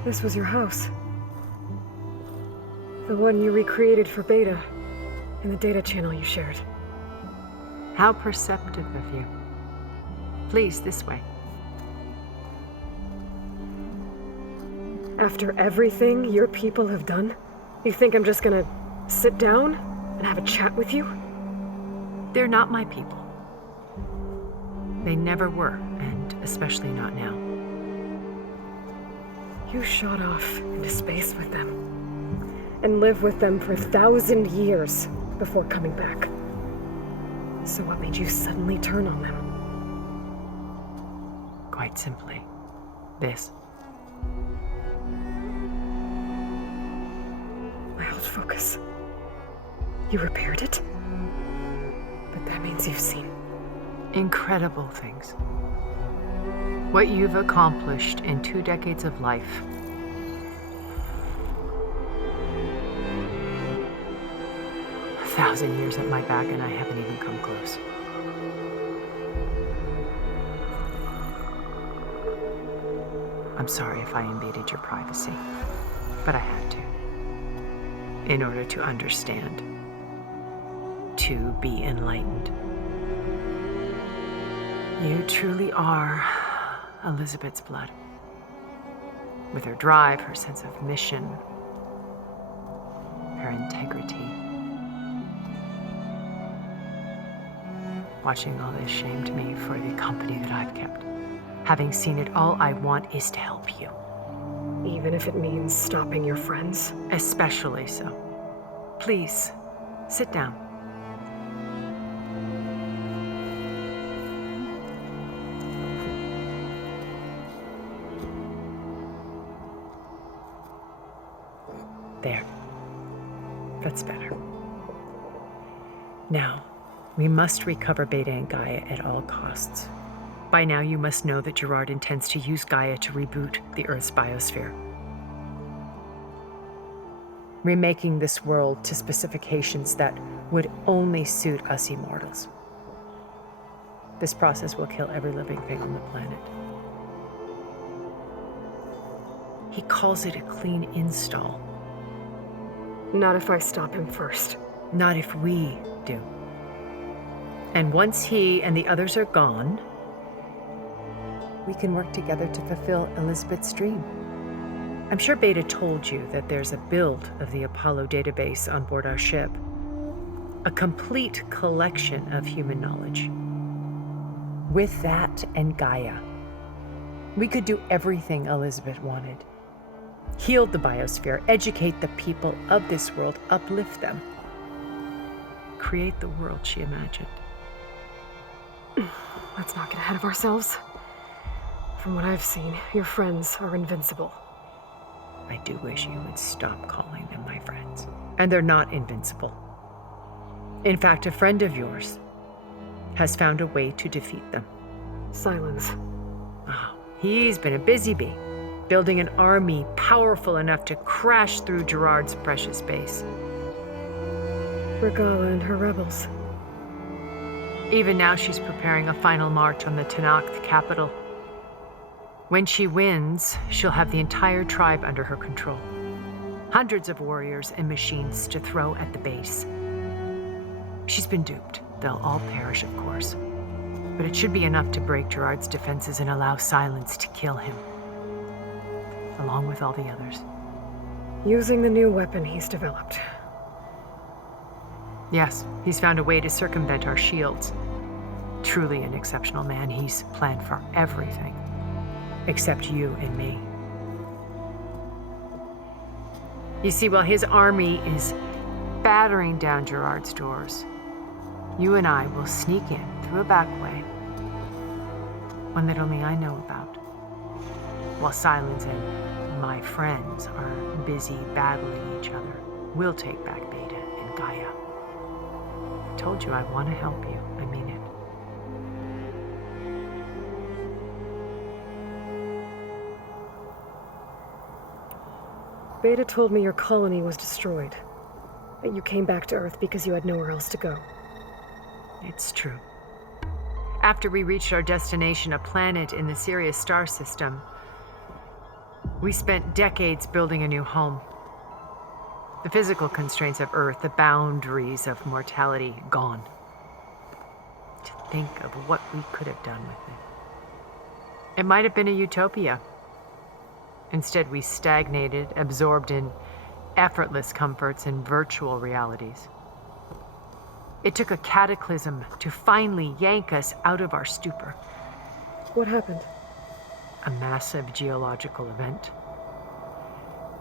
This was your house. The one you recreated for Beta in the data channel you shared. How perceptive of you. Please, this way. After everything your people have done, you think I'm just gonna sit down and have a chat with you? They're not my people. They never were, and especially not now. You shot off into space with them. and live with them for 1,000 years before coming back. So what made you suddenly turn on them? Quite simply, this. My old focus. You repaired it? But that means you've seen incredible things. What you've accomplished in 2 decades of life. A 1,000 years at my back and I haven't even come close. I'm sorry if I invaded your privacy, but I had to. In order to understand. To be enlightened. You truly are Elizabeth's blood. With her drive, her sense of mission, her integrity. Watching all this shamed me for the company that I've kept. Having seen it, all I want is to help you. Even if it means stopping your friends? Especially so. Please, sit down. There. That's better. Now, we must recover Beta and Gaia at all costs. By now, you must know that Gerard intends to use Gaia to reboot the Earth's biosphere. Remaking this world to specifications that would only suit us immortals. This process will kill every living thing on the planet. He calls it a clean install. Not if I stop him first. Not if we do. And once he and the others are gone, we can work together to fulfill Elizabeth's dream. I'm sure Beta told you that there's a build of the Apollo database on board our ship. A complete collection of human knowledge. With that and Gaia, we could do everything Elizabeth wanted. Heal the biosphere, educate the people of this world, uplift them. Create the world she imagined. Let's not get ahead of ourselves. From what I've seen, your friends are invincible. I do wish you would stop calling them my friends. And they're not invincible. In fact, a friend of yours has found a way to defeat them. Silence. Oh, he's been a busy bee, building an army powerful enough to crash through Gerard's precious base. Regala and her rebels. Even now she's preparing a final march on the Tenakth capital. When she wins, she'll have the entire tribe under her control. Hundreds of warriors and machines to throw at the base. She's been duped. They'll all perish, of course. But it should be enough to break Gerard's defenses and allow Silence to kill him. Along with all the others. Using the new weapon he's developed. Yes, he's found a way to circumvent our shields. Truly an exceptional man. He's planned for everything. Except you and me. You see, while his army is battering down Gerard's doors, you and I will sneak in through a back way, one that only I know about, while Silence and my friends are busy battling each other. We'll take back Beta and Gaia. I told you I want to help you. I mean it. Beta told me your colony was destroyed. That you came back to Earth because you had nowhere else to go. It's true. After we reached our destination, a planet in the Sirius star system, we spent decades building a new home. The physical constraints of Earth, the boundaries of mortality, gone. To think of what we could have done with it. It might have been a utopia. Instead, we stagnated, absorbed in effortless comforts and virtual realities. It took a cataclysm to finally yank us out of our stupor. What happened? A massive geological event.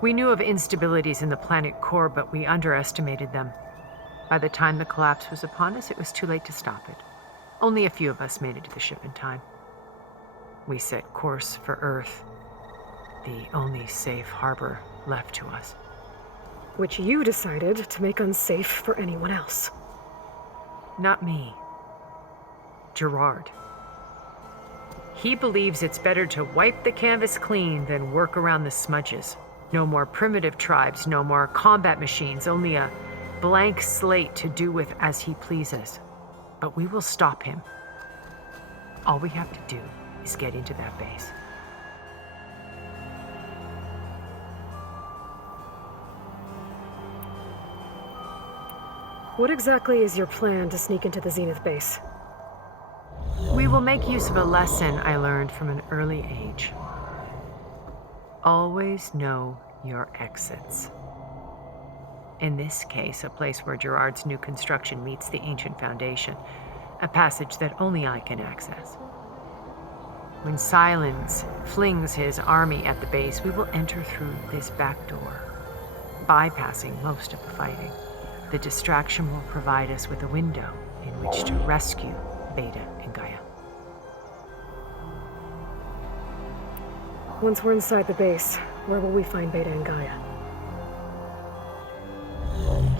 We knew of instabilities in the planet core, but we underestimated them. By the time the collapse was upon us, it was too late to stop it. Only a few of us made it to the ship in time. We set course for Earth, the only safe harbor left to us. Which you decided to make unsafe for anyone else. Not me. Gerard. He believes it's better to wipe the canvas clean than work around the smudges. No more primitive tribes, no more combat machines, only a blank slate to do with as he pleases. But we will stop him. All we have to do is get into that base. What exactly is your plan to sneak into the Zenith base? We will make use of a lesson I learned from an early age. Always know your exits. In this case, a place where Gerard's new construction meets the ancient foundation, a passage that only I can access. When Silence flings his army at the base, we will enter through this back door, bypassing most of the fighting. The distraction will provide us with a window in which to rescue Beta and Gaia. Once we're inside the base, where will we find Beta and Gaia?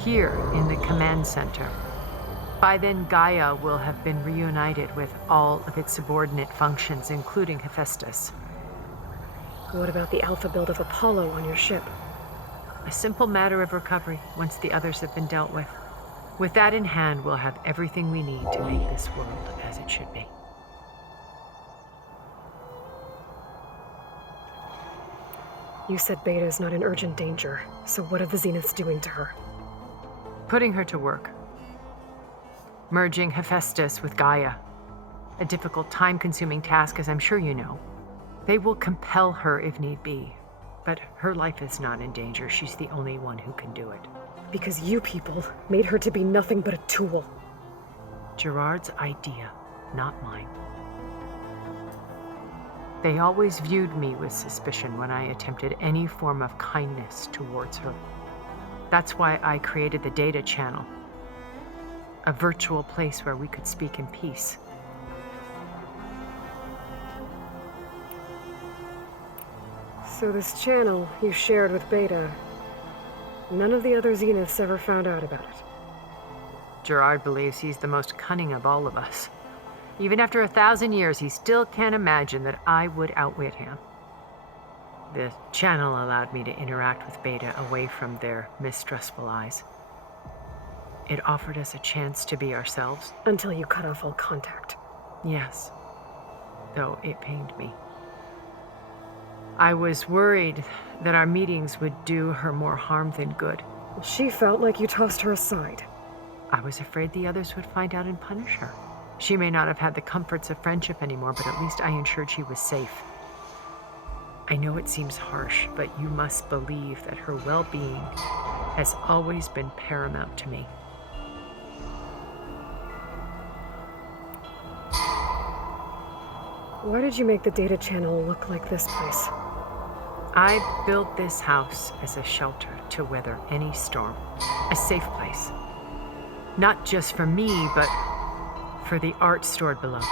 Here in the command center. By then, Gaia will have been reunited with all of its subordinate functions, including Hephaestus. What about the alpha build of Apollo on your ship? A simple matter of recovery once the others have been dealt with. With that in hand, we'll have everything we need to make this world as it should be. You said Beta is not in urgent danger, so what are the Zeniths doing to her? Putting her to work. Merging Hephaestus with Gaia. A difficult, time-consuming task, as I'm sure you know. They will compel her if need be. But her life is not in danger. She's the only one who can do it. Because you people made her to be nothing but a tool. Gerard's idea, not mine. They always viewed me with suspicion when I attempted any form of kindness towards her. That's why I created the data channel. A virtual place where we could speak in peace. So this channel you shared with Beta, none of the other Zeniths ever found out about it. Gerard believes he's the most cunning of all of us. Even after 1,000 years, he still can't imagine that I would outwit him. The channel allowed me to interact with Beta away from their mistrustful eyes. It offered us a chance to be ourselves. Until you cut off all contact. Yes, though it pained me. I was worried that our meetings would do her more harm than good. She felt like you tossed her aside. I was afraid the others would find out and punish her. She may not have had the comforts of friendship anymore, but at least I ensured she was safe. I know it seems harsh, but you must believe that her well-being has always been paramount to me. Why did you make the data channel look like this place? I built this house as a shelter to weather any storm. A safe place. Not just for me, but for the art stored below.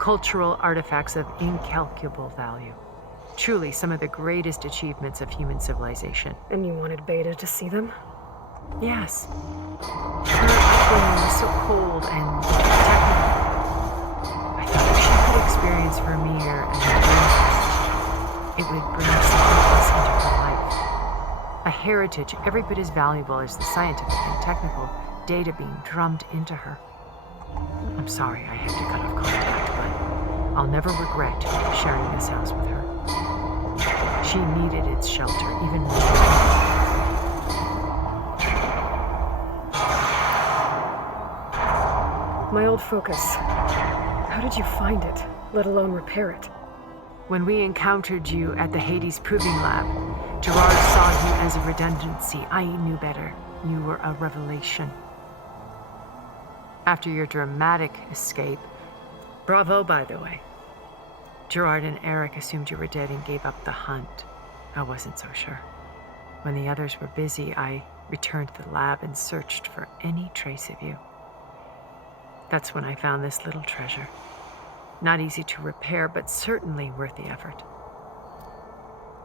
Cultural artifacts of incalculable value. Truly some of the greatest achievements of human civilization. And you wanted Beta to see them? Yes. Her upbringing was so cold and technical. I thought if she could experience Vermeer and her grandparents, it would bring something else into her life. A heritage every bit as valuable as the scientific and technical data being drummed into her. I'm sorry I had to cut off contact, but I'll never regret sharing this house with her. She needed its shelter even more. My old focus. How did you find it, let alone repair it? When we encountered you at the Hades Proving Lab, Gerard saw you as a redundancy. I knew better. You were a revelation. After your dramatic escape, bravo, by the way, Gerard and Eric assumed you were dead and gave up the hunt. I wasn't so sure. When the others were busy, I returned to the lab and searched for any trace of you. That's when I found this little treasure. Not easy to repair, but certainly worth the effort.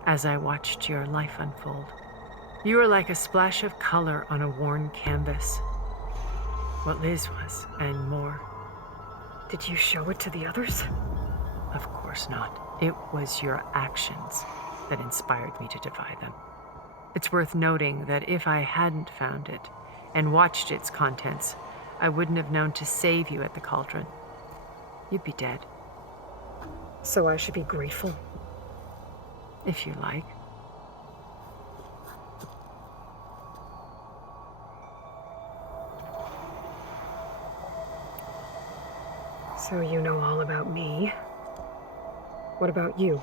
As I watched your life unfold, you were like a splash of color on a worn canvas. What Liz was, and more. Did you show it to the others? Of course not. It was your actions that inspired me to defy them. It's worth noting that if I hadn't found it and watched its contents, I wouldn't have known to save you at the cauldron. You'd be dead. So I should be grateful? If you like. So you know all about me. What about you?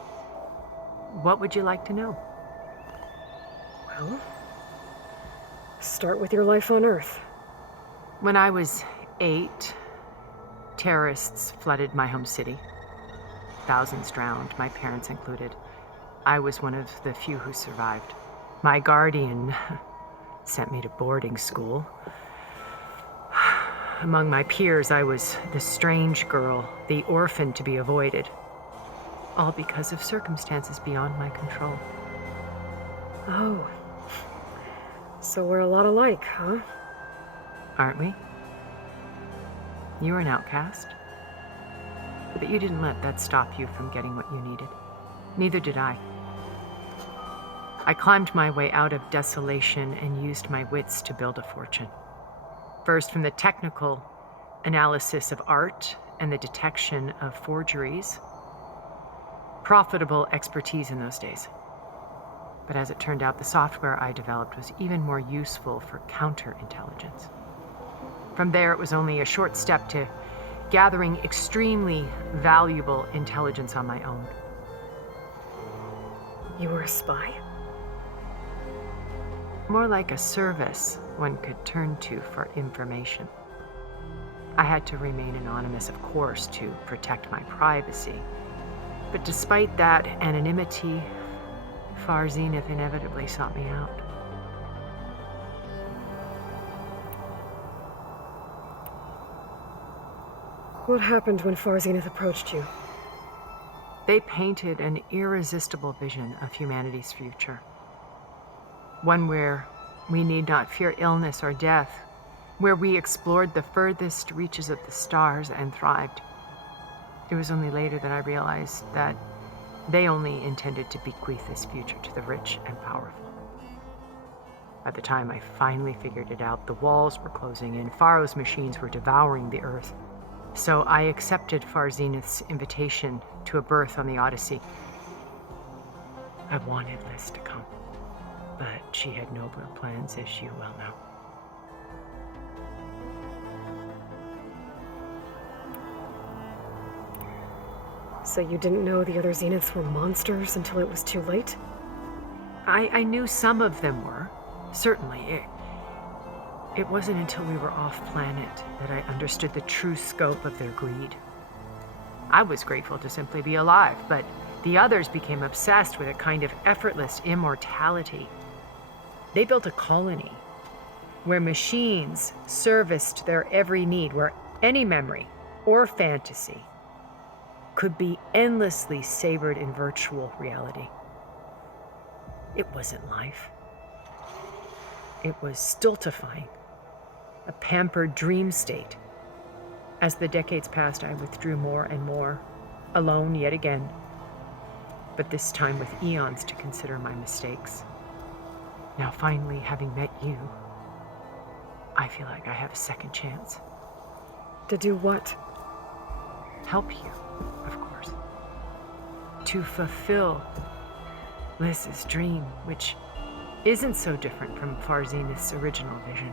What would you like to know? Well, start with your life on Earth. When I was 8, terrorists flooded my home city. Thousands drowned, my parents included. I was one of the few who survived. My guardian sent me to boarding school. Among my peers, I was the strange girl, the orphan to be avoided. All because of circumstances beyond my control. Oh. So we're a lot alike, huh? Aren't we? You were an outcast. But you didn't let that stop you from getting what you needed. Neither did I. I climbed my way out of desolation and used my wits to build a fortune. First, from the technical analysis of art and the detection of forgeries. Profitable expertise in those days. But as it turned out, the software I developed was even more useful for counterintelligence. From there, it was only a short step to gathering extremely valuable intelligence on my own. You were a spy? More like a service one could turn to for information. I had to remain anonymous, of course, to protect my privacy. But despite that anonymity, Far Zenith inevitably sought me out. What happened when Far Zenith approached you? They painted an irresistible vision of humanity's future. One where we need not fear illness or death, where we explored the furthest reaches of the stars and thrived. It was only later that I realized that they only intended to bequeath this future to the rich and powerful. By the time I finally figured it out, the walls were closing in, Pharaoh's machines were devouring the earth. So I accepted Far Zenith's invitation to a berth on the Odyssey. I wanted Liz to come, but she had nobler plans, as you well know. So you didn't know the other Zeniths were monsters until it was too late? I knew some of them were, certainly. It wasn't until we were off-planet that I understood the true scope of their greed. I was grateful to simply be alive, but the others became obsessed with a kind of effortless immortality. They built a colony where machines serviced their every need, where any memory or fantasy could be endlessly savored in virtual reality. It wasn't life. It was stultifying, a pampered dream state. As the decades passed, I withdrew more and more, alone yet again, but this time with eons to consider my mistakes. Now finally, having met you, I feel like I have a second chance. To do what? Help you, of course. To fulfill Liz's dream, which isn't so different from Far Zenith's original vision.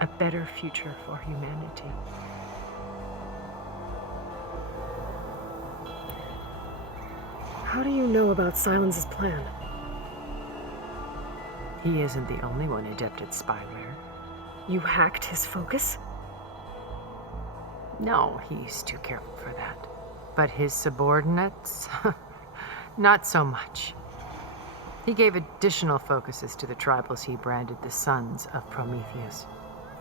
A better future for humanity. How do you know about Silence's plan? He isn't the only one adept at spyware. You hacked his focus? No, he's too careful for that. But his subordinates? Not so much. He gave additional focuses to the tribals he branded the Sons of Prometheus.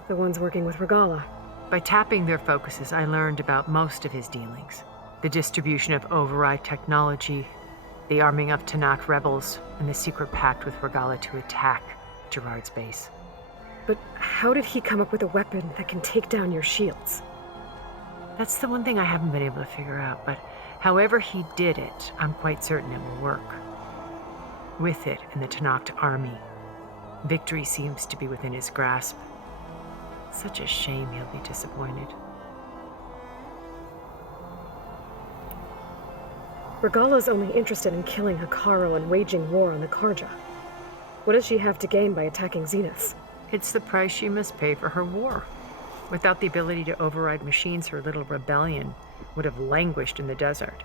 The ones working with Regala. By tapping their focuses, I learned about most of his dealings. The distribution of override technology, the arming of Tanakh rebels, and the secret pact with Regala to attack Gerard's base. But how did he come up with a weapon that can take down your shields? That's the one thing I haven't been able to figure out, but however he did it, I'm quite certain it will work. With it in the Tanakh army, victory seems to be within his grasp. Such a shame he'll be disappointed. Regala's only interested in killing Hekarro and waging war on the Karja. What does she have to gain by attacking Zeniths? It's the price she must pay for her war. Without the ability to override machines, her little rebellion would have languished in the desert.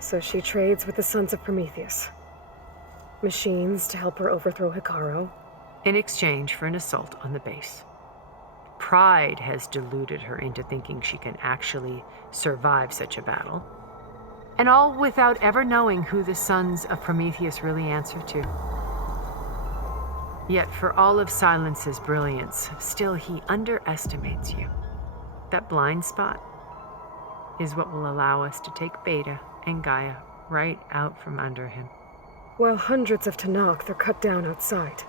So she trades with the Sons of Prometheus. Machines to help her overthrow Hekarro. In exchange for an assault on the base. Pride has deluded her into thinking she can actually survive such a battle. And all without ever knowing who the Sons of Prometheus really answer to. Yet for all of Silence's brilliance, still he underestimates you. That blind spot is what will allow us to take Beta and Gaia right out from under him. While hundreds of Tanakh are cut down outside.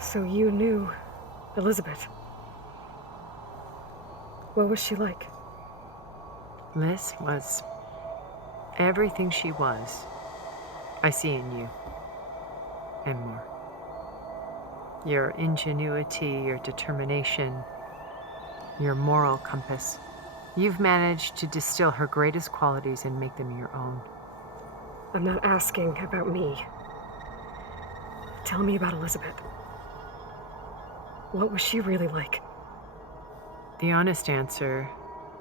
So you knew Elizabeth. What was she like? Liz was everything she was. I see in you. And more. Your ingenuity, your determination, your moral compass. You've managed to distill her greatest qualities and make them your own. I'm not asking about me. Tell me about Elizabeth. What was she really like? The honest answer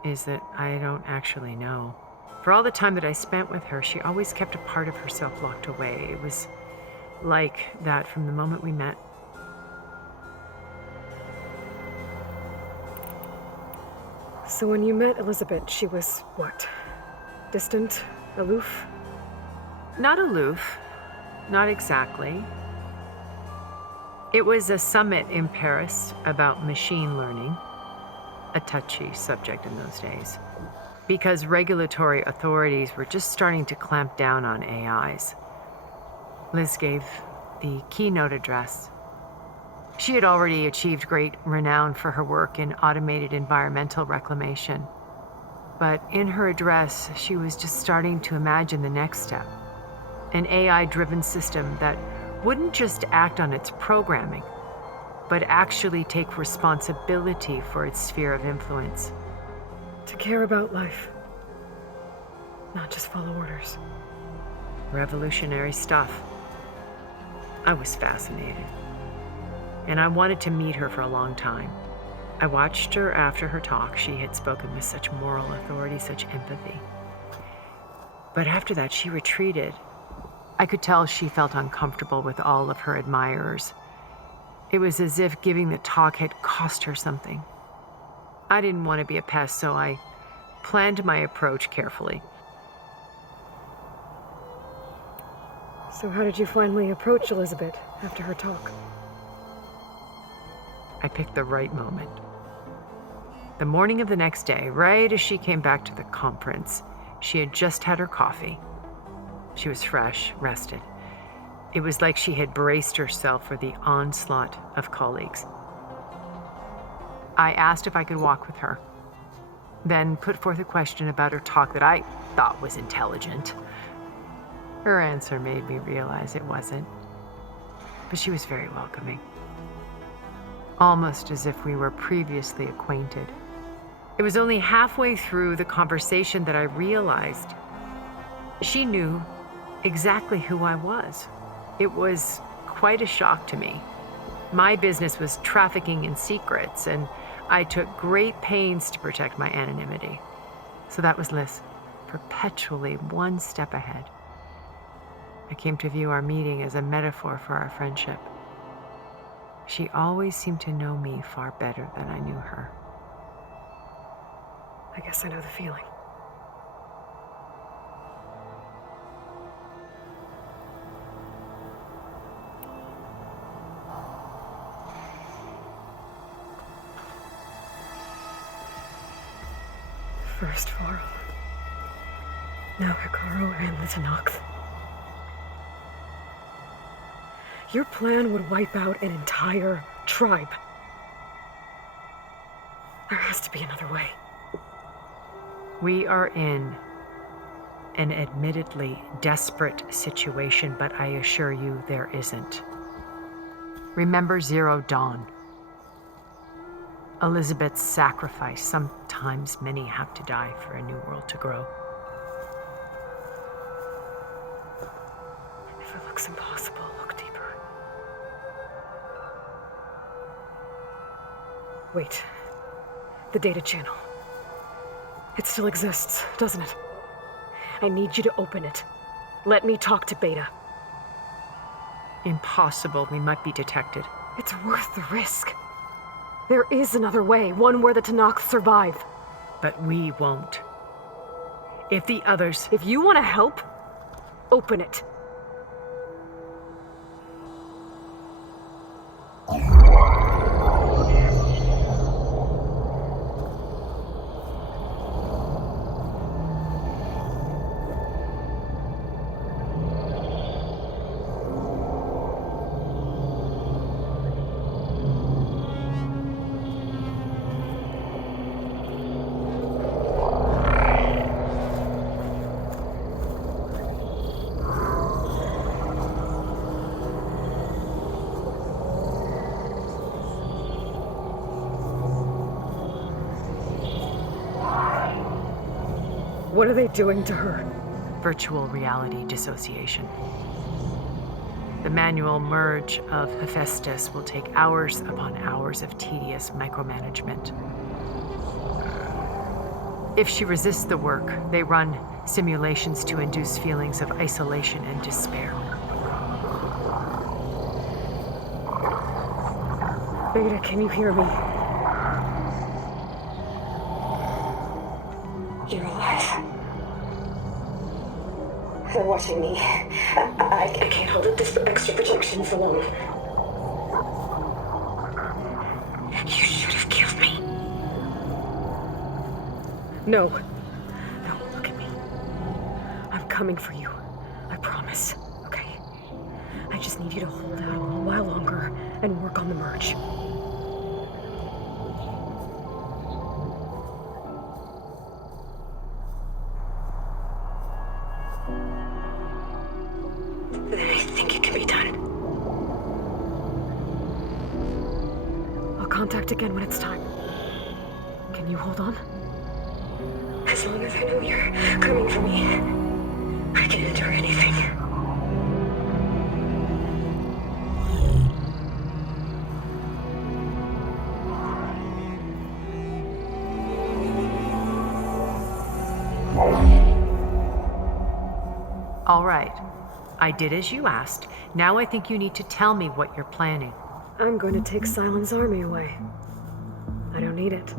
is that I don't actually know. For all the time that I spent with her, she always kept a part of herself locked away. It was like that from the moment we met. So when you met Elizabeth, she was what? Distant? Aloof? Not aloof. Not exactly. It was a summit in Paris about machine learning, a touchy subject in those days, because regulatory authorities were just starting to clamp down on AIs. Liz gave the keynote address. She had already achieved great renown for her work in automated environmental reclamation. But in her address, she was just starting to imagine the next step. An AI-driven system that wouldn't just act on its programming, but actually take responsibility for its sphere of influence. To care about life, not just follow orders. Revolutionary stuff. I was fascinated. And I wanted to meet her for a long time. I watched her after her talk. She had spoken with such moral authority, such empathy. But after that, she retreated. I could tell she felt uncomfortable with all of her admirers. It was as if giving the talk had cost her something. I didn't want to be a pest, so I planned my approach carefully. So how did you finally approach Elizabeth after her talk? I picked the right moment. The morning of the next day, right as she came back to the conference, she had just had her coffee. She was fresh, rested. It was like she had braced herself for the onslaught of colleagues. I asked if I could walk with her, then put forth a question about her talk that I thought was intelligent. Her answer made me realize it wasn't, but she was very welcoming. Almost as if we were previously acquainted. It was only halfway through the conversation that I realized she knew exactly who I was. It was quite a shock to me. My business was trafficking in secrets, and I took great pains to protect my anonymity. So that was Liz, perpetually one step ahead. I came to view our meeting as a metaphor for our friendship. She always seemed to know me far better than I knew her. I guess I know the feeling. First Varl. Now Hikaru and the Tenakth. Your plan would wipe out an entire tribe. There has to be another way. We are in an admittedly desperate situation, but I assure you there isn't. Remember Zero Dawn. Elizabeth's sacrifice. Sometimes many have to die for a new world to grow. If it looks impossible, look deeper. Wait. The data channel. It still exists, doesn't it? I need you to open it. Let me talk to Beta. Impossible. We might be detected. It's worth the risk. There is another way, one where the Tenakth survive. But we won't. If the others... If you want to help, open it. What are they doing to her? Virtual reality dissociation. The manual merge of Hephaestus will take hours upon hours of tedious micromanagement. If she resists the work, they run simulations to induce feelings of isolation and despair. Beta, can you hear me? You're alive. They're watching me. I can't hold up this extra protection for long. You should have killed me. No. No, look at me. I'm coming for you. I promise. Okay? I just need you to hold out a little while longer and work on the merge. Then I think it can be done. I'll contact again when it's time. Can you hold on? As long as I know you're coming for me, I can endure anything. All right. I did as you asked. Now I think you need to tell me what you're planning. I'm going to take Silent's army away. I don't need it.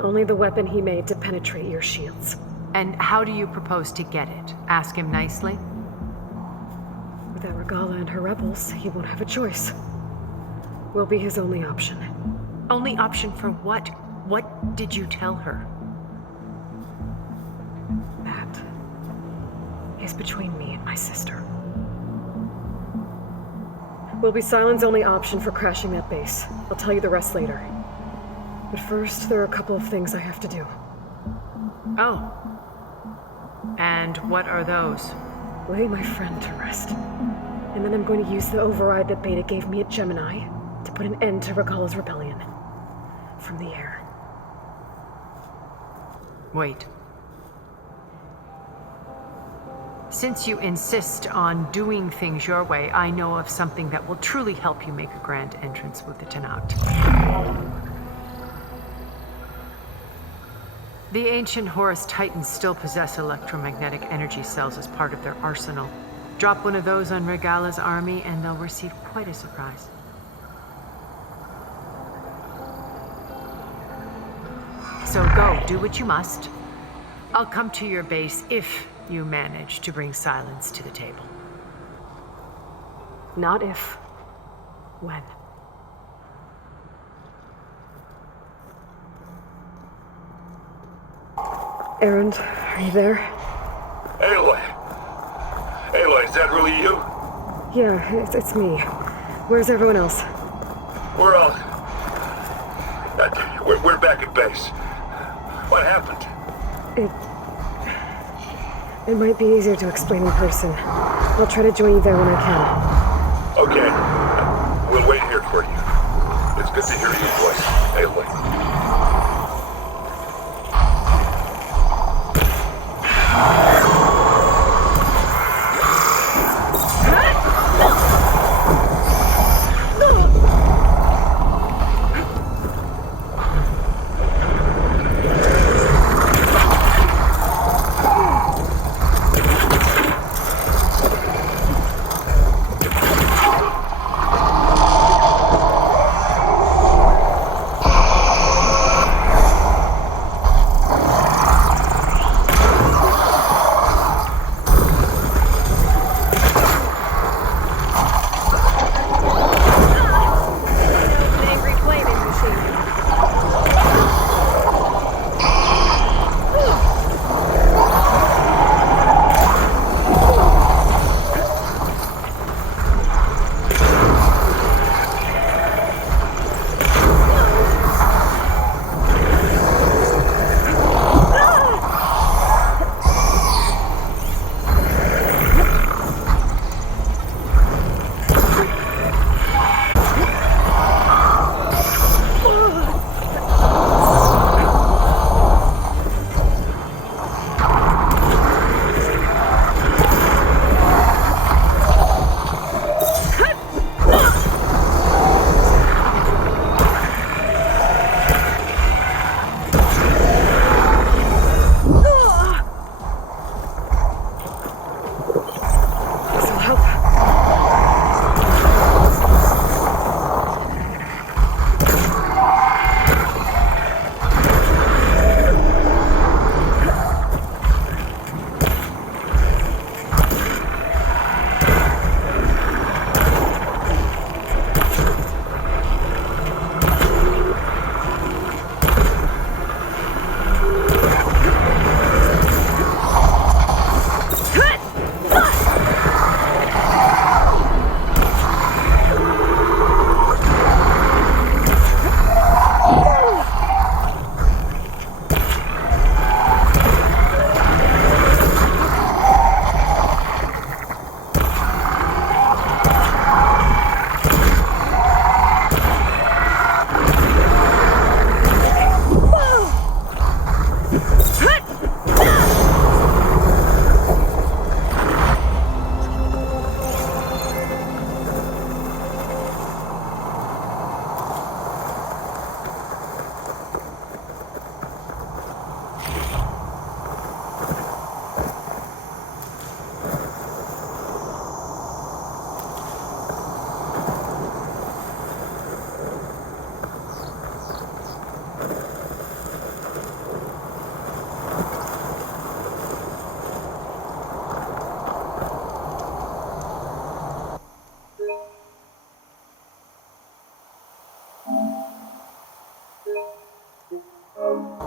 Only the weapon he made to penetrate your shields. And how do you propose to get it? Ask him nicely? Without Regala and her rebels, he won't have a choice. We'll be his only option. Only option for what? What did you tell her? That is between me and my sister. Will be Silent's only option for crashing that base. I'll tell you the rest later. But first, there are a couple of things I have to do. Oh. And what are those? Lay my friend to rest. And then I'm going to use the override that Beta gave me at Gemini to put an end to Regala's rebellion. From the air. Wait. Since you insist on doing things your way, I know of something that will truly help you make a grand entrance with the Tenakth. The ancient Horus Titans still possess electromagnetic energy cells as part of their arsenal. Drop one of those on Regala's army and they'll receive quite a surprise. So go, do what you must. I'll come to your base if you manage to bring Silence to the table. Not if. When. Erend, are you there? Aloy! Aloy, is that really you? Yeah, it's me. Where's everyone else? We're all... We're back at base. What happened? It might be easier to explain in person. I'll try to join you there when I can. Okay. We'll wait here for you. It's good to hear your voice, Aloy.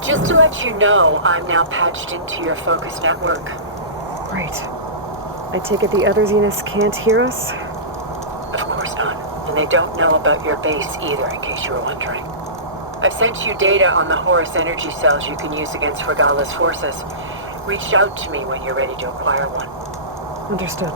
Just to let you know, I'm now patched into your focus network. Great. I take it the other Zeniths can't hear us? Of course not. And they don't know about your base either, in case you were wondering. I've sent you data on the Horus energy cells you can use against Regala's forces. Reach out to me when you're ready to acquire one. Understood.